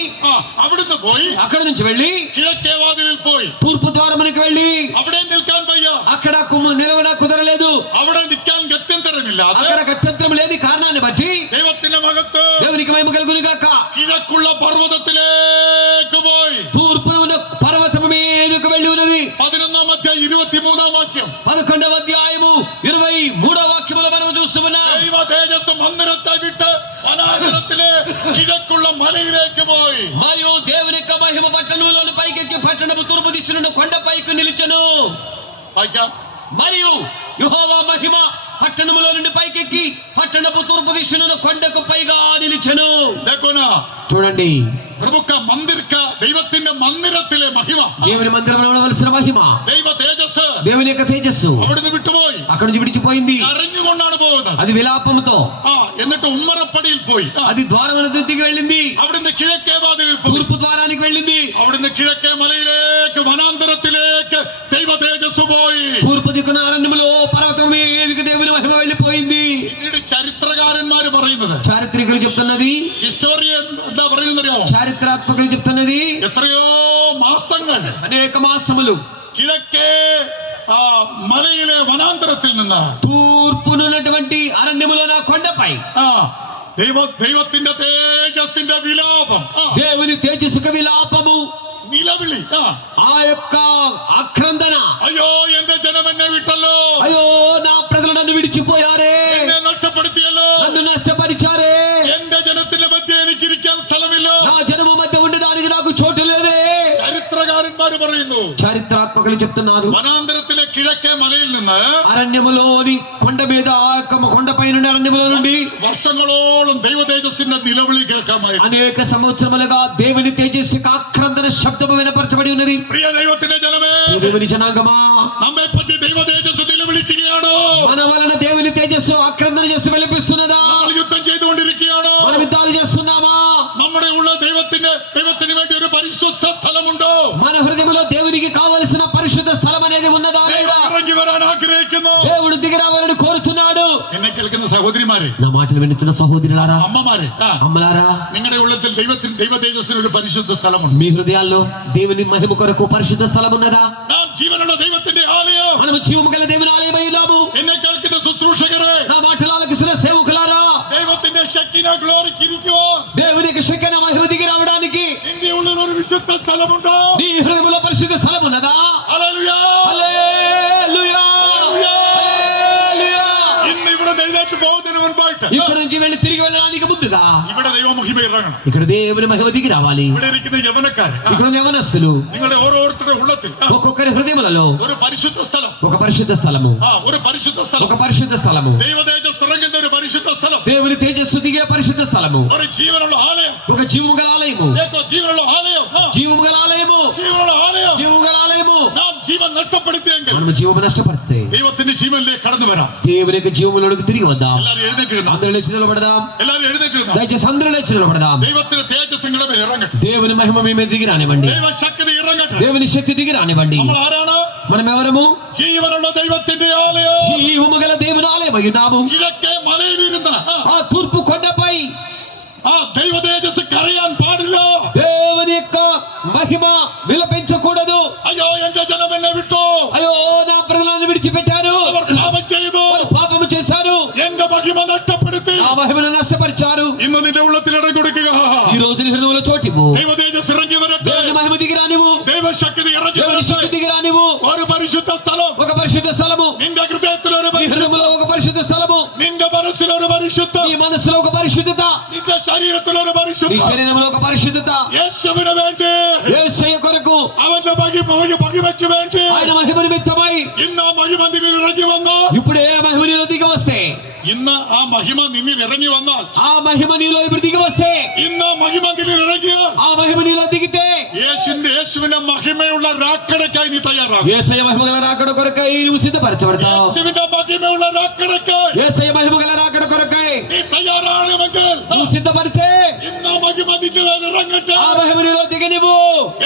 അവിടുന്ന് പോയി అక్కడ నుంచి వెళ్ళి കിഴക്കേ വാതിലിൽ പോയി. తూర్పు ద్వారమునకు వెళ్ళి അവിടെ നിൽക്കാൻ വയ്യ. అక్కడ నిలవడానికి కుదరలేదు. അവിടെ നിൽക്കാൻ ഗത്യന്തരമില്ലാതെ అక్కడ గత్యంతరం లేని కారణాన్ని బట్టి ദൈവത്തിന്റെ മഹത്വം దేవునికి మహిమ కలుగును గాక. കിഴക്കുള്ള പർവ്വതത്തിലേക്ക് പോയി. తూర్పున ఉన్న పర్వతము మీదకు వెళ్ళి ఉన్నది. 11-ാം അധ്യായം 23-ാം വാക്യം. 11వ అధ్యాయము 23వ వాక్యములో మనం చూస్తున్నాం. ദൈവ തേജസ് തേജസ് മന്ദിരത്തെ വിട്ട് വനാന്തരത്തിലെ കിഴക്കുള്ള മലയിലേക്ക് പോയി. మరియు దేవుని యొక్క మహిమ పట్టణంలోని పైకెక్కి పట్టణపు తూర్పు దిశ నుండి కొండపైకి నిలిచెను. വായിക്കാം. మరియు యెహోవా మహిమ పట్టణములో నుండి పైకెక్కి పట్టణపు తూర్పు దిశ నుండి కొండకు పైగా నిలిచెను. देखो చూడండి, പ്രഭുക്ക മന്ദിർക്ക ദൈവത്തിന്റെ മന്ദിരത്തിലെ മഹിമ, దేవుని మందిరంలో ఉండవలసిన మహిమ, ദൈവ തേജസ് దేవుని యొక్క తేజస్సు അവിടുന്ന് വിട്ടുപോയി. అక్కడి నుంచి విడిచిపోయింది. കരഞ്ഞുകൊണ്ടാണ് പോകുന്നത്. అది విలాపముతో. എന്നിട്ട് ഉമ്മറപ്പടിയിൽ പോയി. అది ద్వారముల దిగి వెళ్ళింది. അവിടുന്ന് കിഴക്കേ വാതിലിൽ പോയി. తూర్పు ద్వారానికి వెళ్ళింది. അവിടുന്ന് കിഴക്കേ മലയിലേക്ക് വനാന്തരത്തിലേക്ക് ദൈവ തേജസ് പോയി. తూర్పు దిక్కున అరణ్యములో పర్వతం మీదకి దేవుని మహిమ వెళ్ళిపోయింది. പിന്നീട് ചരിത്രകാരന്മാര് പറയുന്നത്, చారిత్రికులు చెప్తున్నది, ഹിസ്റ്റോറിയൻ എന്താ പറയുന്നറിയാമോ, చారిత్రాత్మకులు చెప్తున్నది, എത്രയോ മാസങ്ങൾ అనేక మాసములు കിഴക്കേ മലയിലെ വനാന്തരത്തിൽ നിന്ന് తూర్పునున్నటువంటి అరణ్యములో నా కొండపై ദൈവത്തിന്റെ തേജസ്സിന്റെ വിലാപം, దేవుని తేజస్సుక విలాపము, നിലവിളി, ఆ యొక్క ఆక్రందన, അയ്യോ എന്റെ ജനം എന്നെ വിട്ടല്ലോ, అయ్యో నా ప్రజలు నన్ను విడిచిపోయారే, എന്നെ നഷ്ടപ്പെടുത്തിയല്ലോ, నన్ను నష్టపరిచారే, എന്റെ ജനത്തിന്റെ മധ്യ എനിക്ക് ഇരിക്കാൻ സ്ഥലമില്ല. నా జనము మధ్య ఉండడానికి నాకు చోటు లేదే. ചരിത്രകാരന്മാര് പറയുന്നു, చారిత్రాత్మకులు చెప్తున్నారు, വനാന്തരത്തിലെ കിഴക്കേ മലയിൽ നിന്ന് అరణ్యములోని కొండ మీద ఆ యొక్క కొండపై నుండి అరణ్యములో నుండి വർഷങ്ങളോളം ദൈവ തേജസ്സിന്റെ നിലവിളി കേൾക്കാമായിരുന്നു. అనేక సంవత్సరములుగా దేవుని తేజస్సు ఆక్రందన శబ్దము వినపరచబడి ఉన్నది. പ്രിയ ദൈവത്തിന്റെ ജനമേ, దేవుని జనాంగమా, നമ്മെ പറ്റി ദൈവ തേജസ് നിലവിളിക്കുകയാണോ? మన వలన దేవుని తేజస్సు ఆక్రందన చేస్తూ విలపిస్తున్నదా? നമ്മൾ യുദ്ധം ചെയ്തുകൊണ്ടിരിക്കുകയാണോ? మనం యుద్ధాలు చేస్తున్నామా? നമ്മുടെ ഉള്ള ദൈവത്തിന് വേണ്ടി ഒരു പരിശുദ്ധ സ്ഥലമുണ്ടോ? మన హృదయంలో దేవునికి కావలసిన పరిశుద్ధ స్థలం అనేది ఉన్నదా లేదా? ദൈവം ഇറങ്ങി വരാൻ ആഗ്രഹിക്കുന്നു. దేవుడు దిగి రావాలని కోరుతున్నాడు. എന്നെ കേൾക്കുന്ന സഹോദരിമാരെ, నా మాటలు వింటున్న సహోదరులారా, അമ്മമാരെ, అమ్మలారా, നിങ്ങളുടെ ഉള്ളത്തിൽ ദൈവ തേജസ്സിന് ഒരു പരിശുദ്ധ സ്ഥലമുണ്ട്. మీ హృదయాల్లో దేవుని మహిమ కొరకు పరిశుద్ధ స్థలం ఉన్నదా? നാം ജീവനുള്ള ദൈവത്തിന്റെ ആലയം. మనము జీవము గల దేవుని ఆలయమై ఉన్నాము. എന്നെ കേൾക്കുന്ന ശുശ്രൂഷകരെ, నా మాటలు ఆలకిస్తున్న సేవకులారా, ദൈവത്തിന്റെ ശക്തിന ഗ്ലോറിക്ക് ഇരിക്കുവാൻ దేవుని యొక్క శక్తిని మహిమ దిగి రావడానికి നിന്റെ ഉള്ളിൽ ഒരു വിശുദ്ധ സ്ഥലമുണ്ടോ? నీ హృదయంలో పరిశుద్ధ స్థలం ఉన్నదా? ഹല്ലേലൂയ, హల్లెలూయా, హల్లెలూయా. ഇന്ന് ഇവിടെ എഴുന്നേറ്റ് പോകുന്നതിന് മുൻപായിട്ട് ఇక్కడ నుంచి వెళ్ళి తిరిగి వెళ్ళడానికి ముందుగా ഇവിടെ ദൈവമഹിമ ഇറങ്ങണം. ఇక్కడ దేవుని మహిమ దిగి రావాలి. ഇവിടെ ഇരിക്കുന്ന യവനക്കാര്, ఇక్కడ ఉన్న యవనస్తులు നിങ്ങളുടെ ഓരോരുത്തരുടെ ഉള്ളത്തിൽ ఒక్కొక్కరి హృదయములలో ഒരു പരിശുദ്ധ സ്ഥലം, ఒక పరిశుద్ధ స్థలము, ഒരു പരിശുദ്ധ സ്ഥലം, ఒక పరిశుద్ధ స్థలము, ദൈവ തേജസ് ഇറങ്ങുന്ന ഒരു പരിശുദ്ധ സ്ഥലം, దేవుని తేజస్సు దిగే పరిశుద్ధ స్థలము, ഒരു ജീവനുള്ള ആലയം. ఒక జీవము గల ఆలయము, देखो, ജീവനുള്ള ആലയം, జీవము గల ఆలయము, ജീവനുള്ള ആലയം. జీవము గల ఆలయము. നാം ജീവൻ നഷ്ടപ്പെടുത്തിയെങ്കിൽ మనము జీవము నష్టపడితే ദൈവത്തിന്റെ ജീവനിലേക്ക് കടന്നു വരാം. దేవుని యొక్క జీవములోకి తిరిగి వద్దాం. എല്ലാരും എഴുന്നേറ്റിരുന്നു, అందరూ లేచి నిలబడదాం. എല്ലാരും ఎഴുന്നേറ്റിരുന്നു. దయచేసి అందరూ లేచి నిలబడదాం. ദൈവത്തിന്റെ തേജസ് നിങ്ങളുടെ മേൽ ഇറങ്ങട്ടെ. దేవుని మహిమ మీ మీద దిగి రానివ్వండి. ദൈവ ശക്തി ഇറങ്ങട്ടെ. దేవుని శక్తి దిగి రానివ్వండి. നമ്മൾ ആരാണ്? మనం ఎవరము? ജീവനുള്ള ദൈവത്തിന്റെ ആലയം. జీవము గల దేవుని ఆలయమై ఉన్నాము. കിഴക്കേ മലയിലിരുന്ന ఆ తూర్పు కొండపై ദൈവ തേജസ് കരയാൻ പാടില്ല. దేవుని యొక్క మహిమ విలపించకూడదు. അയ്യോ എന്റെ ജനം എന്നെ വിട്ടു, అయ్యో నా ప్రజలను విడిచిపెట్టారు, അവർ പാപം ചെയ്തു, వారు పాపము చేశారు, എന്റെ మహిమ നഷ്ടപ്പെടുത്തി. నా మహిమను నష్టపరిచారు. ഇന്ന് നിന്റെ ഉള്ളത്തിൽ ഇടം കൊടുക്കുക. ఈ రోజు నీ హృదయంలో చోటివ్వు. ദൈവ തേജസ് ഇറങ്ങി വരട്ടെ. దేవుని మహిమ దిగి రానివ్వు. ദൈവശക്തി ഇറങ്ങി దేవుని శక్తి വരട്ടെ. దిగి రానివ్వు. ഒരു പരിശുദ്ധ സ്ഥലം, ఒక పరిశుద్ధ స్థలము, നിന്റെ ഹൃദയത്തിൽ ഒരു నీ പരിശുദ്ധ, హృదయంలో ఒక పరిశుద్ధ స్థలము, നിന്റെ മനസ്സിൽ ഒരു പരിശുദ്ധ, నీ మనసులో ఒక పరిశుద్ధత, നിന്റെ ശരീരത്തിൽ ഒരു నీ പരിശുദ്ധ. శరీరంలో ఒక పరిశుద్ధత. യേശുവിന് വേണ്ടി, యేసయ్య కొరకు, അവന്റെ മഹിമയ്ക്ക് വേണ്ടി ఆయన మహిమ నిమిత్తమై ഇന്ന് ആ മഹിമ നിന്നിൽ ഇറങ്ങി വന്നാൽ, ఇప్పుడే మహిమ నీలో దిగి వస్తే, ഇന്ന് ആ മഹിമ നിന്നിൽ ഇറങ്ങി വന്നാൽ, ఆ మహిమ నీలో ఇప్పుడు దిగి వస్తే, ഇന്ന് ആ മഹിമ നിന്നിൽ ഇറങ്ങിയാൽ ఆ మహిమ నీలో దిగితే യേശുവിന്റെ മഹിമയുള്ള രാക്കടക്കായി നീ തയ്യാറാകും. యేసయ్య మహిమ గల రాకడ కొరకై నువ్వు సిద్ధపరచబడతావు. യേശുവിന്റെ మహిమയുള്ള രാക്കടക്കായി యేసయ్య మహిమ గల రాకడ కొరకై നീ തയ്യാറാകണമെങ്കിൽ నువ్వు సిద్ధపడితే ഇന്ന് ആ മഹിമ നിന്നിൽ ഇറങ്ങട്ടെ. ఆ మహిమ నీలో దిగనివ్వు.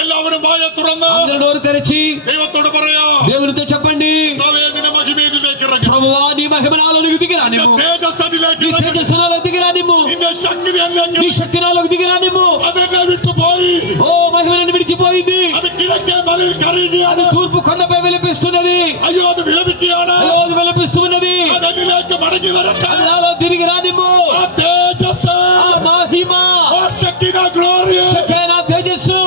എല്ലാവരും വായ തുറന്ന് అందరూ నోరు తెరిచి ദൈവത്തോട് പറയാ, దేవునితో చెప్పండి, കർത്താവേ, നിന്റെ മഹിമയിലേക്ക് ഇറങ്ങി, ప్రభువా నీ మహిమ నాలోనికి దిగి రానివ్వు. തേജസ്സിലേക്ക് నీ ഇറങ്ങി, తేజస్సు నాలో దిగి రానివ్వు. നിന്റെ ശക്തി എന്നിലേക്ക് నీ శక్తి నాలోకి దిగి రానివ్వు. അതെന്നെ വിട്ടുപോയി. ఓ మహిమ నన్ను విడిచిపోయింది. അത് കിഴക്കേ മലയിൽ అది കരയുകയാണ്. తూర్పు కొండపై విలపిస్తున్నది. അയ്യോ, അത് വിലപിക്കുകയാണ്. అయ్యో అది విలపిస్తున్నది. അതെന്നിലേക്ക് മടങ്ങി വരട്ടെ. అది నాలో తిరిగి రానివ్వు. ആ തേജസ്, ఆ మహిమ, ആ ശക്തിന ഗ്ലോറി, శక్తి నా తేజస్సు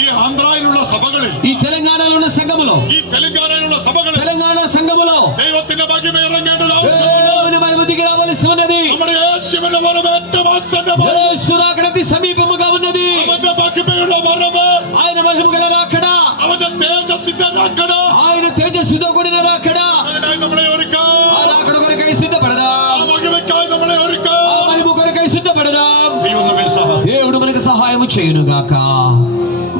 ഈ ആന്ധ്രയിലുള്ള സഭകളിൽ, ఈ తెలంగాణలో ఉన్న సంఘములో, ഈ തെലങ്കാനയിലുള്ള സഭകളിൽ తెలంగాణ సంఘములో ദൈവത്തിന്റെ മഹിമ ഇറങ്ങേണ്ടത് ആവശ്യമാണ്. దేవుని మహిమ దిగి రావలసి ఉన్నది. നമ്മുടെ ఆసన్నమై యేసు రాకడ అతి సమీపముగా ఉన్నది. അവന്റെ മഹിമയുടെ വരവ്, ఆయన మహిమ గల రాకడ, അവന്റെ തേജസ്സിന്റെ രാക്കട, ఆయన తేజస్సుతో కూడిన రాకడ. അതിനായി നമ്മളെ ഒരുക്കാം. ఆ రాకడ కొరకై సిద్ధపడదాం. ആ മഹിമയ്ക്കായി നമ്മളെ ഒരുക്കാം. ఆ మహిమ కొరకై సిద్ధపడదాం. ദൈവം നമ്മെ സഹായിക്കട്ടെ. దేవుడు మనకు సహాయం చేయును గాక.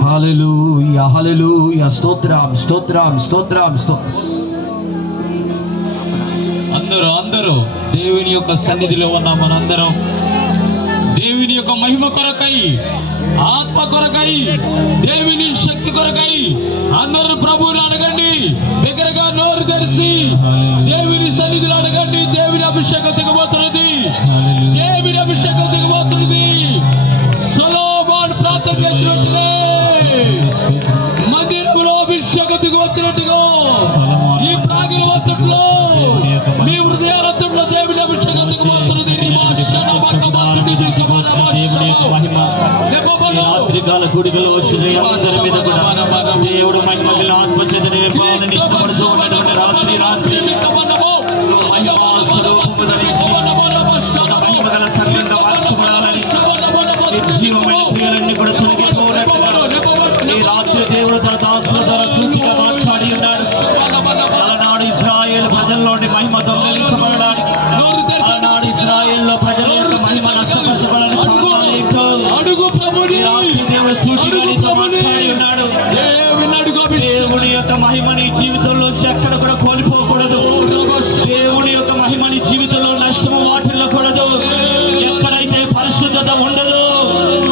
హల్లెలూయా హల్లెలూయా. స్తోత్రం స్తోత్రం స్తోత్రం స్తోత్రం. అందరూ దేవుని యొక్క సన్నిధిలో ఉన్న మనందరం దేవుని యొక్క మహిమ కొరకై, ఆత్మ కొరకై, దేవుని శక్తి కొరకై అందరూ ప్రభువుని అడగండి. దగ్గరగా నోరు తెరిచి దేవుని సన్నిధిలో అడగండి. దేవుని అభిషేకం దిగబోతున్నది. దేవుని అభిషేకం దిగబోతున్నది. సొలొమోను ప్రార్థన చేసినట్టునే మందిరంలో అభిషేకం దిగవచ్చినట్టుగా ఈ ప్రాగిన వత్తుట్లో మీ హృదయాలతో దేవుని అభిషేకం దిగబోతున్నది. రాత్రికాల కూడికలో వచ్చిన అందరి మీద కూడా దేవుడు మహిమగల ఆత్మ చేత నింపాలని ఇష్టపడుతూ ఉన్నటువంటి రాత్రి మహిమాస్వరూపము ధరించి మహిమగల సంఘంగా మార్చబడాలని నిర్జీవమైన క్రియలన్నీ కూడా తొలగిపోనట్టుగా ఈ రాత్రి దేవుడు తన దాసుల ద్వారా సూటిగా మాట్లాడి ఉన్నాడు. అలనాడు ఇశ్రాయేలు ప్రజల్లోని మహిమ దొంగలించబడడానికి, అలనాడు ఇశ్రాయేల్లో ప్రజల యొక్క మహిమ నష్టపరచబడని అడుగు ప్రభుని. దేవుడు సూటిగా నీతో మాట్లాడి ఉన్నాడు. దేవుడి యొక్క మహిమని జీవితంలోంచి ఎక్కడ కూడా కోల్పోకూడదు. దేవుడి యొక్క మహిమని జీవితంలో నష్టము వాటిల్లకూడదు. ఎక్కడైతే పరిశుద్ధత ఉండదు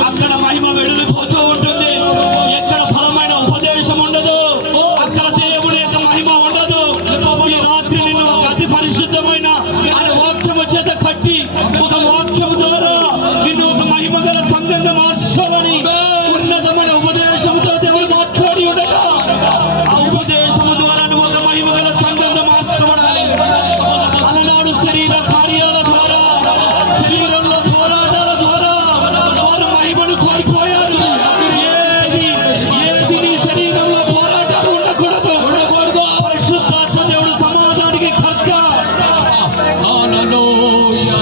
అక్కడ మహిమ వెడలిపోతూ ఉంటుంది. ఎక్కడ బలమైన ఉపదేశం ఉండదు అక్కడ దేవుడి యొక్క మహిమ ఉండదు. ఈ రాత్రి నిన్ను ఒక అతి పరిశుద్ధమైన ఆయన వాక్యము చేత కట్టి ఒక వాక్యము ద్వారా నిన్ను ఒక మహిమ గల సంఘంగా మార్చాలని ఉన్నతమైన ఉపదేశంతో దేవుడు మాట్లాడి ఉండగా ఆ ఉపదేశము ద్వారా నువ్వు ఒక మహిమ గల సంఘంగా మార్చబడాలి. అలనాడు శరీర కార్యాల ద్వారా, శరీరంలో పోరాటాల ద్వారా వారు మహిమను కోల్పోయారు. ఏది నీ శరీరంలో పోరాటాలు ఉండకూడదు. పరిశుద్ధాత్మ దేవుడు సమాధానికి కర్త. హల్లెలూయా.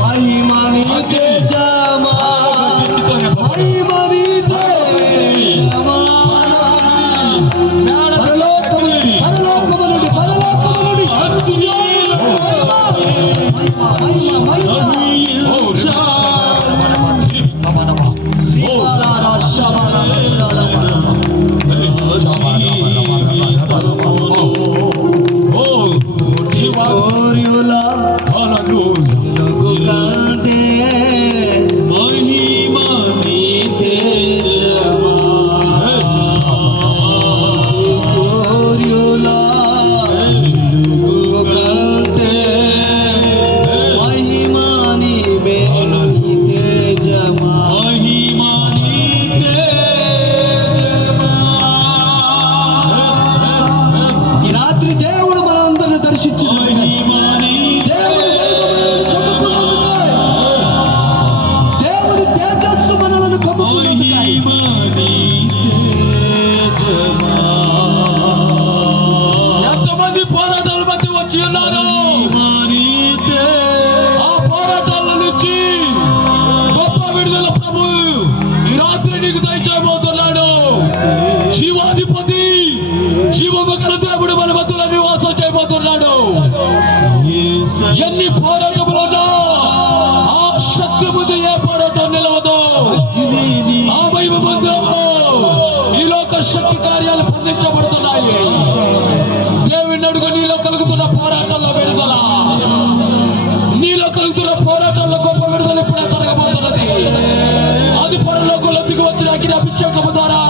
మహిమ నీకే జమా మహిమ నీకే జమా పరలోకము నుండి సూర్యుల వెలుగు కంటే మహిమ నీ తేజమా సూర్యుల వెలుగు కంటే మహిమ నీవే నీ తేజమా మహిమ నీ ఈ రాత్రి దేవుడు మనందరిని దర్శించిన దేవుని తేజస్సు మనలను కమ్ముకున్నది. ఎంతమంది పోరాటాల మధ్య వచ్చి ఉన్నారు. ఆ పోరాటాల నుంచి గొప్ప విడుదల ప్రభు ఈ రాత్రి నీకు దయచేయబోతున్నాడు. జీవాధిపతి జీవము గల దేవుడు మన మధ్యలో నివాసం చేయబోతున్నాడు. ఎన్ని పోరాటములున్నా ఆ శక్తి ముందు ఏ పోరాటం నిలవదు. ఆ మహిమ ముందు ఈ లోక శక్తి కార్యాలు పొందించబడుతున్నాయి. దేవుని అడుగు నీలో కలుగుతున్న పోరాటంలో విడుదల, నీలో కలుగుతున్న పోరాటంలో గొప్ప విడుదల ఇప్పుడే జరగబోతున్నది. అది పరలోకంలో దిగి వచ్చిన అగ్ని అభిషేకము ద్వారా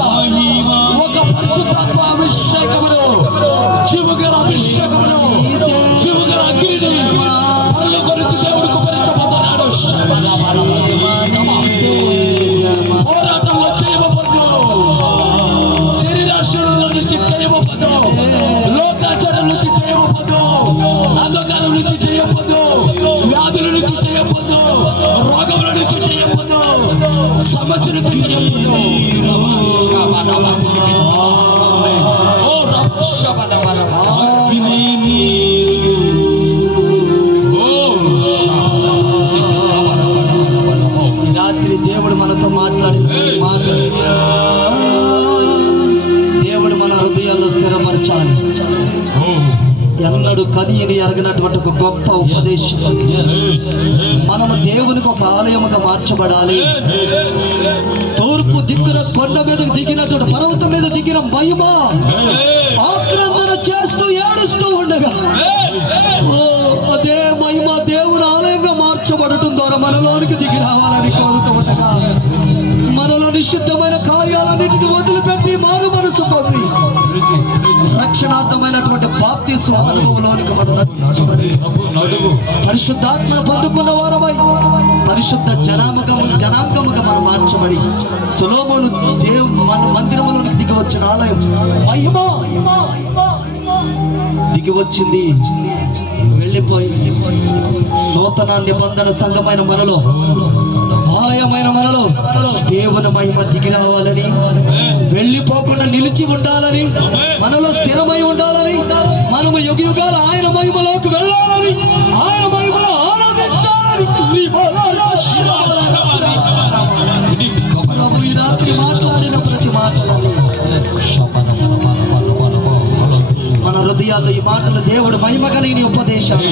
ఒక పరిశుద్ధాత్మ అభిషేకమును, జీవగల అభిషేకమును, జీవగల అగ్నిని పరలోకం నుంచి దేవుడు కుమరించబోతున్నాడు. పోరాటంలో చేయబోదు, శరీరాశయంలో నుంచి చేయబోదు, లోకాచారం నుంచి చేయబోదు, అంధకారం నుంచి చేయబోదు, వ్యాధుల నుంచి చేయబోదు, రోగముల నుంచి చేయబోదు, సమస్య నుంచి చేయబోదు. ఓ ఈ రాత్రి దేవుడు మనతో మాట్లాడిన దేవుడు మన హృదయాల్లో స్థిరపరచాలి. ఎన్నడూ కనియని ఎరగనటువంటి ఒక గొప్ప ఉపదేశం. మనము దేవునికి ఒక ఆలయముగా మార్చబడాలి. తూర్పు దిక్కున కొండ మీదకి దిగినటువంటి పర్వతం మీద దిగిన మహిమ ఆక్రందన చేస్తూ ఏడుస్తూ ఉండగా అదే మహిమ దేవుని ఆలయంగా మార్చబడటం ద్వారా మనలోనికి దిగి రావాలని కోరుతూ ఉండగా మనలో నిషిద్ధమైన కార్యాలన్నింటిని వదిలిపెట్టి మారు మనసు పొంది రక్షణార్థమైనటువంటి బాప్తిస్మ అనుభవంలోనికి మనం పరిశుద్ధాత్మను పొందుకున్న వారమై పరిశుద్ధ జనాంగముగా మనం మార్చబడి సొలొమోను మన మందిరములోనికి దిగి వచ్చిన ఆలయం మహిమ దిగి వచ్చింది, వెళ్ళిపోయింది. నూతన నిబంధన సంఘమైన మనలో, ఆలయమైన మనలో దేవుని మహిమ దిగి రావాలని, వెళ్ళిపోకుండా నిలిచి ఉండాలని, మనలో స్థిరమై ఉండాలని, మనము యుగాల ఆయన మహిమలోకి వెళ్ళాలని, ఆయన మహిమలో ఆనందించాలని ప్రభు ఈ రాత్రి మాట్లాడిన ప్రతి మాటలని మన హృదయాల్లో ఈ మాటలు దేవుడు మహిమ కలిగిన ఉపదేశాలు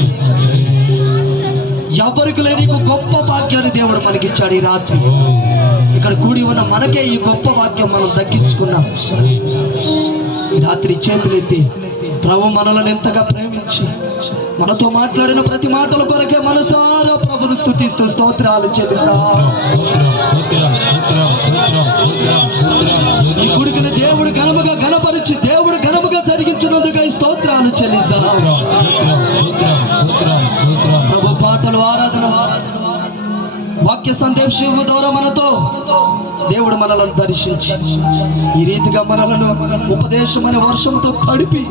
ఎవరికి లేని గొప్ప వాక్యాన్ని దేవుడు మనకిచ్చాడు. ఈ రాత్రి ఇక్కడ కూడి ఉన్న మనకే ఈ గొప్ప వాక్యం మనం దక్కించుకున్నాం. ఈ రాత్రి చేతులెత్తి ప్రభు మనలను ఎంతగా ప్రేమించి మనతో మాట్లాడిన ప్రతి మాటల కొరకే మనసారా ప్రభును స్తుతిస్తూ స్తోత్రాలు చెల్లిస్తాం. ఈ గుడికిని దేవుడు ఘనముగా గణపరిచి దేవుడు ఘనముగా జరిగించినందుకు ఈ స్తోత్రాలు చెల్లిస్తాం. ప్రభు పాటలు ఆరాధన వాక్య సందేశము ద్వారా మనతో దేవుడు మనలను దర్శించి ఈ రీతిగా మనలను ఉపదేశమనే వర్షంతో తడిపి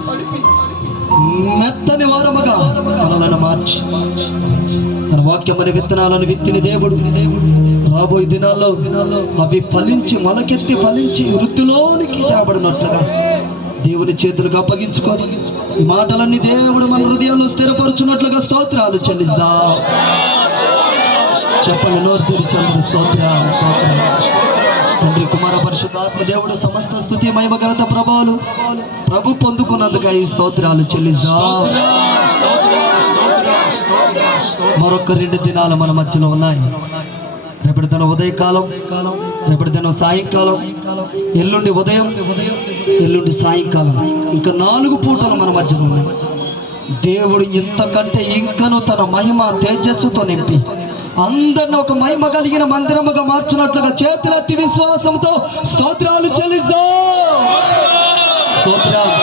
మెత్తని వారముగా మనలను మార్చి తన వాక్యమనే విత్తనాలను విత్తిన దేవుడు రాబోయే దినాల్లో అవి ఫలించి మొలకెత్తి ఫలించి వృద్ధిలోనికి తేబడినట్లుగా దేవుని చేతులకు అప్పగించుకొని ఈ మాటలన్నీ దేవుడు మన హృదయాల్లో స్థిరపరచున్నట్లుగా స్తోత్రాలు చెల్లిద్దాం. చెప్పండి, నోరు తెరిచండి. స్తోత్రం, స్తోత్రం. తండ్రి, కుమార, పరిశుద్ధాత్మ దేవుడు సమస్త స్తుతి మహిమ ఘనత ప్రభావాలు ప్రభు పొందుకున్నందుకు ఈ స్తోత్రాలు చెల్లిద్దాం. మరొక 2 దినాలు మన మధ్యలో ఉన్నాయి. రేపటి దినం ఉదయకాలం, రేపటి దినం సాయంకాలం, ఎల్లుండి ఉదయం, ఎల్లుండి సాయంకాలం, ఇంకా 4 పూటలు మన మధ్యలో ఉన్నాయి. దేవుడు ఇంతకంటే ఇంకను తన మహిమ తేజస్సుతో నింపి అందరిని ఒక మహిమ కలిగిన మందిరముగా మార్చినట్లుగా చేతులెత్తి విశ్వాసంతో స్తోత్రాలు చెల్లిస్తాం. స్తోత్రాలు.